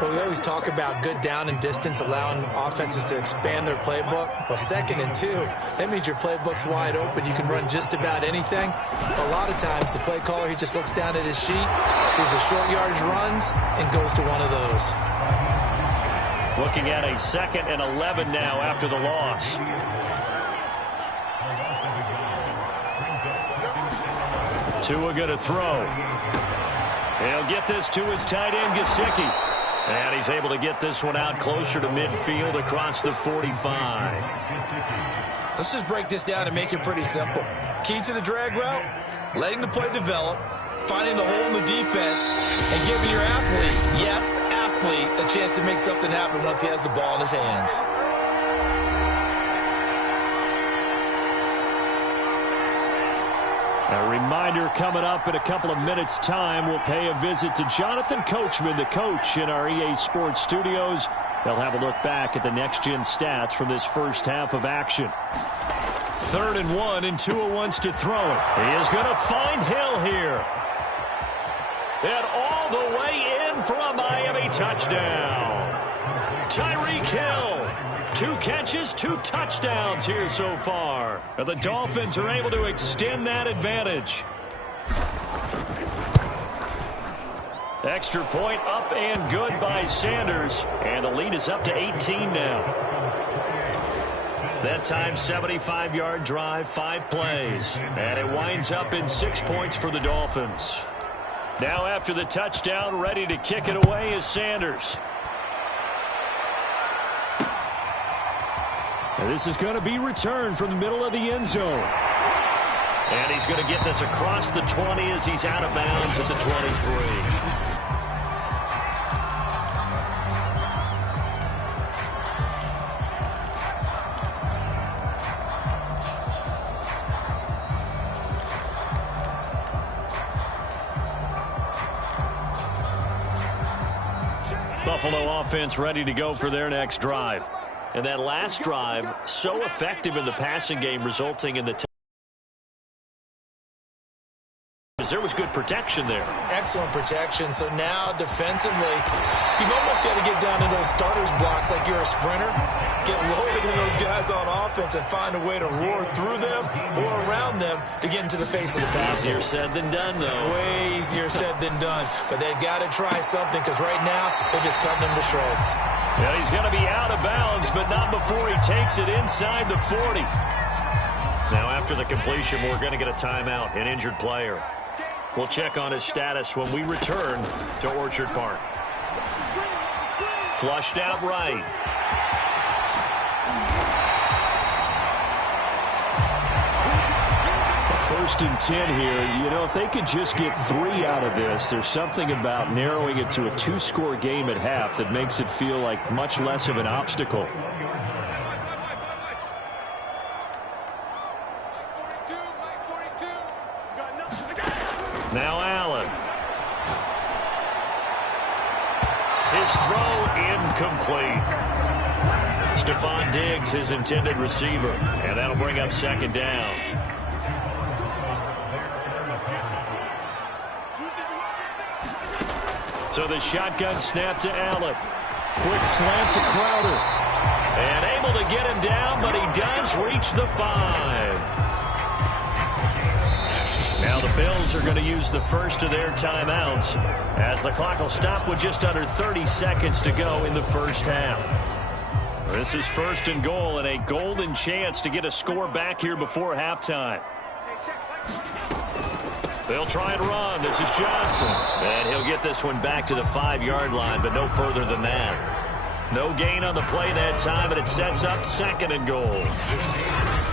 Well, we always talk about good down and distance, allowing offenses to expand their playbook. Well, 2nd and 2, that means your playbook's wide open. You can run just about anything. A lot of times, the play caller, he just looks down at his sheet, sees the short yardage runs, and goes to one of those. Looking at a 2nd and 11 now after the loss. Tua going to throw. He'll get this to his tight end, Gesicki. And he's able to get this one out closer to midfield across the 45. Let's just break this down and make it pretty simple. Key to the drag route, letting the play develop, finding the hole in the defense, and giving your athlete, yes, athlete, a chance to make something happen once he has the ball in his hands. A reminder coming up in a couple of minutes' time. We'll pay a visit to Jonathan Coachman, the coach in our EA Sports studios. They'll have a look back at the next-gen stats from this first half of action. 3rd and 1, and Tua wants to throw it. He is going to find Hill here. And all the way in for a Miami touchdown. Tyreek Hill. 2 catches, 2 touchdowns here so far. And the Dolphins are able to extend that advantage. Extra point up and good by Sanders. And the lead is up to 18 now. That time, 75-yard drive, 5 plays. And it winds up in 6 points for the Dolphins. Now after the touchdown, ready to kick it away is Sanders. And this is going to be returned from the middle of the end zone. And he's going to get this across the 20 as he's out of bounds at the 23. Buffalo offense ready to go for their next drive. And that last drive, so effective in the passing game, resulting in the there was good protection there. Excellent protection. So now defensively, you've almost got to get down to those starters blocks like you're a sprinter. Get lower than those guys on offense and find a way to roar through them or around them to get into the face of the passer. Easier said than done, though. Way easier said than done. But they've got to try something because right now they're just cutting them to shreds. Yeah, he's going to be out of bounds, but not before he takes it inside the 40. Now, after the completion, we're going to get a timeout, an injured player. We'll check on his status when we return to Orchard Park. Flushed out right. First and 10 here. You know, if they could just get 3 out of this, there's something about narrowing it to a 2-score game at half that makes it feel like much less of an obstacle. Now Allen. His throw incomplete. Stephon Diggs, his intended receiver. And that'll bring up second down. So the shotgun snap to Allen. Quick slant to Crowder. And able to get him down, but he does reach the 5. Now the Bills are going to use the first of their timeouts as the clock will stop with just under 30 seconds to go in the first half. This is first and goal and a golden chance to get a score back here before halftime. They'll try and run. This is Johnson. And he'll get this one back to the 5-yard line, but no further than that. No gain on the play that time, and it sets up second and goal.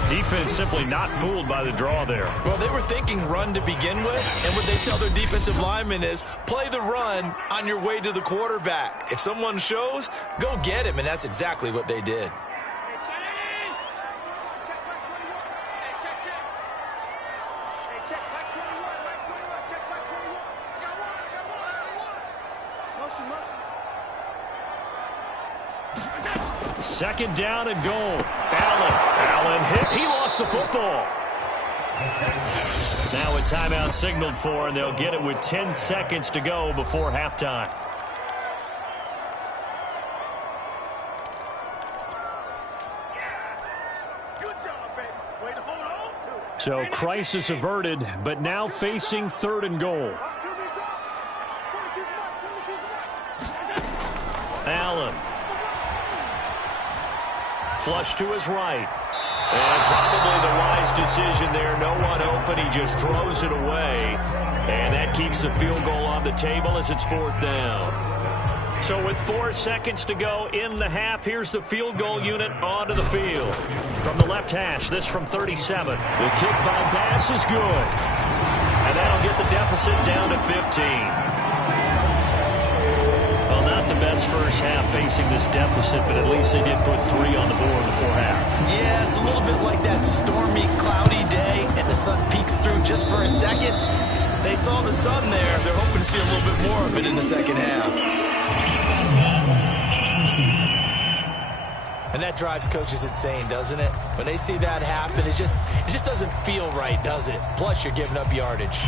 Defense simply not fooled by the draw there. Well, they were thinking run to begin with, and what they tell their defensive linemen is play the run on your way to the quarterback. If someone shows, go get him, and that's exactly what they did. Second down and goal. Allen hit. He lost the football. Now a timeout signaled for, and they'll get it with 10 seconds to go before halftime. So crisis averted, but now facing third and goal. Allen. Flush to his right. And probably the wise decision there. No one open. He just throws it away. And that keeps the field goal on the table as it's fourth down. So with 4 seconds to go in the half, here's the field goal unit onto the field. From the left hash, this from 37. The kick by Bass is good. And that'll get the deficit down to 15. Well, not the best first half facing this deficit, but at least they did put 3 on the board before half. Yeah, it's a little bit like that stormy, cloudy day, and the sun peeks through just for a second. They saw the sun there. They're hoping to see a little bit more of it in the second half. And that drives coaches insane, doesn't it? When they see that happen, it just doesn't feel right, does it? Plus, you're giving up yardage.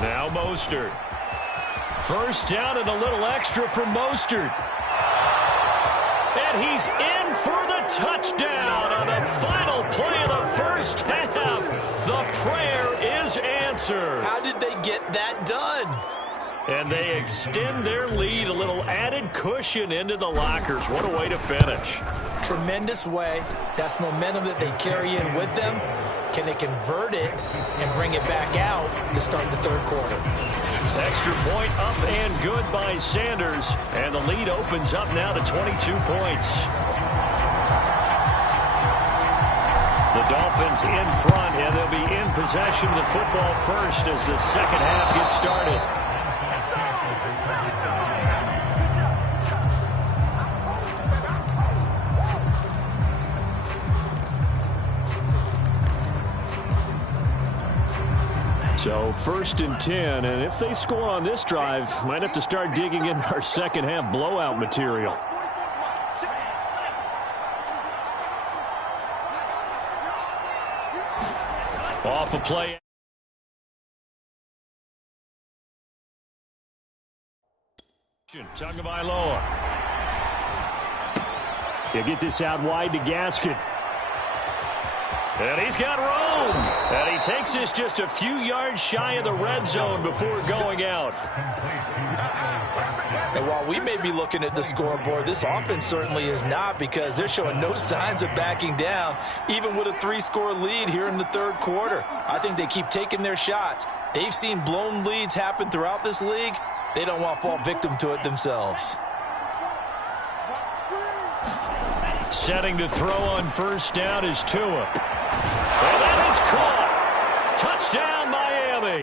Now Mostert. First down and a little extra for Mostert. And he's in for the touchdown on the final play of the first half. The prayer is answered. How did they get that done? And they extend their lead, a little added cushion into the lockers. What a way to finish. Tremendous way. That's momentum that they carry in with them. Can they convert it and bring it back out to start the third quarter? Extra point up and good by Sanders. And the lead opens up now to 22 points. The Dolphins in front, and they'll be in possession of the football first as the second half gets started. So 1st and 10, and if they score on this drive, might have to start digging in our second half blowout material. Off a play. Tagovailoa. You get this out wide to Gaskin. And he's got room. And he takes this just a few yards shy of the red zone before going out. And while we may be looking at the scoreboard, this offense certainly is not, because they're showing no signs of backing down, even with a 3-score lead here in the third quarter. I think they keep taking their shots. They've seen blown leads happen throughout this league. They don't want to fall victim to it themselves. Setting to throw on 1st down is Tua. And that is caught. Touchdown, Miami.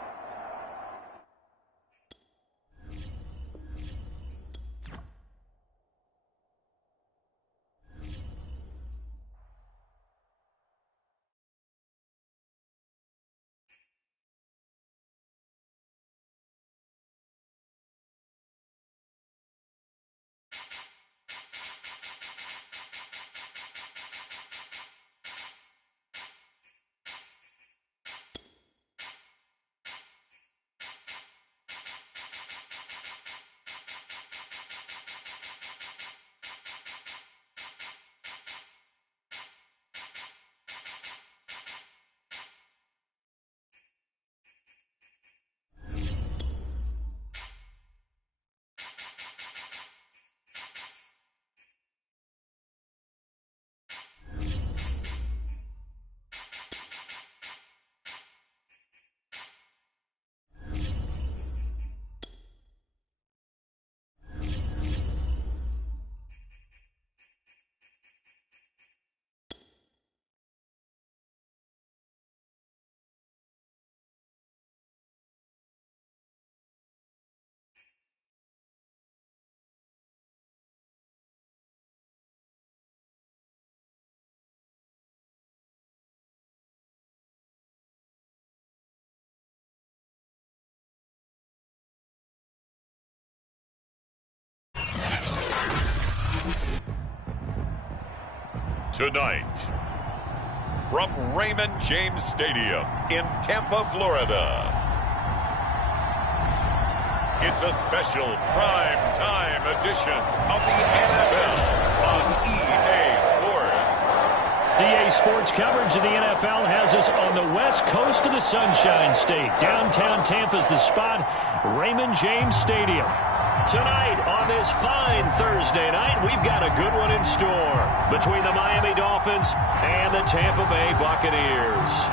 Tonight, from Raymond James Stadium in Tampa, Florida, it's a special prime time edition of the NFL on EA Sports. EA Sports coverage of the NFL has us on the west coast of the Sunshine State. Downtown Tampa's the spot, Raymond James Stadium. Tonight, on this fine Thursday night, we've got a good one in store between the Miami Dolphins and the Tampa Bay Buccaneers.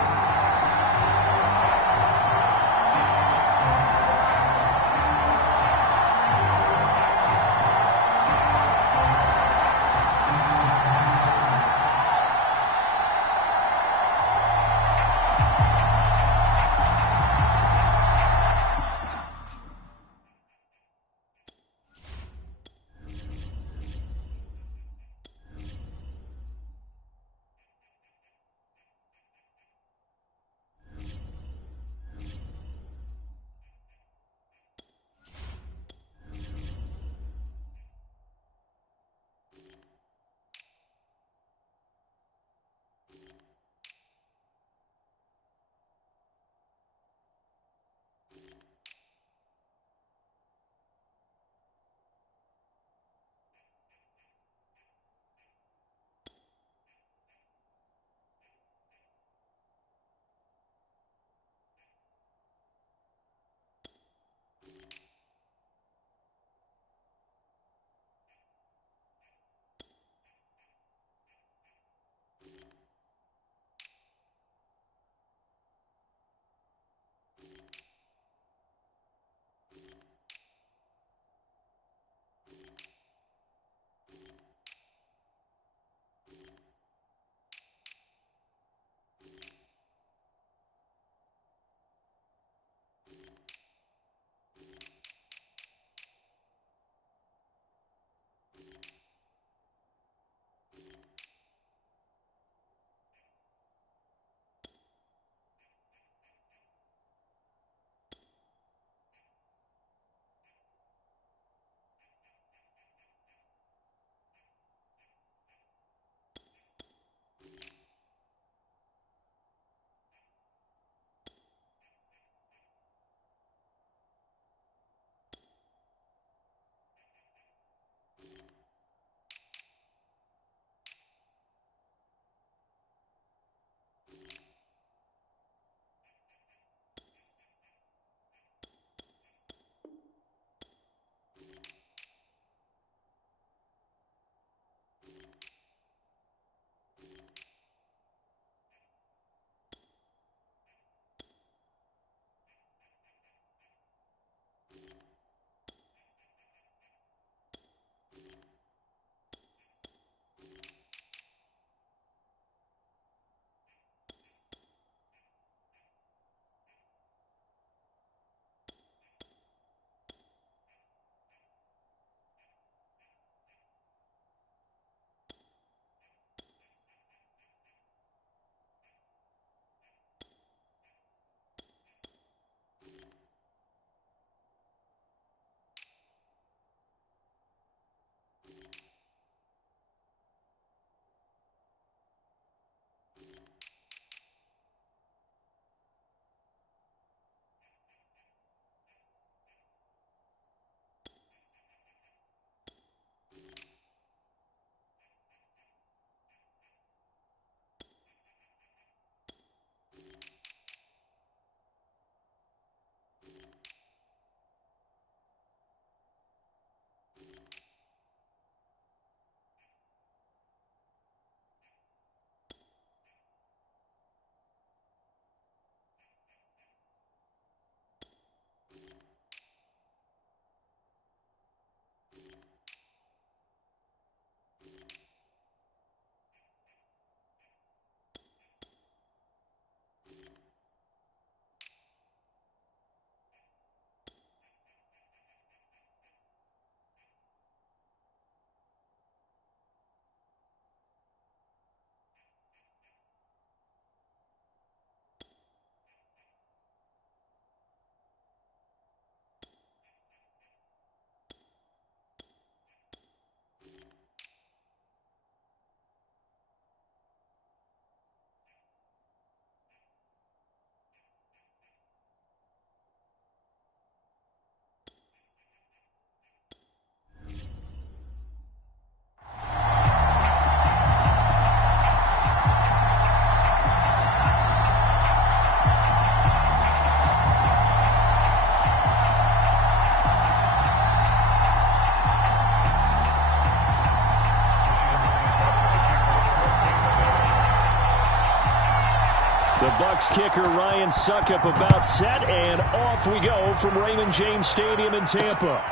Bucs kicker Ryan Suckup about set, and off we go from Raymond James Stadium in Tampa.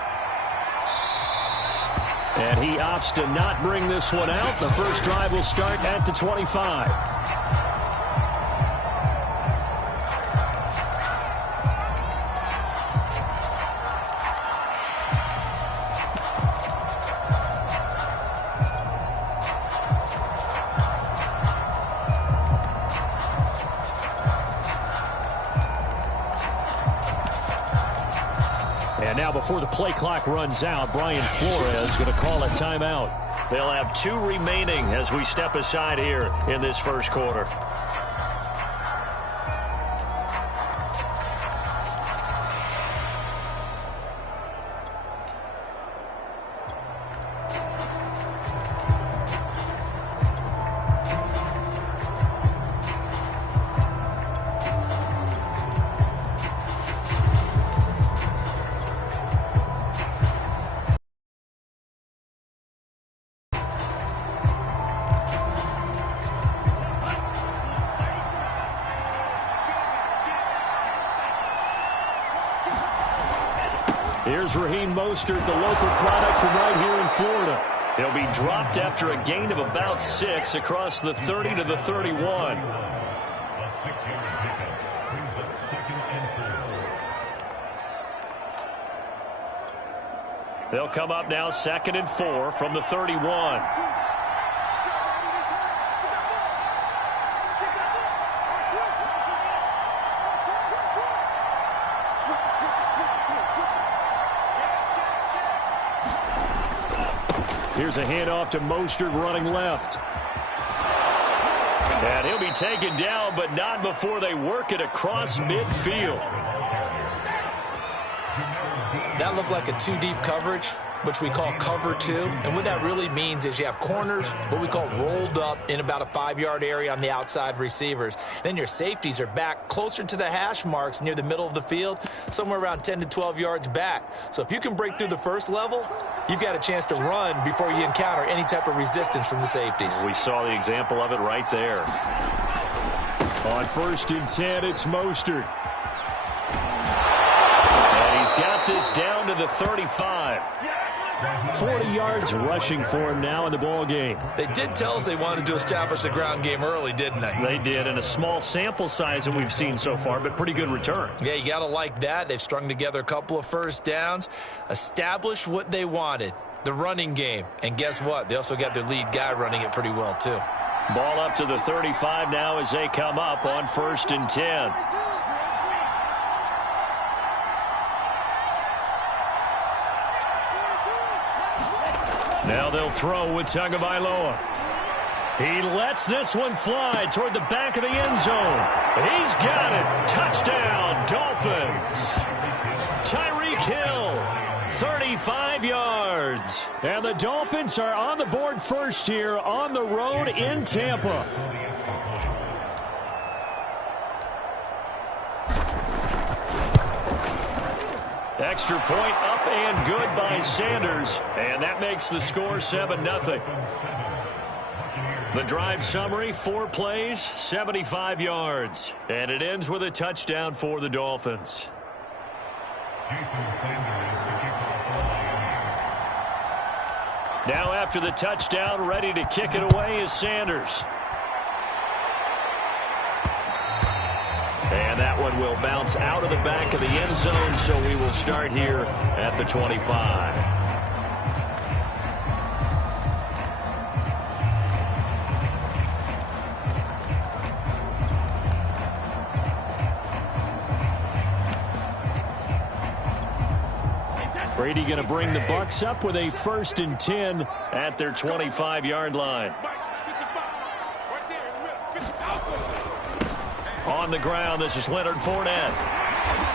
And he opts to not bring this one out. The first drive will start at the 25. And now before the play clock runs out, Brian Flores is going to call a timeout. They'll have 2 remaining as we step aside here in this first quarter. Here's Raheem Mostert, the local product from right here in Florida. He'll be dropped after a gain of about 6 across the 30 to the 31. A 6-yard pickup brings up 2nd and 4. They'll come up now 2nd and 4 from the 31. Here's a handoff to Mostert running left. And he'll be taken down, but not before they work it across midfield. That looked like a 2-deep coverage, which we call cover 2. And what that really means is you have corners, what we call rolled up in about a 5-yard area on the outside receivers. Then your safeties are back closer to the hash marks near the middle of the field, somewhere around 10 to 12 yards back. So if you can break through the first level, you've got a chance to run before you encounter any type of resistance from the safeties. We saw the example of it right there. On 1st and 10, it's Mostert. And he's got this down to the 35. 40 yards rushing for him now in the ball game. They did tell us they wanted to establish the ground game early, didn't they? They did, in a small sample size that we've seen so far, but pretty good return. Yeah, you got to like that. They've strung together a couple of first downs, established what they wanted, the running game. And guess what? They also got their lead guy running it pretty well, too. Ball up to the 35 now as they come up on 1st and 10. Now they'll throw with Tagovailoa. He lets this one fly toward the back of the end zone. He's got it. Touchdown, Dolphins. Tyreek Hill, 35 yards. And the Dolphins are on the board first here on the road in Tampa. Extra point up and good by Sanders. And that makes the score 7-0. The drive summary, 4 plays, 75 yards. And it ends with a touchdown for the Dolphins. Now after the touchdown, ready to kick it away is Sanders. And that one will bounce out of the back of the end zone, so we will start here at the 25. Brady going to bring the Bucs up with a 1st and 10 at their 25-yard line. On the ground, this is Leonard Fournette.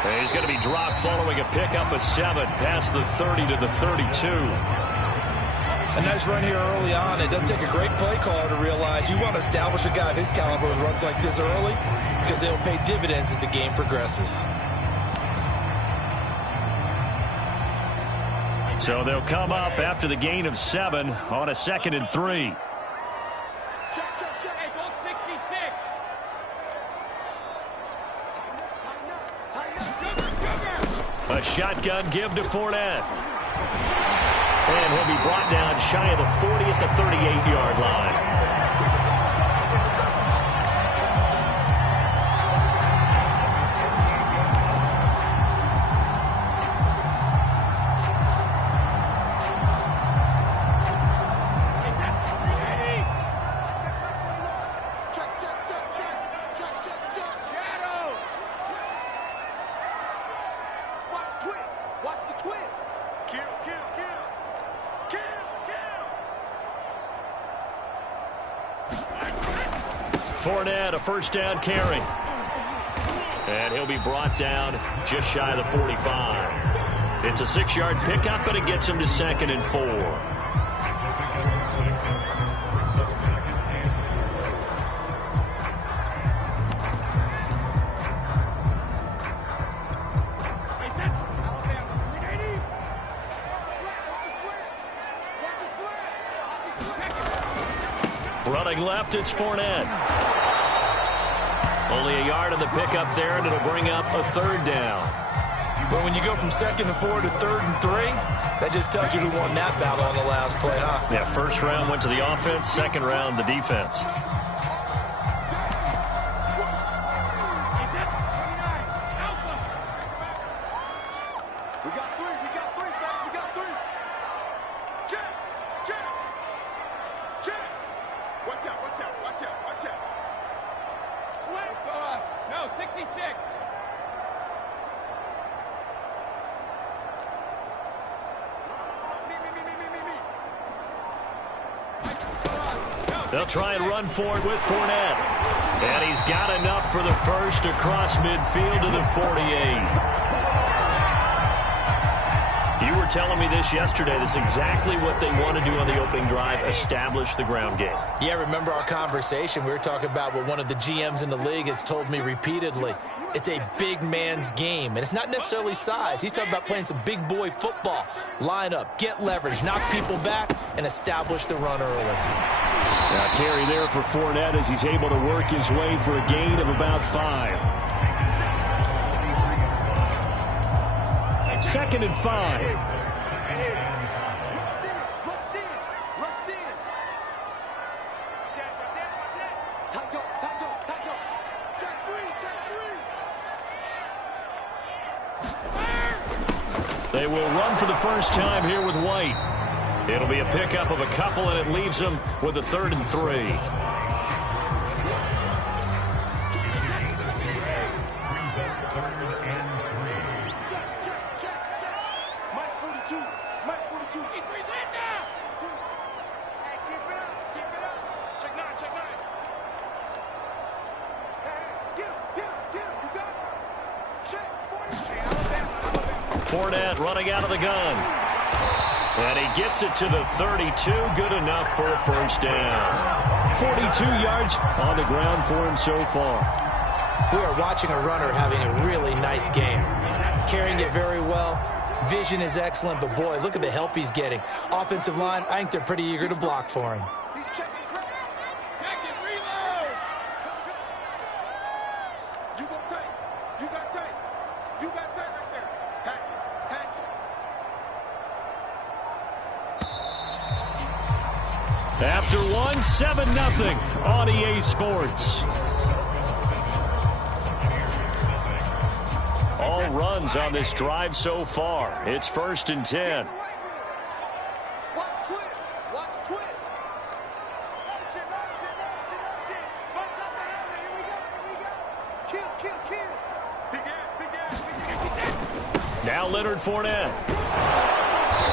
And he's going to be dropped following a pickup of 7 past the 30 to the 32. A nice run here early on. It doesn't take a great play caller to realize you want to establish a guy of his caliber with runs like this early because they'll pay dividends as the game progresses. So they'll come up after the gain of 7 on a 2nd and 3. A shotgun give to Fournette. And he'll be brought down shy of the 40 at the 38-yard line. Fournette, a first down carry. And he'll be brought down just shy of the 45. It's a 6-yard pickup, but it gets him to 2nd and 4. Running left, it's Fournette. Only a yard on the pickup there, and it'll bring up a 3rd down. But when you go from 2nd and 4 to 3rd and 3, that just tells you who won that battle on the last play, huh? Yeah, first round went to the offense, second round the defense. We got three, fellas, we got three. Check. Watch out. Slam. No, 66. Me. They'll try and run for it with Fournette. And he's got enough for the first across midfield to the 48. You were telling me this yesterday. This is exactly what they want to do on the opening drive, establish the ground game. Yeah, remember our conversation? We were talking about what one of the GMs in the league has told me repeatedly. It's a big man's game, and it's not necessarily size. He's talking about playing some big boy football. Line up, get leverage, knock people back, and establish the run early. Now carry there for Fournette as he's able to work his way for a gain of about 5. 2nd and 5. They will run for the first time here with White. It'll be a pickup of a couple, and it leaves them with a 3rd and 3. Fournette running out of the gun. And he gets it to the 32. Good enough for a first down. 42 yards on the ground for him so far. We are watching a runner having a really nice game. Carrying it very well. Vision is excellent, but boy, look at the help he's getting. Offensive line, I think they're pretty eager to block for him. He's checking. You got tight right there. Hatch it. After one, 7-0 on EA Sports. All runs on this drive so far. It's 1st and 10. Watch twist. Kill. Now Leonard Fournette.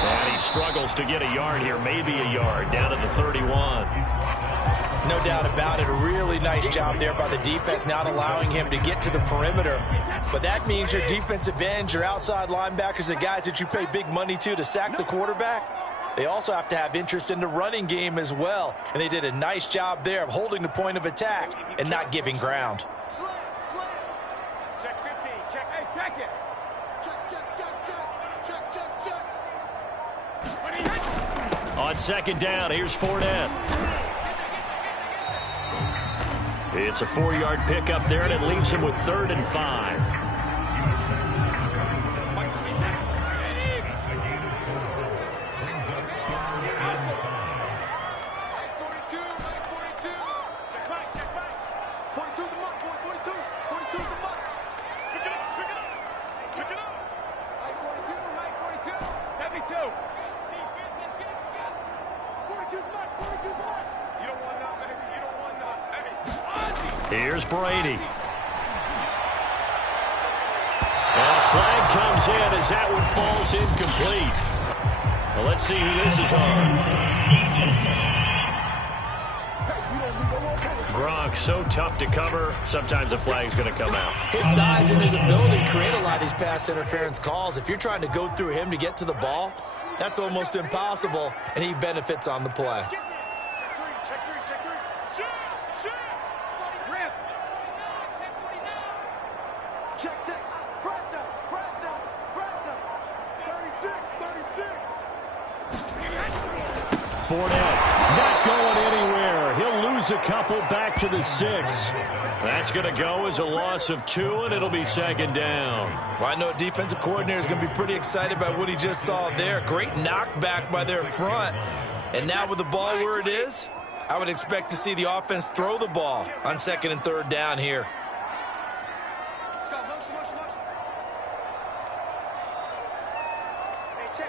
And he struggles to get a yard here, maybe a yard, down to the 31. No doubt about it. A really nice job there by the defense, not allowing him to get to the perimeter. But that means your defensive ends, your outside linebackers, the guys that you pay big money to sack the quarterback, they also have to have interest in the running game as well. And they did a nice job there of holding the point of attack and not giving ground. Slam. Check 15. Check. Hey, check it. Check. On 2nd down, here's Fournette. It's a 4-yard pickup there, and it leaves him with 3rd and 5. You don't want none, baby. You don't want none. Hey, here's Brady. And a flag comes in as that one falls incomplete. Well, let's see who this is on. Gronk, so tough to cover. Sometimes the flag's going to come out. His size and his ability create a lot of these pass interference calls. If you're trying to go through him to get to the ball, that's almost impossible, and he benefits on the play. check three. Shoot. Rip. Check. Fresno. 36. Fournette not going anywhere. He'll lose a couple back to the 6. That's going to go as a loss of 2, and it'll be second down. Well, I know a defensive coordinator is going to be pretty excited by what he just saw there. Great knockback by their front. And now with the ball where it is, I would expect to see the offense throw the ball on 2nd and 3rd down here. Let's go. Motion. Hey, check.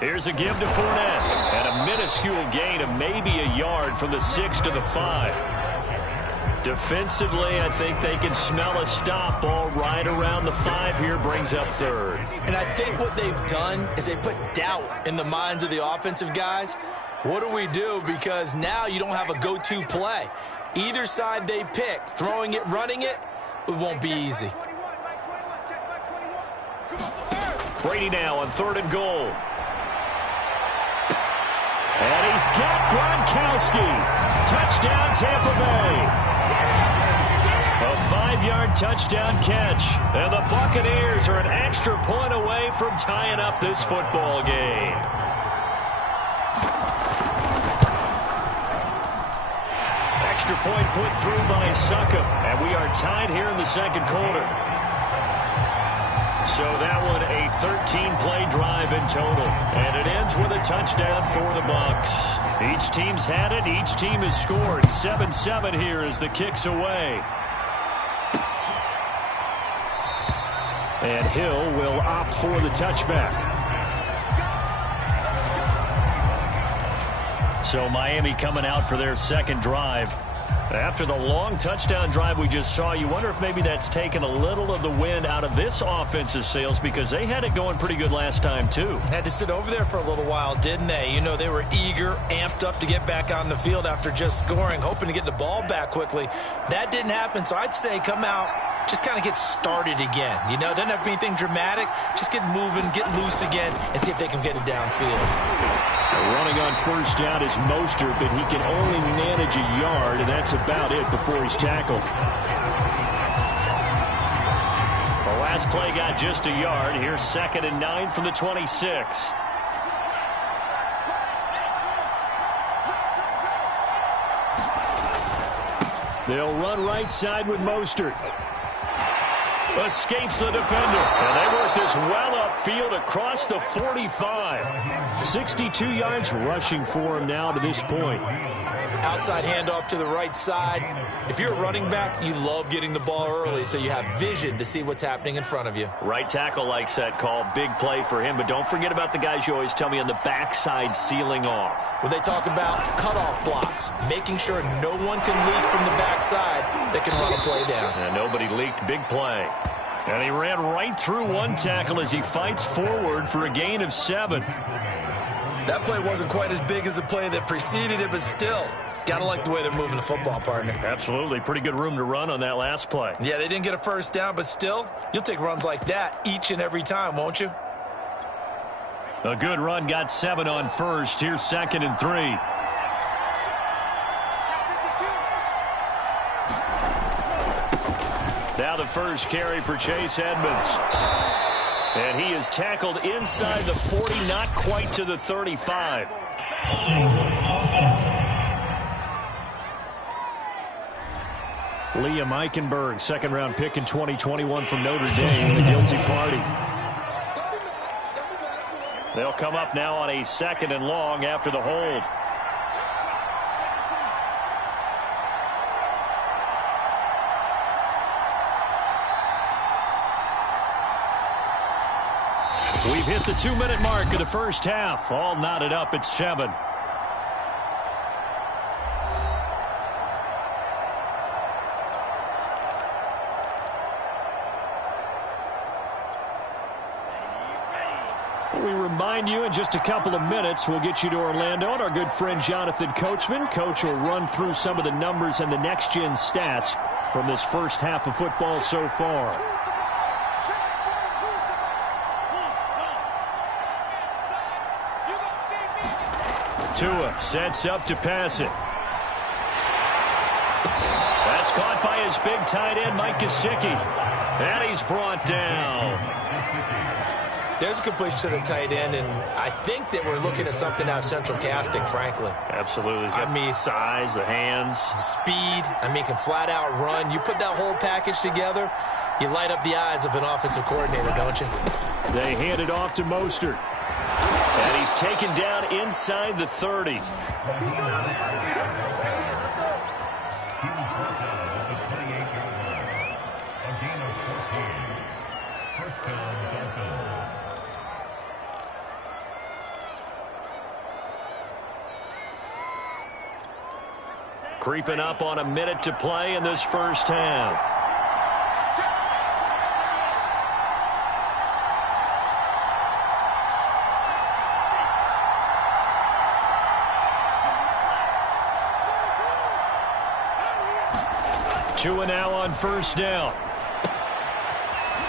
Here's a give to Fournette. And a minuscule gain of maybe a yard from the 6 to the 5. Defensively, I think they can smell a stop ball right around the 5 here, brings up 3rd. And I think what they've done is they put doubt in the minds of the offensive guys. What do we do? Because now you don't have a go-to play. Either side they pick, throwing it, running it, it won't be easy. Brady now on 3rd and goal. And he's got Gronkowski. Touchdown, Tampa Bay. A 5-yard touchdown catch. And the Buccaneers are an extra point away from tying up this football game. Extra point put through by Succop. And we are tied here in the 2nd quarter. So that one a 13-play drive in total. And it ends with a touchdown for the Bucs. Each team's had it. Each team has scored. 7-7 here as the kick's away. And Hill will opt for the touchback. So Miami coming out for their 2nd drive. After the long touchdown drive we just saw, you wonder if maybe that's taken a little of the wind out of this offensive sails, because they had it going pretty good last time, too. Had to sit over there for a little while, didn't they? You know, they were eager, amped up to get back on the field after just scoring, hoping to get the ball back quickly. That didn't happen, so I'd say come out, just kind of get started again. You know, doesn't have to be anything dramatic. Just get moving, get loose again, and see if they can get it downfield. Running on 1st down is Mostert, but he can only manage a yard, and that's about it before he's tackled. The last play got just a yard. Here's 2nd and 9 from the 26. They'll run right side with Mostert. Escapes the defender. And they work this well upfield across the 45. 62 yards rushing for him now to this point. Outside handoff to the right side. If you're a running back, you love getting the ball early so you have vision to see what's happening in front of you. Right tackle likes that call. Big play for him. But don't forget about the guys you always tell me on the backside sealing off. Well, they talk about cutoff blocks, making sure no one can leak from the backside that can run a play down. And nobody leaked. Big play. And he ran right through one tackle as he fights forward for a gain of 7. That play wasn't quite as big as the play that preceded it, but still, gotta like the way they're moving the football, partner. Absolutely. Pretty good room to run on that last play. Yeah, they didn't get a 1st down, but still, you'll take runs like that each and every time, won't you? A good run, got 7 on 1st. Here's 2nd and 3. Now the first carry for Chase Edmonds. And he is tackled inside the 40, not quite to the 35. Liam Eichenberg, 2nd-round pick in 2021 from Notre Dame, the guilty party. They'll come up now on a 2nd and long after the hold. We've hit the 2-minute mark of the first half. All knotted up at 7. We remind you in just a couple of minutes we'll get you to Orlando and our good friend Jonathan Coachman. Coach will run through some of the numbers and the next-gen stats from this first half of football so far. Tua sets up to pass it. That's caught by his big tight end, Mike Gesicki. And he's brought down. There's a completion to the tight end, and I think that we're looking at something out of central casting, frankly. Absolutely. I mean, size, the hands. Speed. I mean, can flat out run. You put that whole package together, you light up the eyes of an offensive coordinator, don't you? They hand it off to Mostert. And he's taken down inside the 30. Creeping up on a minute to play in this first half. Tua now on first down.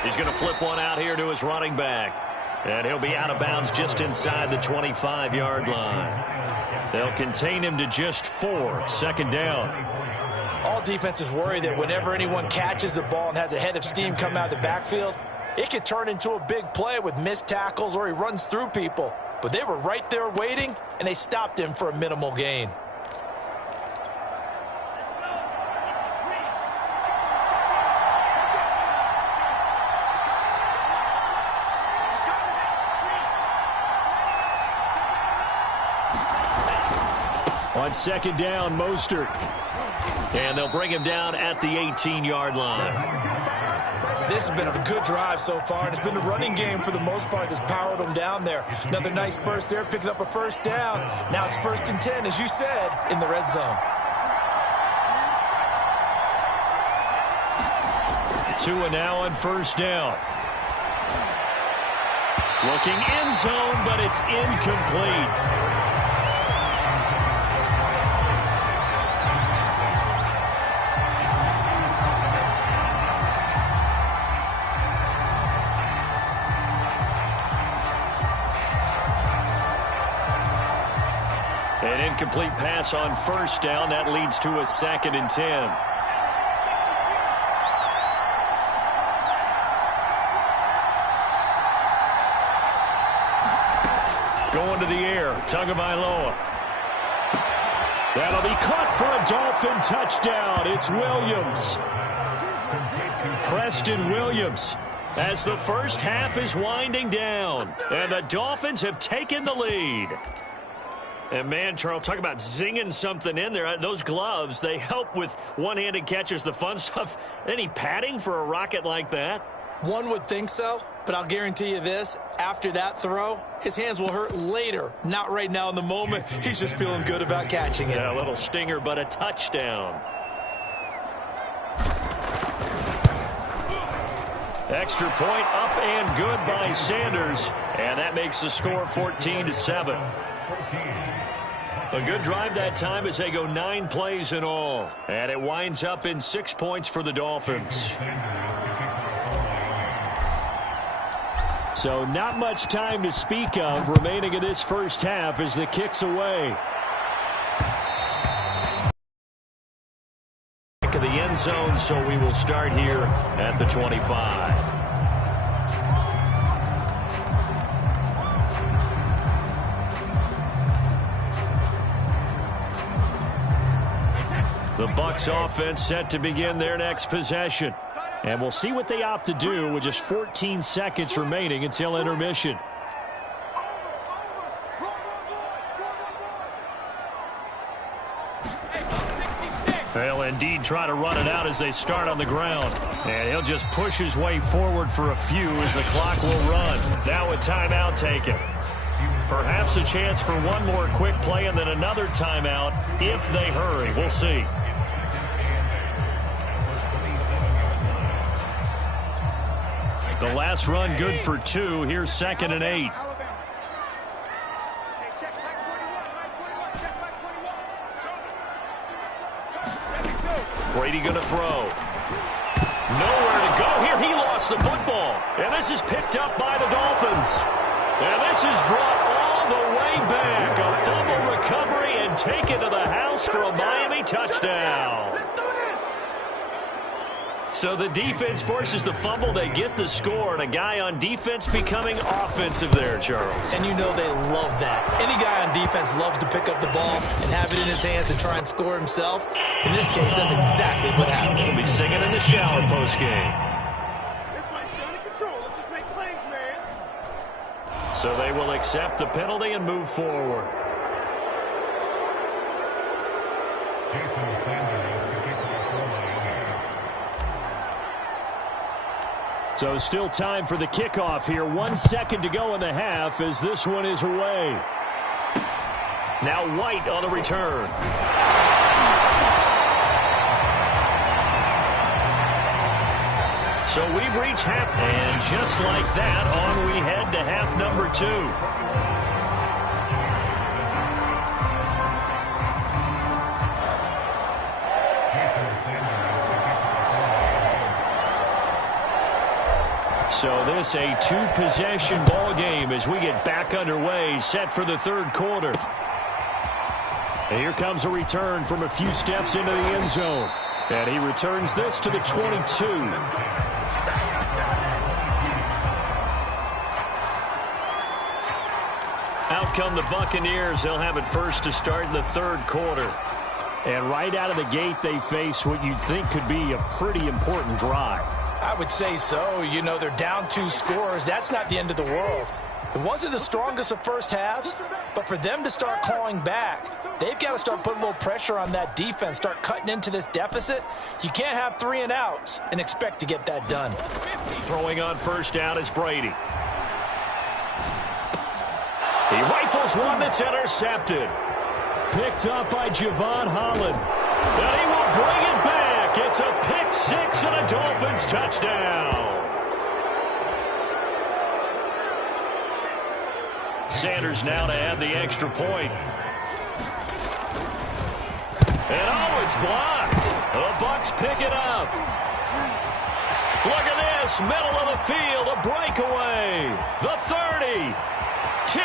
He's going to flip one out here to his running back. And he'll be out of bounds just inside the 25-yard line. They'll contain him to just 4. Second down. All defenses worry that whenever anyone catches the ball and has a head of steam come out of the backfield, it could turn into a big play with missed tackles or he runs through people. But they were right there waiting, and they stopped him for a minimal gain. On second down, Mostert. And they'll bring him down at the 18-yard line. This has been a good drive so far, and it's been a running game for the most part that's powered them down there. Another nice burst there, picking up a first down. Now it's 1st and 10, as you said, in the red zone. Tua now on first down. Looking end zone, but it's incomplete. An incomplete pass on first down. That leads to a 2nd and 10. Going to the air. Tagovailoa. That'll be caught for a Dolphin touchdown. It's Williams. Preston Williams, as the first half is winding down. And the Dolphins have taken the lead. And, man, Charles, talk about zinging something in there. Those gloves, they help with one-handed catches, the fun stuff. Any padding for a rocket like that? One would think so, but I'll guarantee you this. After that throw, his hands will hurt later, not right now in the moment. He's just feeling good about catching it. Yeah, a little stinger, but a touchdown. Extra point up and good by Sanders. And that makes the score 14-7. A good drive that time as they go 9 plays in all. And it winds up in 6 points for the Dolphins. So not much time to speak of remaining in this first half as the kick's away. Back of the end zone, so we will start here at the 25. The Bucs offense set to begin their next possession. And we'll see what they opt to do with just 14 seconds remaining until intermission. They'll indeed try to run it out as they start on the ground. And he'll just push his way forward for a few as the clock will run. Now a timeout taken. Perhaps a chance for one more quick play and then another timeout if they hurry. We'll see. The last run good for 2. Here's 2nd and 8. Brady going to throw. Nowhere to go here. He lost the football. And this is picked up by the Dolphins. And this is brought all the way back. A fumble recovery and taken to the house for a Miami touchdown. So the defense forces the fumble. They get the score. And a guy on defense becoming offensive there, Charles. And you know they love that. Any guy on defense loves to pick up the ball and have it in his hands and try and score himself. In this case, that's exactly what happened. He'll be singing in the shower postgame. So they will accept the penalty and move forward. So still time for the kickoff here. 1 second to go in the half as this one is away. Now White on the return. So we've reached half, and just like that, on we head to half number 2. So this a 2-possession ball game as we get back underway, set for the 3rd quarter. And here comes a return from a few steps into the end zone. And he returns this to the 22. Out come the Buccaneers. They'll have it first to start in the 3rd quarter. And right out of the gate, they face what you'd think could be a pretty important drive. I would say so. You know, they're down 2 scores. That's not the end of the world. It wasn't the strongest of first halves, but for them to start clawing back, they've got to start putting a little pressure on that defense, start cutting into this deficit. You can't have 3 and outs and expect to get that done. Throwing on first down is Brady. He rifles one that's intercepted. Picked up by Javon Holland. And he will bring it back. It's a pick 6 and a Dolphins touchdown. Sanders now to add the extra point. And oh, it's blocked. The Bucs pick it up. Look at this, middle of the field, a breakaway. The 30, 10,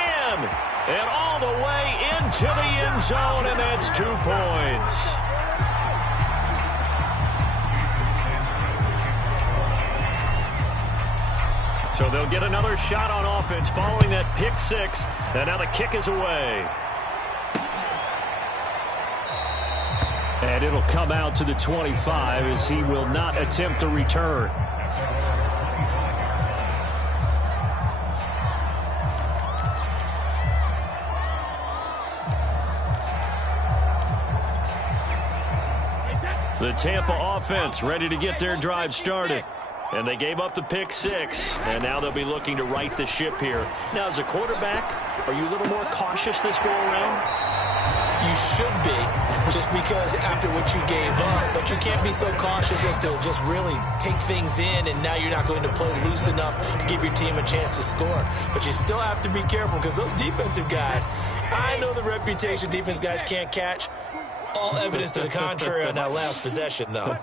and all the way into the end zone, and that's 2 points. So they'll get another shot on offense following that pick 6, and now the kick is away. And it'll come out to the 25 as he will not attempt to return. The Tampa offense ready to get their drive started. And they gave up the pick 6, and now they'll be looking to right the ship here. Now, as a quarterback, are you a little more cautious this go-around? You should be, just because after what you gave up. But you can't be so cautious as to just really take things in, and now you're not going to play loose enough to give your team a chance to score. But you still have to be careful because those defensive guys, I know the reputation defense guys can't catch. All evidence to the contrary on that last possession, though.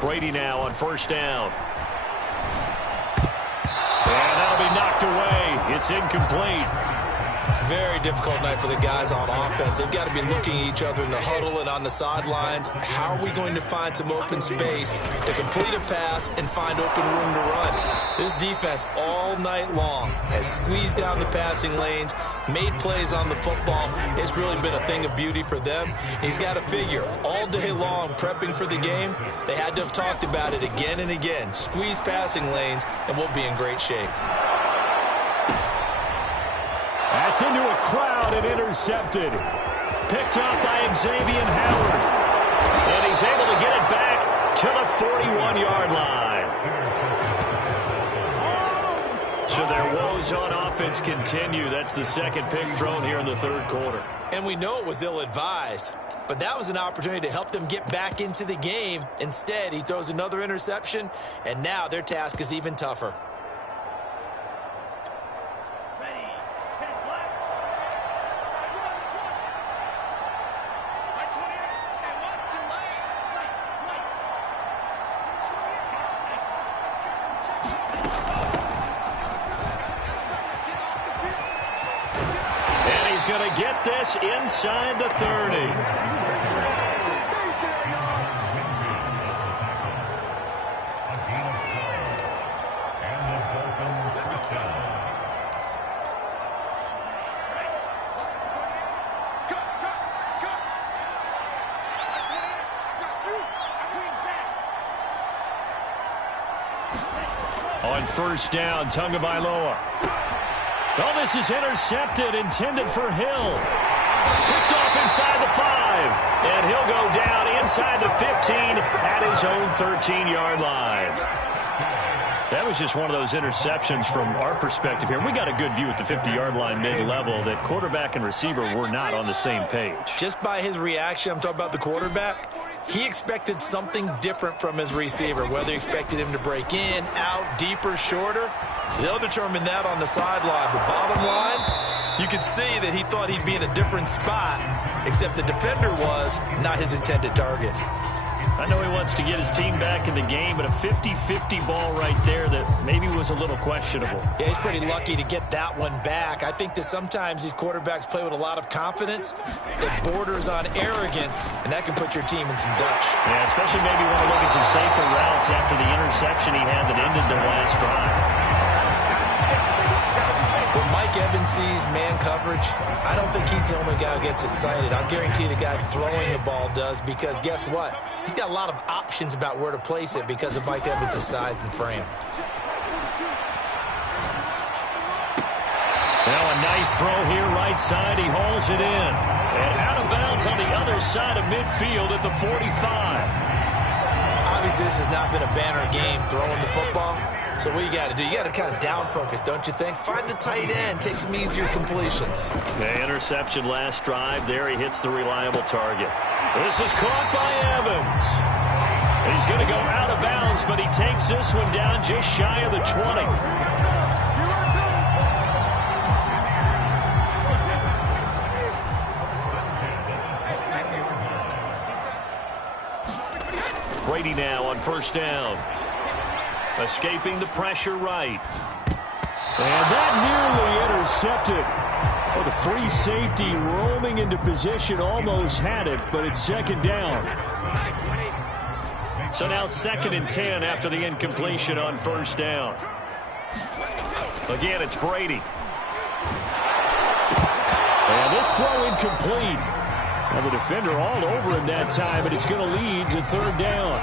Brady now on first down. And that'll be knocked away. It's incomplete. very difficult night for the guys on offense. They've got to be looking at each other in the huddle and on the sidelines. How are we going to find some open space to complete a pass and find open room to run? This defense all night long has squeezed down the passing lanes, made plays on the football. It's really been a thing of beauty for them. He's got to figure all day long prepping for the game, they had to have talked about it again and again. Squeeze passing lanes and we'll be in great shape. That's into a crowd and intercepted. Picked off by Xavier Howard. And he's able to get it back to the 41-yard line. So their woes on offense continue. That's the second pick thrown here in the third quarter. And we know it was ill-advised, but that was an opportunity to help them get back into the game. Instead, he throws another interception, and now their task is even tougher. Going to get this inside the 30. On first down, Tagovailoa. Oh, this is intercepted, intended for Hill. Picked off inside the 5. And he'll go down inside the 15 at his own 13-yard line. That was just one of those interceptions from our perspective here. We got a good view at the 50-yard line mid-level that quarterback and receiver were not on the same page. Just by his reaction, I'm talking about the quarterback, he expected something different from his receiver, whether he expected him to break in, out, deeper, shorter. They'll determine that on the sideline. The bottom line, you could see that he thought he'd be in a different spot, except the defender was not his intended target. I know he wants to get his team back in the game, but a 50-50 ball right there that maybe was a little questionable. Yeah, he's pretty lucky to get that one back. I think that sometimes these quarterbacks play with a lot of confidence that borders on arrogance, and that can put your team in some Dutch. Yeah, especially maybe want to look at some safer routes after the interception he had that ended their last drive. When Mike Evans sees man coverage, I don't think he's the only guy who gets excited. I'll guarantee the guy throwing the ball does, because guess what? He's got a lot of options about where to place it because of Mike Evans' size and frame. Now a nice throw here right side. He hauls it in. And out of bounds on the other side of midfield at the 45. Obviously, this has not been a banner game throwing the football. So what you got to do, you got to kind of down focus, don't you think? Find the tight end, take some easier completions. The interception last drive. There he hits the reliable target. This is caught by Evans. He's going to go out of bounds, but he takes this one down just shy of the 20. Brady now on first down. Escaping the pressure right. And that nearly intercepted. Oh, the free safety roaming into position almost had it, but it's second down. So now 2nd and 10 after the incompletion on first down. Again, it's Brady. And this throw incomplete. Now the defender all over him that time, but it's going to lead to third down.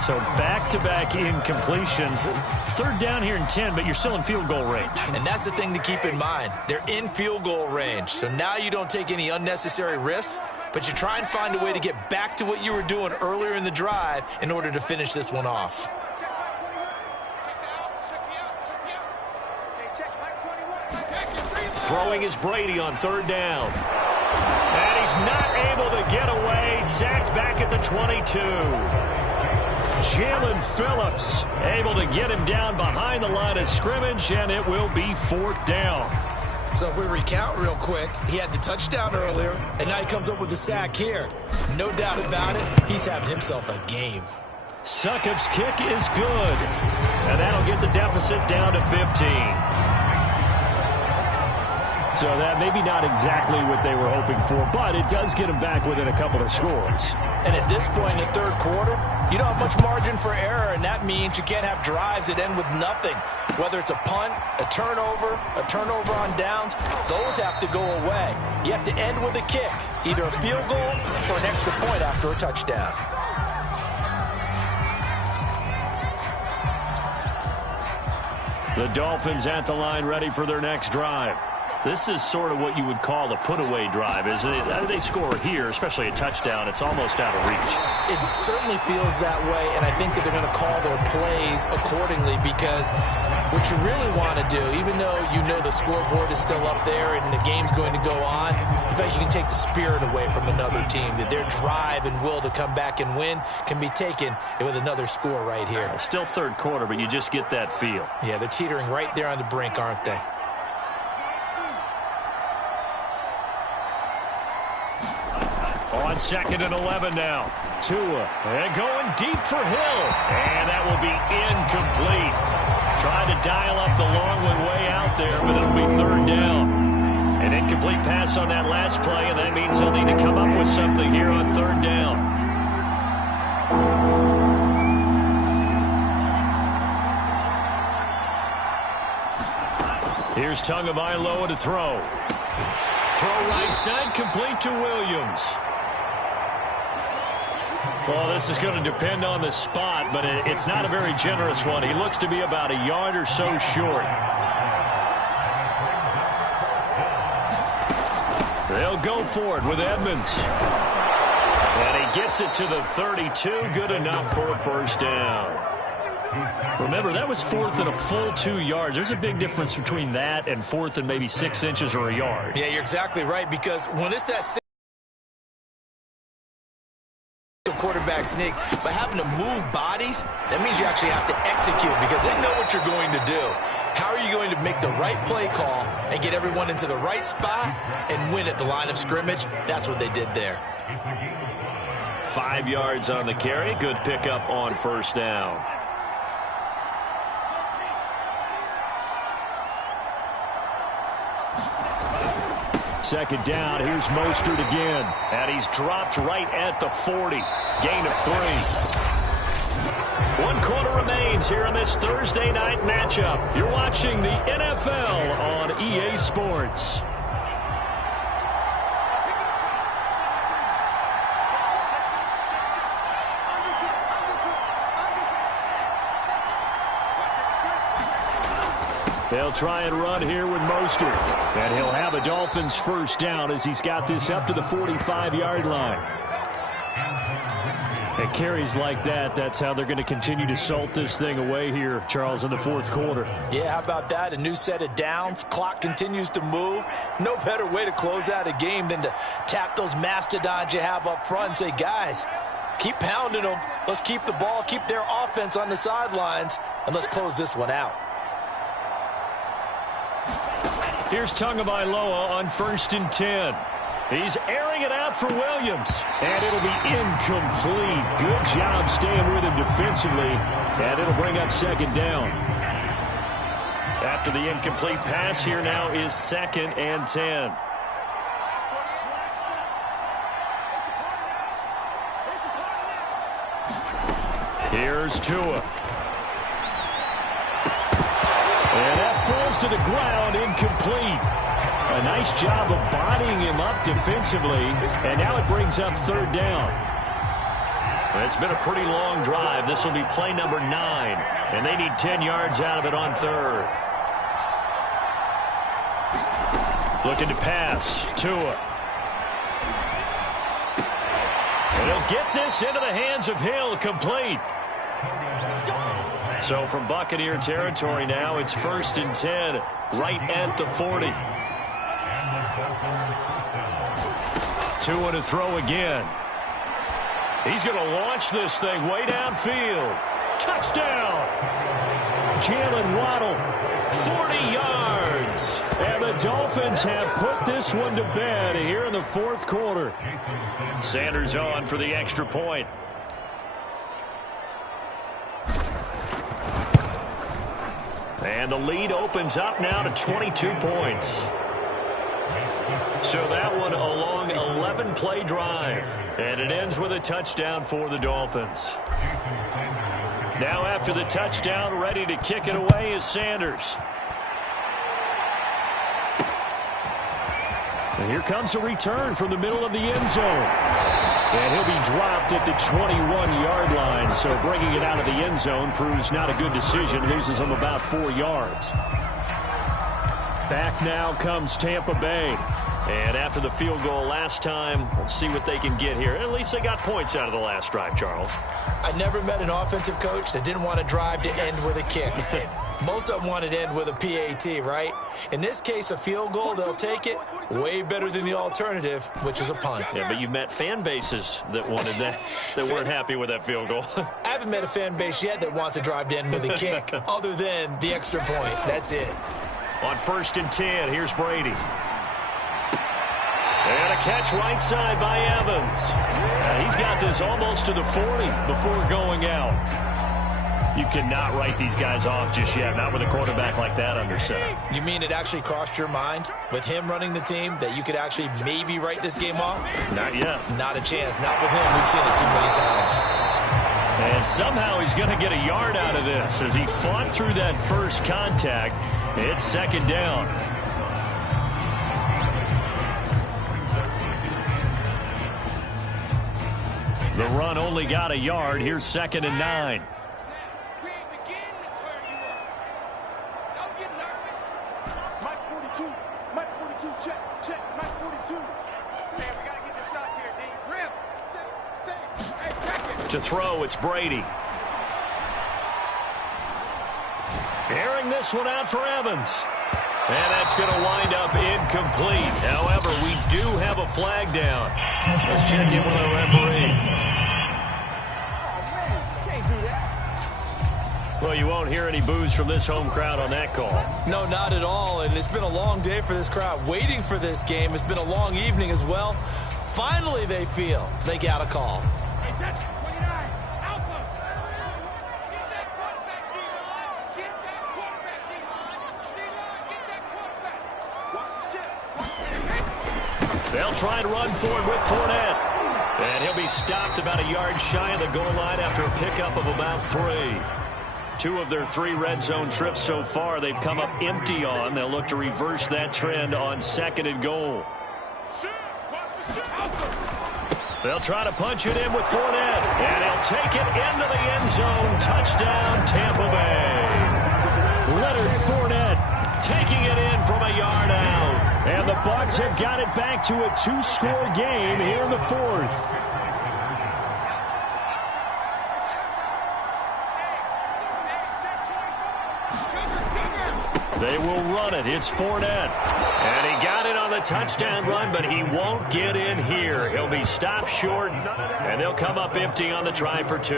So back-to-back incompletions. Third down here in 10, but you're still in field goal range. And that's the thing to keep in mind. They're in field goal range. So now you don't take any unnecessary risks, but you try and find a way to get back to what you were doing earlier in the drive in order to finish this one off. Throwing is Brady on third down. And he's not able to get away. Sacked back at the 22. Jalen Phillips able to get him down behind the line of scrimmage, and it will be fourth down. So if we recount real quick, he had the touchdown earlier, and now he comes up with the sack here. No doubt about it, he's having himself a game. Succop's kick is good, and that'll get the deficit down to 15. So that maybe not exactly what they were hoping for, but it does get them back within a couple of scores. And at this point in the third quarter, you don't have much margin for error, and that means you can't have drives that end with nothing. Whether it's a punt, a turnover on downs, those have to go away. You have to end with a kick, either a field goal or an extra point after a touchdown. The Dolphins at the line ready for their next drive. This is sort of what you would call a put-away drive, isn't it? They score here, especially a touchdown. It's almost out of reach. It certainly feels that way, and I think that they're going to call their plays accordingly because what you really want to do, even though you know the scoreboard is still up there and the game's going to go on, in fact, you can take the spirit away from another team, that their drive and will to come back and win can be taken with another score right here. Still third quarter, but you just get that feel. Yeah, they're teetering right there on the brink, aren't they? On 2nd and 11 now. Tua, and going deep for Hill. And that will be incomplete. Trying to dial up the long one way out there, but it'll be third down. An incomplete pass on that last play, and that means they'll need to come up with something here on third down. Here's Tagovailoa to throw. Throw right side, complete to Williams. Well, this is going to depend on the spot, but it's not a very generous one. He looks to be about a yard or so short. They'll go for it with Edmonds. And he gets it to the 32. Good enough for a first down. Remember, that was fourth and a full 2 yards. There's a big difference between that and fourth and maybe 6 inches or a yard. Yeah, you're exactly right, because when it's that quarterback sneak, but having to move bodies, that means you actually have to execute because they know what you're going to do. How are you going to make the right play call and get everyone into the right spot and win at the line of scrimmage? That's what they did there. 5 yards on the carry. Good pickup on first down. Second down, here's Mostert again. And he's dropped right at the 40. Gain of 3. 1 quarter remains here in this Thursday night matchup. You're watching the NFL on EA Sports. They'll try and run here with Mostert. And he'll have a Dolphins first down as he's got this up to the 45-yard line. And carries like that, that's how they're going to continue to salt this thing away here, Charles, in the fourth quarter. Yeah, how about that? A new set of downs. Clock continues to move. No better way to close out a game than to tap those mastodons you have up front and say, guys, keep pounding them. Let's keep the ball, keep their offense on the sidelines, and let's close this one out. Here's Tagovailoa on 1st and 10. He's airing it out for Williams. And it'll be incomplete. Good job staying with him defensively. And it'll bring up second down. After the incomplete pass, here now is 2nd and 10. Here's Tua. And that falls to the ground, incomplete. A nice job of bodying him up defensively, and now it brings up third down. It's been a pretty long drive. This will be play number 9, and they need 10 yards out of it on third. Looking to pass, Tua. And he'll get this into the hands of Hill, complete. So from Buccaneer territory now, it's 1st and 10, right at the 40. Tua to throw again. He's going to launch this thing way downfield. Touchdown! Jalen Waddle, 40 yards. And the Dolphins have put this one to bed here in the fourth quarter. Sanders on for the extra point. And the lead opens up now to 22 points. So that one a long 11-play drive. And it ends with a touchdown for the Dolphins. Now after the touchdown, ready to kick it away is Sanders. And here comes a return from the middle of the end zone. And he'll be dropped at the 21-yard line. So bringing it out of the end zone proves not a good decision. Loses him about 4 yards. Back now comes Tampa Bay. And after the field goal last time, we'll see what they can get here. At least they got points out of the last drive, Charles. I never met an offensive coach that didn't want to drive to end with a kick. Most of them wanted to end with a PAT, right? In this case, a field goal, they'll take it. Way better than the alternative, which is a punt. Yeah, but you've met fan bases that wanted that, that weren't happy with that field goal. I haven't met a fan base yet that wants to drive to end with a kick, other than the extra point. That's it. On 1st and 10, here's Brady. And a catch right side by Evans. He's got this almost to the 40 before going out. You cannot write these guys off just yet, not with a quarterback like that under center. You mean it actually crossed your mind with him running the team that you could actually maybe write this game off? Not yet. Not a chance. Not with him. We've seen it too many times. And somehow he's going to get a yard out of this as he fought through that first contact. It's 2nd down. The run only got a yard. Here's 2nd and 9. To throw, it's Brady. Airing this one out for Evans. And that's going to wind up incomplete. However, we do have a flag down. Let's check in with the referee. Well, you won't hear any boos from this home crowd on that call. No, not at all. And it's been a long day for this crowd waiting for this game. It's been a long evening as well. Finally, they feel they got a call. They'll try and run for it with Fournette. And he'll be stopped about a yard shy of the goal line after a pickup of about 3. 2 of their 3 red zone trips so far they've come up empty on. They'll look to reverse that trend on 2nd and goal. They'll try to punch it in with Fournette. And he'll take it into the end zone. Touchdown, Tampa Bay. Leonard Fournette taking it in from a yard out. And the Bucs have got it back to a 2-score game here in the 4th. They will run it. It's Fournette. And he got it on the touchdown run, but he won't get in here. He'll be stopped short, and they'll come up empty on the try for 2.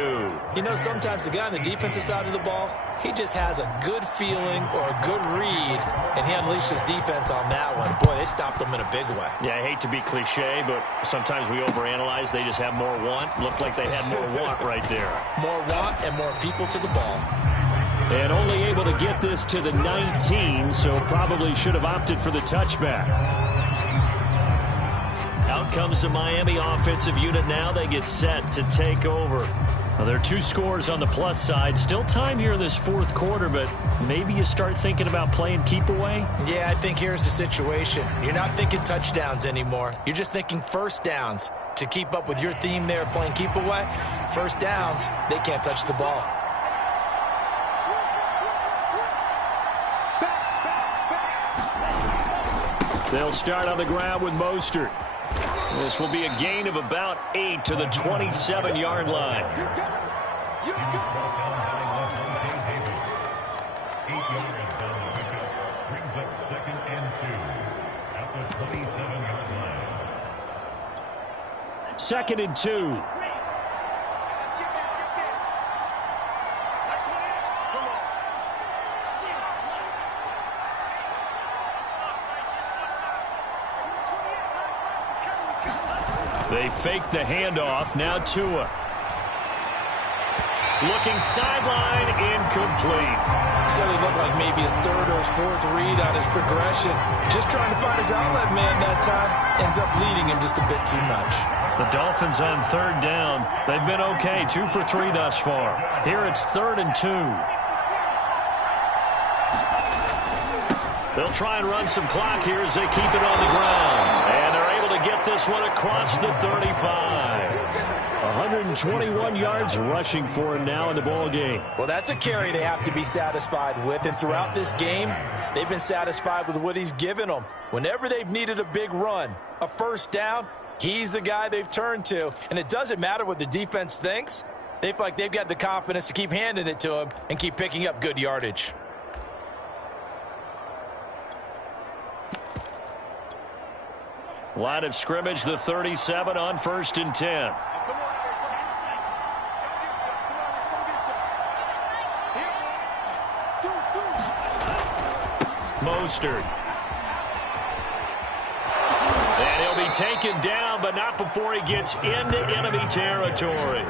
You know, sometimes the guy on the defensive side of the ball, he just has a good feeling or a good read, and he unleashed his defense on that one. Boy, they stopped him in a big way. Yeah, I hate to be cliche, but sometimes we overanalyze. They just have more want. Looked like they had more want right there. More want and more people to the ball. And only able to get this to the 19, so probably should have opted for the touchback. Out comes the Miami offensive unit now. They get set to take over. Now, there are 2 scores on the plus side. Still time here in this 4th quarter, but maybe you start thinking about playing keep away? Yeah, I think here's the situation. You're not thinking touchdowns anymore. You're just thinking first downs. To keep up with your theme there, playing keep away, first downs, they can't touch the ball. They'll start on the ground with Mostert. This will be a gain of about 8 to the 27-yard line. 8 yards on the pickup. Brings up 2nd and 2 at the 27-yard line. 2nd and 2. They fake the handoff. Now Tua. Looking sideline, incomplete. So they look like maybe his third or his fourth read on his progression. Just trying to find his outlet man that time. Ends up leading him just a bit too much. The Dolphins on third down. They've been okay, 2 for 3 thus far. Here it's 3rd and 2. They'll try and run some clock here as they keep it on the ground. And they're able to get this one across the 35. 121 yards rushing for him now in the ball game. Well, that's a carry they have to be satisfied with. And throughout this game, they've been satisfied with what he's given them. Whenever they've needed a big run, a first down, he's the guy they've turned to. And it doesn't matter what the defense thinks. They feel like they've got the confidence to keep handing it to him and keep picking up good yardage. Line of scrimmage, the 37 on 1st and 10. Mostert. And he'll be taken down, but not before he gets into enemy territory.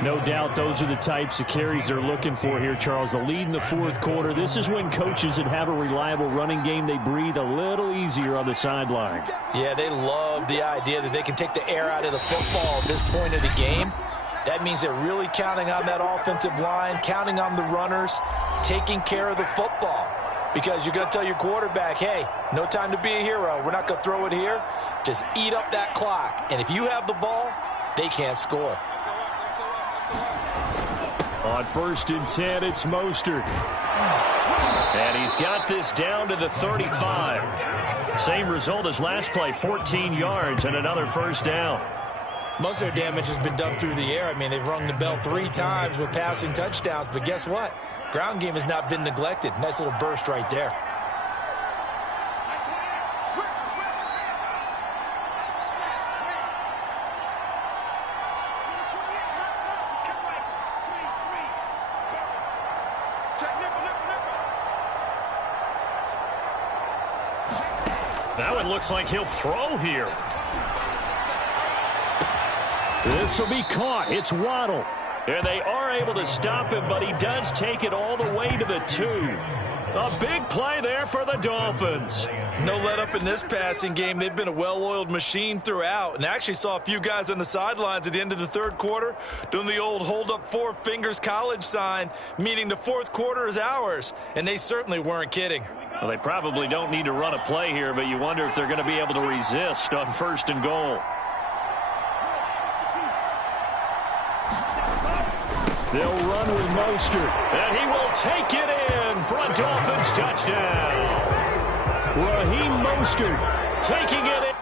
No doubt those are the types of carries they're looking for here, Charles. The lead in the 4th quarter. This is when coaches that have a reliable running game, they breathe a little easier on the sideline. Yeah, they love the idea that they can take the air out of the football at this point of the game. That means they're really counting on that offensive line, counting on the runners, taking care of the football. Because you're going to tell your quarterback, hey, no time to be a hero. We're not going to throw it here. Just eat up that clock. And if you have the ball, they can't score. On 1st and 10, it's Mostert. And he's got this down to the 35. Same result as last play, 14 yards and another first down. Most of their damage has been done through the air. I mean, they've rung the bell 3 times with passing touchdowns. But guess what? Ground game has not been neglected. Nice little burst right there. That one looks like he'll throw here. This will be caught. It's Waddle. And they are able to stop him, but he does take it all the way to the 2. A big play there for the Dolphins. No let up in this passing game. They've been a well-oiled machine throughout. And actually saw a few guys on the sidelines at the end of the 3rd quarter doing the old hold up 4 fingers college sign, meaning the 4th quarter is ours. And they certainly weren't kidding. Well, they probably don't need to run a play here, but you wonder if they're going to be able to resist on 1st and goal. They'll run with Mostert, and he will take it in for a Dolphins touchdown. Raheem Mostert taking it in.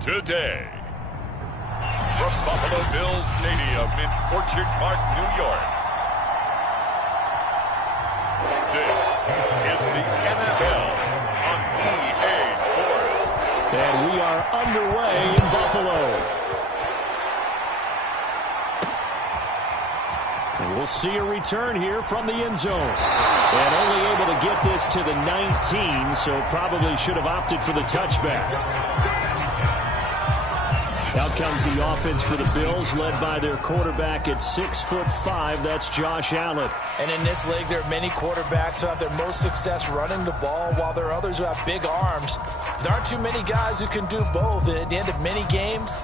Today, from Buffalo Bills Stadium in Orchard Park, New York, this is the NFL on EA Sports. And we are underway in Buffalo. We'll see a return here from the end zone. And only able to get this to the 19, so probably should have opted for the touchback. Out comes the offense for the Bills, led by their quarterback at 6'5". That's Josh Allen. And in this league, there are many quarterbacks who have their most success running the ball, while there are others who have big arms. There aren't too many guys who can do both. And at the end of many games,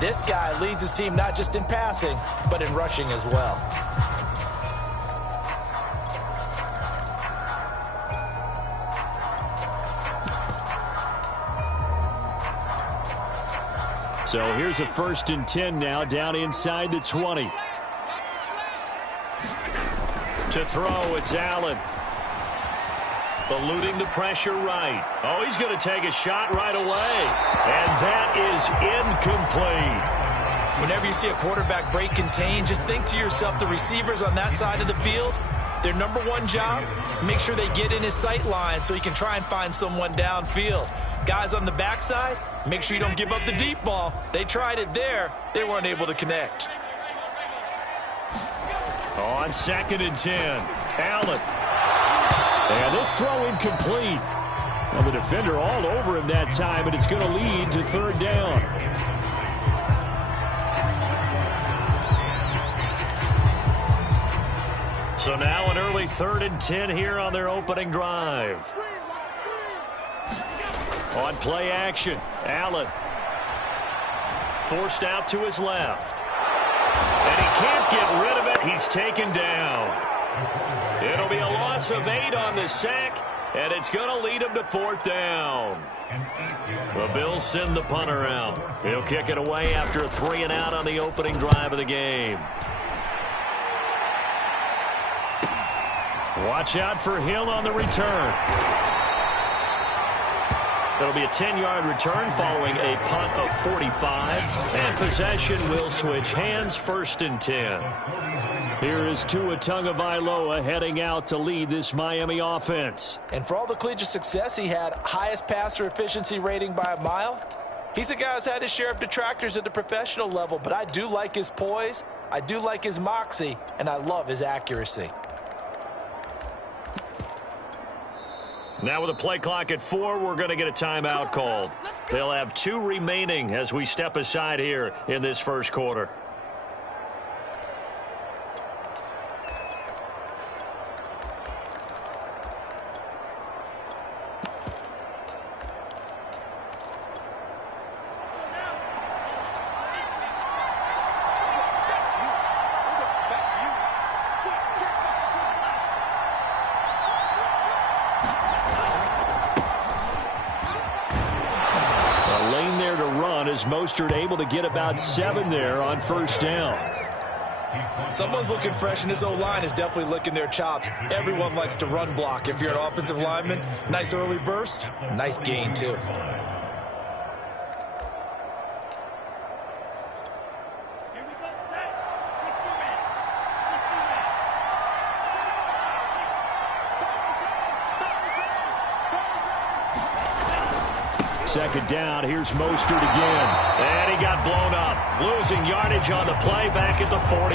this guy leads his team not just in passing, but in rushing as well. So here's a 1st and 10 now, down inside the 20. To throw, it's Allen. Eluding the pressure right. Oh, he's going to take a shot right away. And that is incomplete. Whenever you see a quarterback break contain, just think to yourself, the receivers on that side of the field, their number one job, make sure they get in his sight line so he can try and find someone downfield. Guys on the backside, make sure you don't give up the deep ball. They tried it there. They weren't able to connect. On 2nd and 10, Allen. And this throw incomplete. Well, the defender all over him that time, and it's going to lead to 3rd down. So now an early 3rd and 10 here on their opening drive. On play action, Allen. Forced out to his left. And he can't get rid of it. He's taken down. It'll be a loss of 8 on the sack, and it's going to lead him to 4th down. The Bills send the punter out. He'll kick it away after a 3-and-out on the opening drive of the game. Watch out for Hill on the return. It'll be a 10-yard return following a punt of 45. And possession will switch hands, 1st and 10. Here is Tua Tagovailoa heading out to lead this Miami offense. And for all the collegiate success he had, highest passer efficiency rating by a mile, he's a guy who's had his share of detractors at the professional level. But I do like his poise, I do like his moxie, and I love his accuracy. Now with a play clock at 4, we're going to get a timeout called. They'll have 2 remaining as we step aside here in this first quarter. Mostert able to get about 7 there on 1st down. Someone's looking fresh, and his O-line is definitely licking their chops. Everyone likes to run block. If you're an offensive lineman, nice early burst, nice gain too. Second down, here's Mostert again. And he got blown up. Losing yardage on the play back at the 44.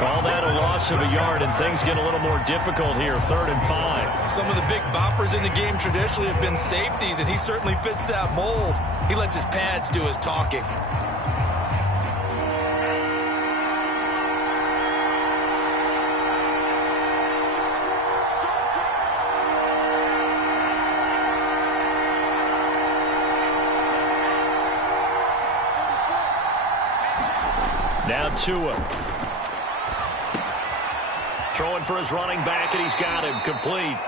Call that a loss of a yard, and things get a little more difficult here, 3rd and 5. Some of the big boppers in the game traditionally have been safeties, and he certainly fits that mold. He lets his pads do his talking. Now Tua. Throwing for his running back, and he's got him complete.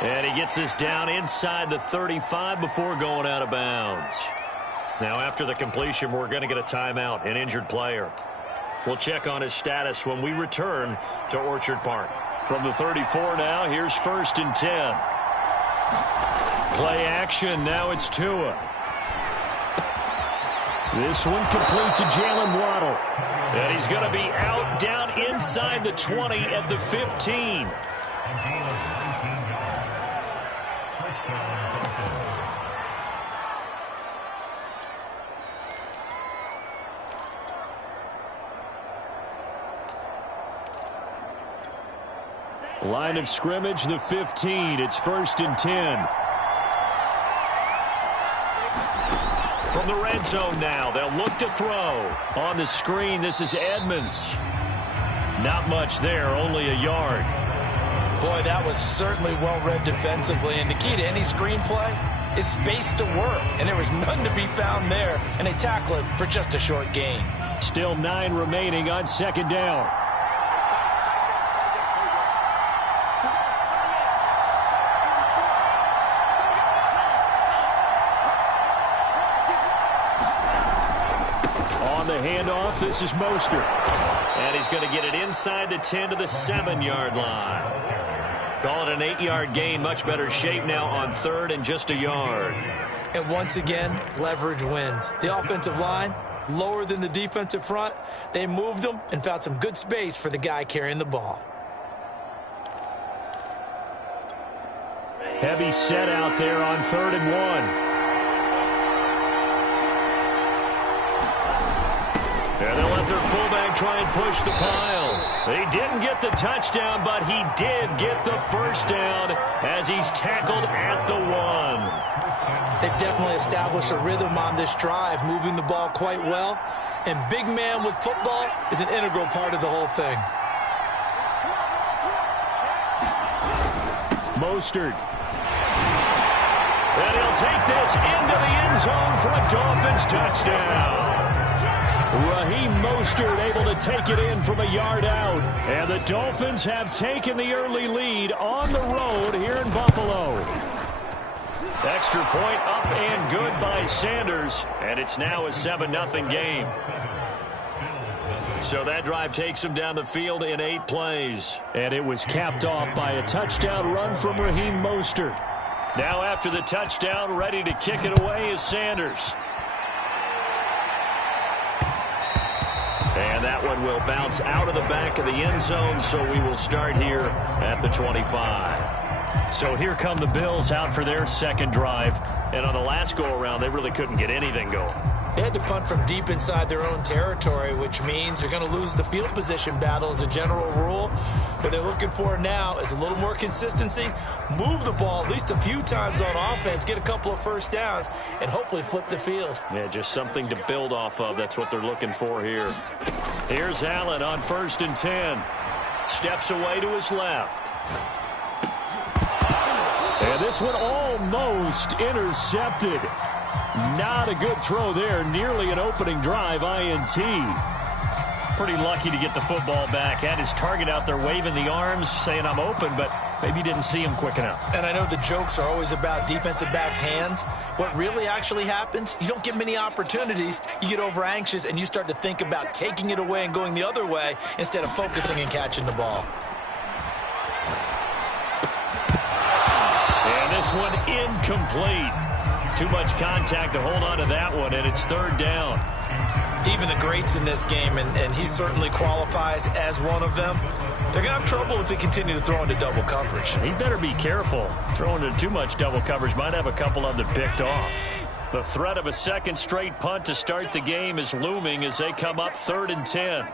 And he gets this down inside the 35 before going out of bounds. Now after the completion, we're going to get a timeout, an injured player. We'll check on his status when we return to Orchard Park. From the 34 now, here's 1st and 10. Play action, now it's Tua. This one complete to Jalen Waddle. And he's going to be out down inside the 20 at the 15. Line of scrimmage, the 15. It's 1st and 10. From the red zone now, they'll look to throw. On the screen, this is Edmonds. Not much there, only a yard. Boy, that was certainly well-read defensively, and the key to any screenplay is space to work, and there was none to be found there, and they tackle it for just a short gain. Still 9 remaining on 2nd down. On the handoff, this is Mostert. And he's going to get it inside the 10 to the 7-yard line. Call it an 8-yard gain. Much better shape now on 3rd and just a yard. And once again, leverage wins. The offensive line, lower than the defensive front. They moved them and found some good space for the guy carrying the ball. Heavy set out there on 3rd and 1. And they'll let their fullback try and push the pile. He didn't get the touchdown, but he did get the first down as he's tackled at the 1. They've definitely established a rhythm on this drive, moving the ball quite well. And big man with football is an integral part of the whole thing. Mostert. And he'll take this into the end zone for a Dolphins touchdown. Raheem Mostert able to take it in from a yard out. And the Dolphins have taken the early lead on the road here in Buffalo. Extra point up and good by Sanders. And it's now a 7-0 game. So that drive takes him down the field in 8 plays. And it was capped off by a touchdown run from Raheem Mostert. Now after the touchdown, ready to kick it away is Sanders. And that one will bounce out of the back of the end zone, so we will start here at the 25. So here come the Bills out for their second drive. And on the last go-around, they really couldn't get anything going. They had to punt from deep inside their own territory, which means they're going to lose the field position battle as a general rule. What they're looking for now is a little more consistency, move the ball at least a few times on offense, get a couple of first downs, and hopefully flip the field. Yeah, just something to build off of. That's what they're looking for here. Here's Allen on 1st and 10. Steps away to his left. And this one almost intercepted. Not a good throw there. Nearly an opening drive, INT. Pretty lucky to get the football back. Had his target out there waving the arms, saying I'm open, but maybe didn't see him quick enough. And I know the jokes are always about defensive backs' hands. What really actually happens, you don't get many opportunities. You get over anxious, and you start to think about taking it away and going the other way instead of focusing and catching the ball. And this one incomplete. Too much contact to hold on to that one, and it's 3rd down. Even the greats in this game, and he certainly qualifies as one of them, they're going to have trouble if they continue to throw into double coverage. He better be careful. Throwing into too much double coverage might have a couple of them picked off. The threat of a second straight punt to start the game is looming as they come up 3rd and 10.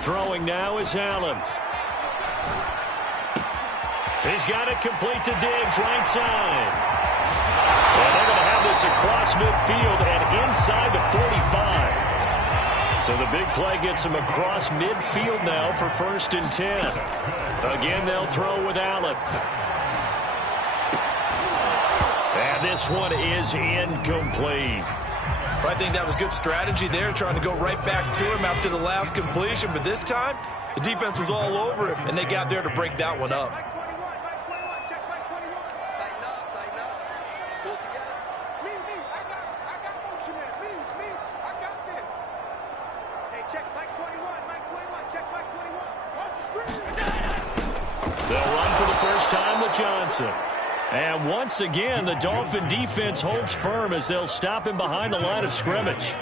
Throwing now is Allen. He's got it complete to Diggs, right side. And they're going to have this across midfield and inside the 45. So the big play gets him across midfield now for 1st and 10. Again, they'll throw with Allen. And this one is incomplete. I think that was good strategy there, trying to go right back to him after the last completion. But this time, the defense was all over him, and they got there to break that one up. They'll run for the first time with Johnson. And once again, the Dolphin defense holds firm as they'll stop him behind the line of scrimmage.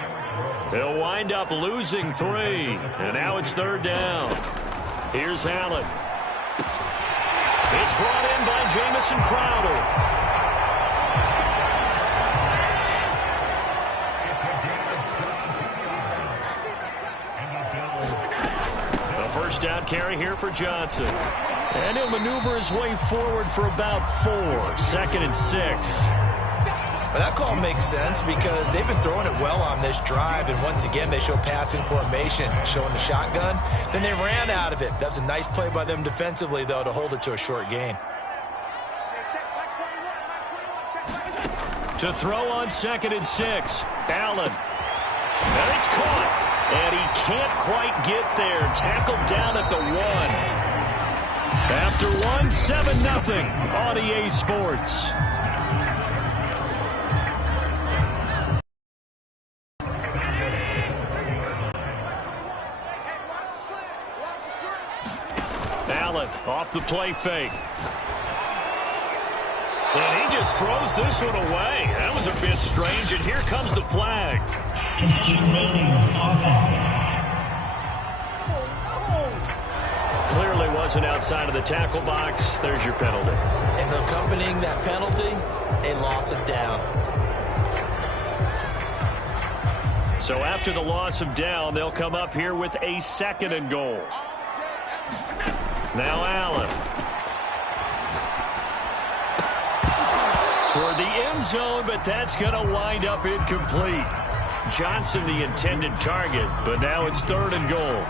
They'll wind up losing 3. And now it's 3rd down. Here's Allen. It's brought in by Jamison Crowder. first down carry here for Johnson. And he'll maneuver his way forward for about 4. 2nd and 6. Well, that call makes sense because they've been throwing it well on this drive, and once again they show passing formation, showing the shotgun. Then they ran out of it. That's a nice play by them defensively, though, to hold it to a short gain. To throw on 2nd and 6. Allen. And it's caught. And he can't quite get there. Tackled down at the 1. After 1, 7-0 on EA Sports. Allen off the play fake. And he just throws this one away. That was a bit strange, and here comes the flag. Clearly wasn't outside of the tackle box. There's your penalty. And accompanying that penalty, a loss of down. So after the loss of down, they'll come up here with a 2nd and goal. Now Allen. Toward the end zone, but that's going to wind up incomplete. Johnson the intended target, but now it's 3rd and goal.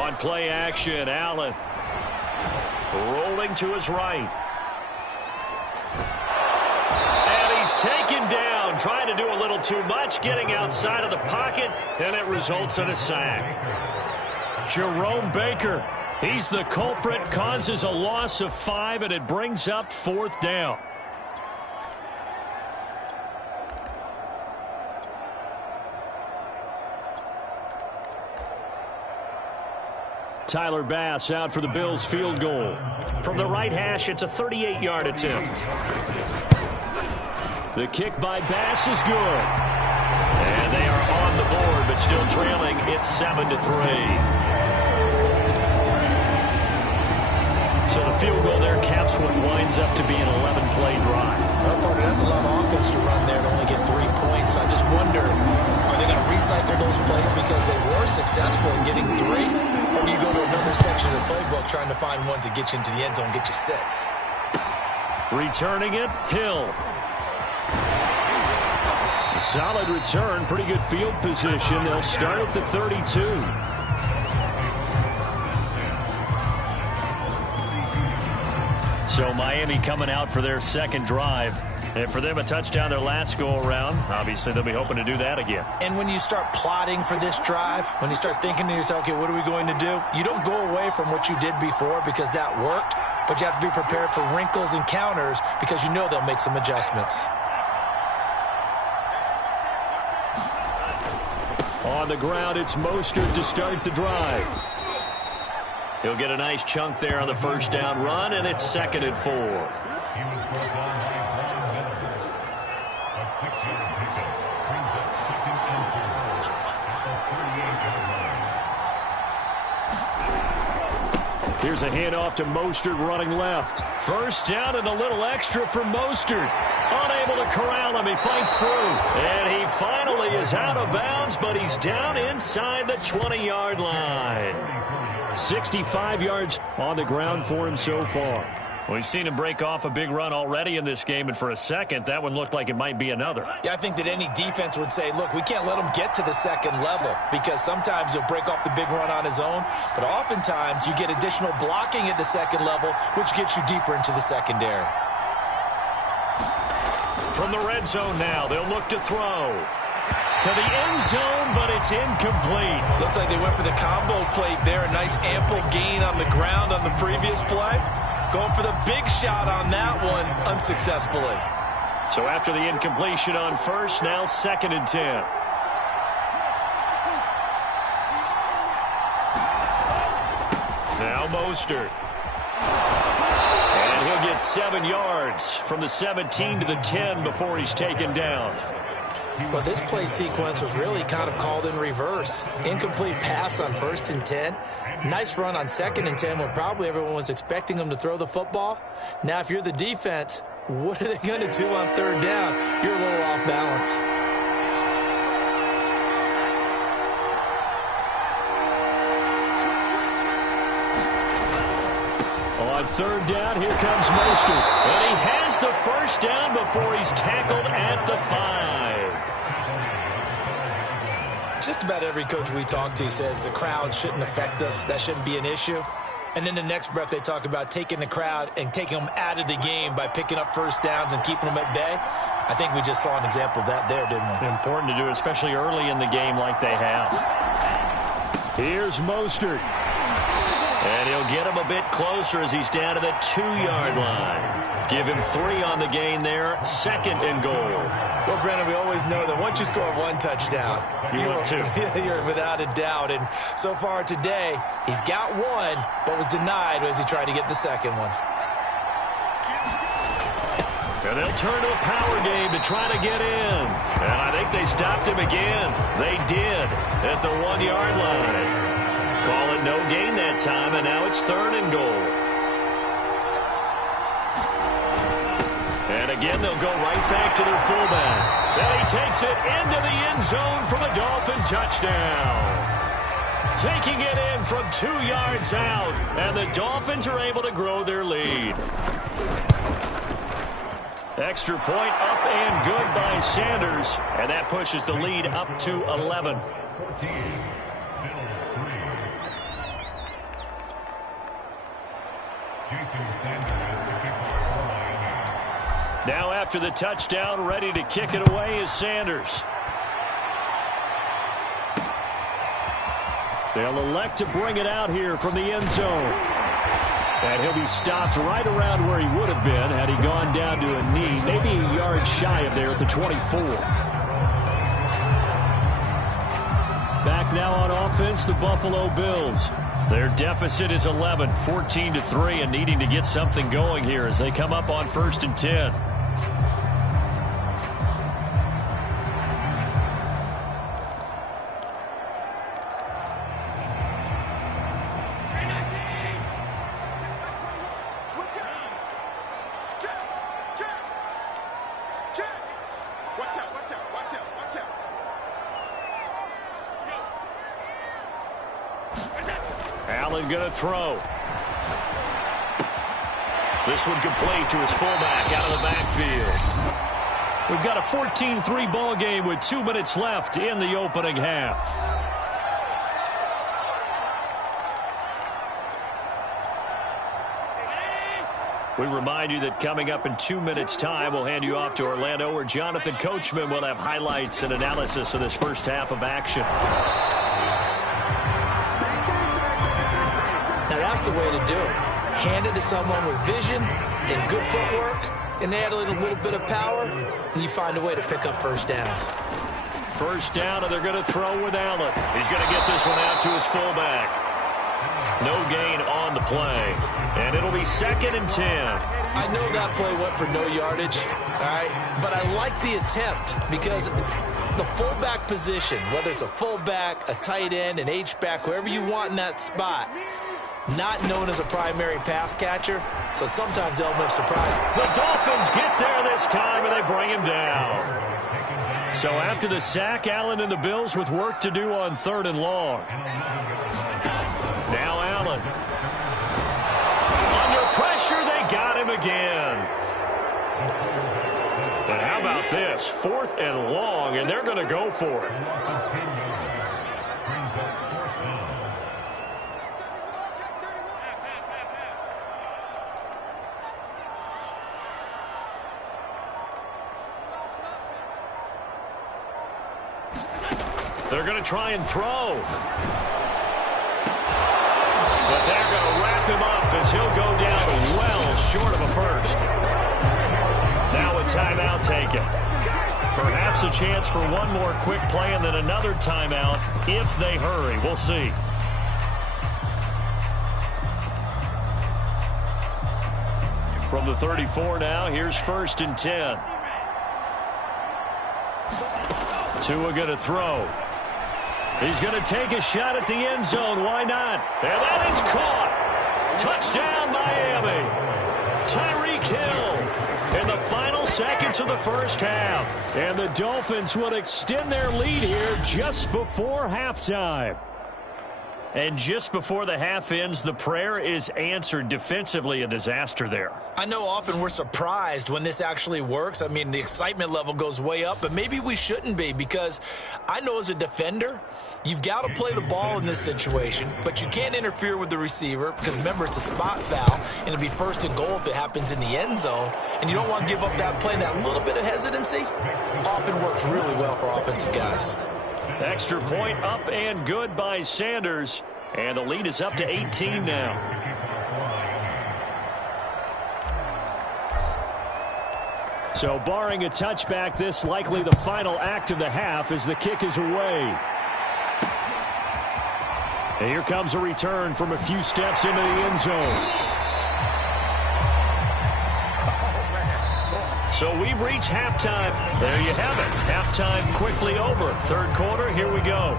On play action, Allen. Rolling to his right. And he's taken down, trying to do a little too much, getting outside of the pocket, and it results in a sack. Jerome Baker, he's the culprit, causes a loss of 5, and it brings up 4th down. Tyler Bass out for the Bills field goal. From the right hash, it's a 38-yard attempt. The kick by Bass is good. And they are on the board, but still trailing. It's 7-3. So the field goal there caps what winds up to be an 11-play drive. That's a lot of offense to run there to only get 3 points. I just wonder, are they going to recycle those plays because they were successful in getting 3? Or do you go to another section of the playbook trying to find ones that get you into the end zone and get you 6? Returning it, Hill. A solid return, pretty good field position. They'll start at the 32. So Miami coming out for their 2nd drive. And for them, a touchdown their last go-around. Obviously, they'll be hoping to do that again. And when you start plotting for this drive, when you start thinking to yourself, okay, what are we going to do? You don't go away from what you did before because that worked, but you have to be prepared for wrinkles and counters because you know they'll make some adjustments. On the ground, it's Mostert to start the drive. He'll get a nice chunk there on the first down run, and it's 2nd and 4. He was brought down by Von Miller. A 6-yard pickup brings up 2nd and 4 at the 38-yard line. Here's a handoff to Mostert running left. First down and a little extra for Mostert. Unable to corral him. He fights through. And he finally is out of bounds, but he's down inside the 20-yard line. 65 yards on the ground for him so far. We've seen him break off a big run already in this game, and for a second, that one looked like it might be another. Yeah, I think that any defense would say, look, we can't let him get to the 2nd level because sometimes he'll break off the big run on his own, but oftentimes you get additional blocking at the 2nd level, which gets you deeper into the secondary. From the red zone now, they'll look to throw. To the end zone, but it's incomplete. Looks like they went for the combo plate there. A nice ample gain on the ground on the previous play. Going for the big shot on that one unsuccessfully. So after the incompletion on first, now 2nd and 10. Now Mostert. And he'll get 7 yards from the 17 to the 10 before he's taken down. Well, this play sequence was really kind of called in reverse. Incomplete pass on 1st and 10. Nice run on 2nd and 10 when probably everyone was expecting him to throw the football. Now, if you're the defense, What are they going to do on third down? You're a little off balance. On third down, here comes Mostert. And he has the first down before he's tackled at the 5. Just about every coach we talk to says the crowd shouldn't affect us. That shouldn't be an issue. And then the next breath, they talk about taking the crowd and taking them out of the game by picking up first downs and keeping them at bay. I think we just saw an example of that there, didn't we? Important to do, especially early in the game like they have. Here's Mostert. And he'll get him a bit closer as he's down to the 2-yard line. Give him 3 on the gain there, 2nd and goal. Well, Brennan, we always know that once you score 1 touchdown, you're without a doubt. And so far today, he's got 1, but was denied as he tried to get the second one. And they'll turn to a power game to try to get in. And I think they stopped him again. They did at the 1-yard line. Call it no gain that time, and now it's 3rd and goal. And again, they'll go right back to their fullback. And he takes it into the end zone from a Dolphin touchdown. Taking it in from 2 yards out, and the Dolphins are able to grow their lead. Extra point up and good by Sanders, and that pushes the lead up to 11. Now after the touchdown, ready to kick it away is Sanders. They'll elect to bring it out here from the end zone. And he'll be stopped right around where he would have been had he gone down to a knee, maybe a yard shy of there at the 24. Back now on offense, the Buffalo Bills. Their deficit is 11, 14-3, and needing to get something going here as they come up on 1st and 10. Allen going to throw. This one complete to his fullback out of the backfield. We've got a 14-3 ball game with 2 minutes left in the opening half. We remind you that coming up in 2 minutes' time, we'll hand you off to Orlando, where Jonathan Coachman will have highlights and analysis of this first half of action. Now that's the way to do it. Hand it to someone with vision and good footwork, and add a little bit of power, and you find a way to pick up first downs. First down, and they're going to throw with Allen. He's going to get this one out to his fullback. No gain on the play, and it'll be 2nd and 10. I know that play went for no yardage, all right, but I like the attempt because the fullback position, whether it's a fullback, a tight end, an H-back, wherever you want in that spot, not known as a primary pass catcher, so sometimes element of surprise. The Dolphins get there this time, and they bring him down. So after the sack, Allen and the Bills with work to do on 3rd and long. Now Allen. Under pressure, they got him again. But how about this? 4th and long, and they're going to go for it. They're going to try and throw. But they're going to wrap him up as he'll go down well short of a first. Now a timeout taken. Perhaps a chance for one more quick play and then another timeout if they hurry. We'll see. From the 34 now, here's 1st and 10. Tua going to throw. He's going to take a shot at the end zone. Why not? And that is caught. Touchdown, Miami. Tyreek Hill. And the final seconds of the first half. And the Dolphins will extend their lead here just before halftime. And just before the half ends, the prayer is answered. Defensively, a disaster there. I know often we're surprised when this actually works. I mean, the excitement level goes way up, but maybe we shouldn't be, because I know as a defender, you've got to play the ball in this situation, but you can't interfere with the receiver because, remember, it's a spot foul, and it'll be first and goal if it happens in the end zone, and you don't want to give up that play. And that little bit of hesitancy often works really well for offensive guys. Extra point up and good by Sanders. And the lead is up to 18 now. So barring a touchback, this likely the final act of the half as the kick is away. And here comes a return from a few steps into the end zone. So we've reached halftime. There you have it. Halftime quickly over. Third quarter, here we go.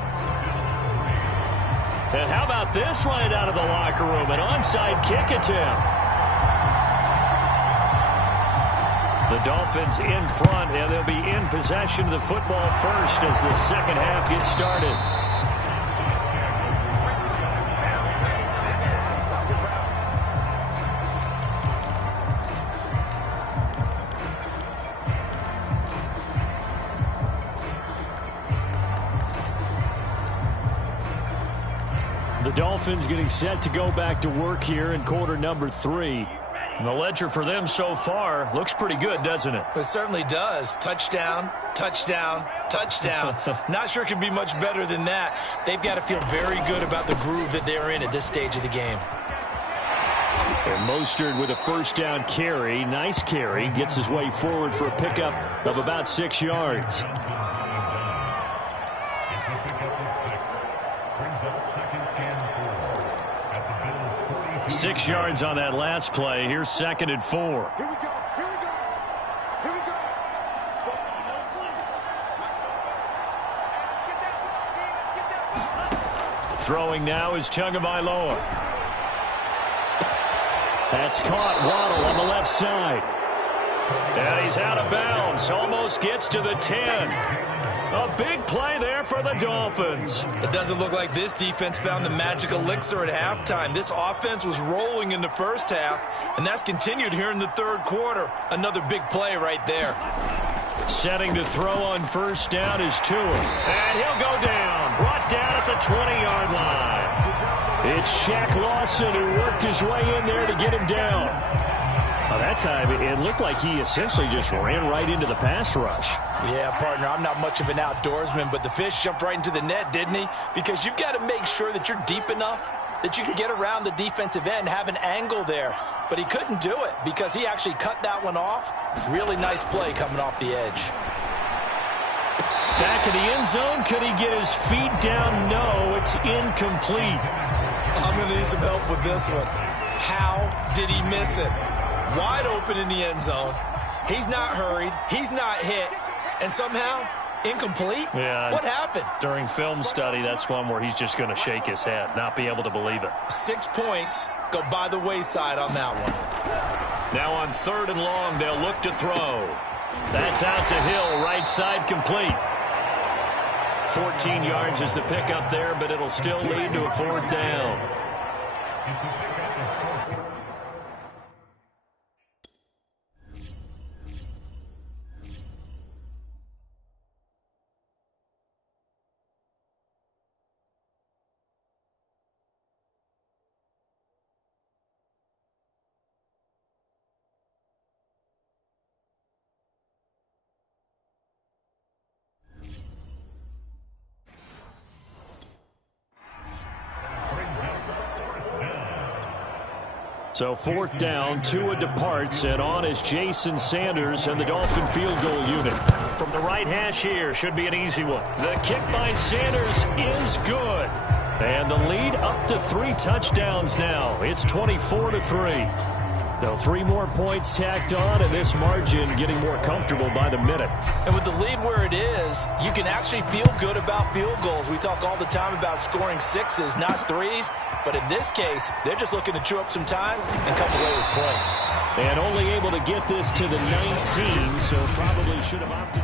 And how about this right out of the locker room? An onside kick attempt. The Dolphins in front, and they'll be in possession of the football first as the second half gets started. The Dolphins getting set to go back to work here in quarter number 3. And the ledger for them so far looks pretty good, doesn't it? It certainly does. Touchdown, touchdown, touchdown. Not sure it can be much better than that. They've got to feel very good about the groove that they're in at this stage of the game. And Mostert with a first down carry. Nice carry. Gets his way forward for a pickup of about 6 yards. 6 yards on that last play. Here's 2nd and 4. Here we go. Here we go. Here we go. Throwing now is Tagovailoa. That's caught. Waddle on the left side. And he's out of bounds. Almost gets to the 10. A big play there for the Dolphins. It doesn't look like this defense found the magic elixir at halftime. This offense was rolling in the first half, and that's continued here in the third quarter. Another big play right there. Setting to throw on first down is Tua. And he'll go down. Brought down at the 20-yard line. It's Shaq Lawson who worked his way in there to get him down. That time, it looked like he essentially just ran right into the pass rush. Yeah, partner, I'm not much of an outdoorsman, but the fish jumped right into the net, didn't he? Because you've got to make sure that you're deep enough that you can get around the defensive end, have an angle there. But he couldn't do it because he actually cut that one off. Really nice play coming off the edge. Back in the end zone, could he get his feet down? No, it's incomplete. I'm going to need some help with this one. How did he miss it? Wide open in the end zone. He's not hurried. He's not hit. And somehow, incomplete? Yeah. What happened? During film study, that's one where he's just going to shake his head, not be able to believe it. 6 points go by the wayside on that one. Now on 3rd and long, they'll look to throw. That's out to Hill, right side complete. 14 yards is the pickup there, but it'll still lead to a 4th down. So 4th down, Tua departs, and on is Jason Sanders and the Dolphin field goal unit. From the right hash here, should be an easy one. The kick by Sanders is good. And the lead up to 3 touchdowns now. It's 24-3. So 3 more points tacked on, and this margin getting more comfortable by the minute. And with the lead where it is, you can actually feel good about field goals. We talk all the time about scoring 6s, not 3s. But in this case, they're just looking to chew up some time and come away with points. And only able to get this to the 19, so probably should have opted.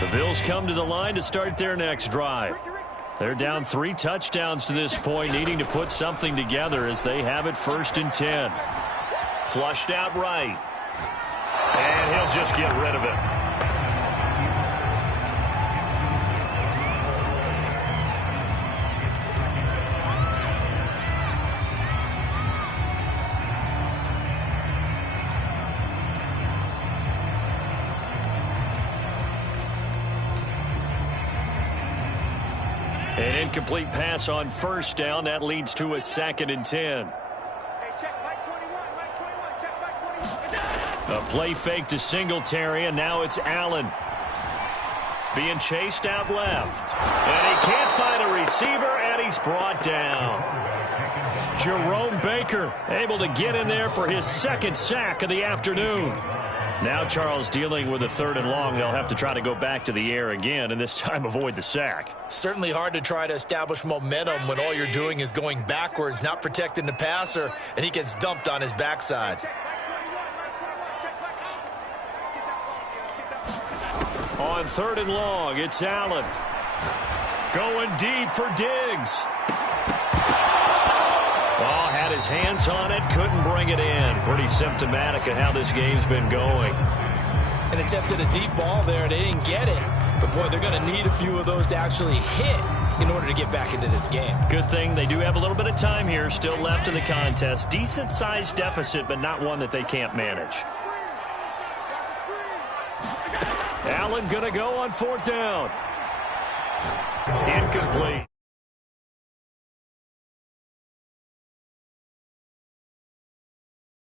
The Bills come to the line to start their next drive. They're down 3 touchdowns to this point, needing to put something together as they have it 1st and 10. Flushed out right. And he'll just get rid of it. An incomplete pass on 1st down. That leads to a 2nd and 10. A play fake to Singletary, and now it's Allen. Being chased out left. And he can't find a receiver, and he's brought down. Jerome Baker able to get in there for his 2nd sack of the afternoon. Now Charles dealing with a 3rd and long. They'll have to try to go back to the air again, and this time avoid the sack. Certainly hard to try to establish momentum when all you're doing is going backwards, not protecting the passer, and he gets dumped on his backside. On 3rd and long, it's Allen. Going deep for Diggs. Oh, had his hands on it, couldn't bring it in. Pretty symptomatic of how this game's been going. And attempted a deep ball there, they didn't get it. But, boy, they're going to need a few of those to actually hit in order to get back into this game. Good thing they do have a little bit of time here still left in the contest. Decent-sized deficit, but not one that they can't manage. Allen going to go on 4th down. Incomplete.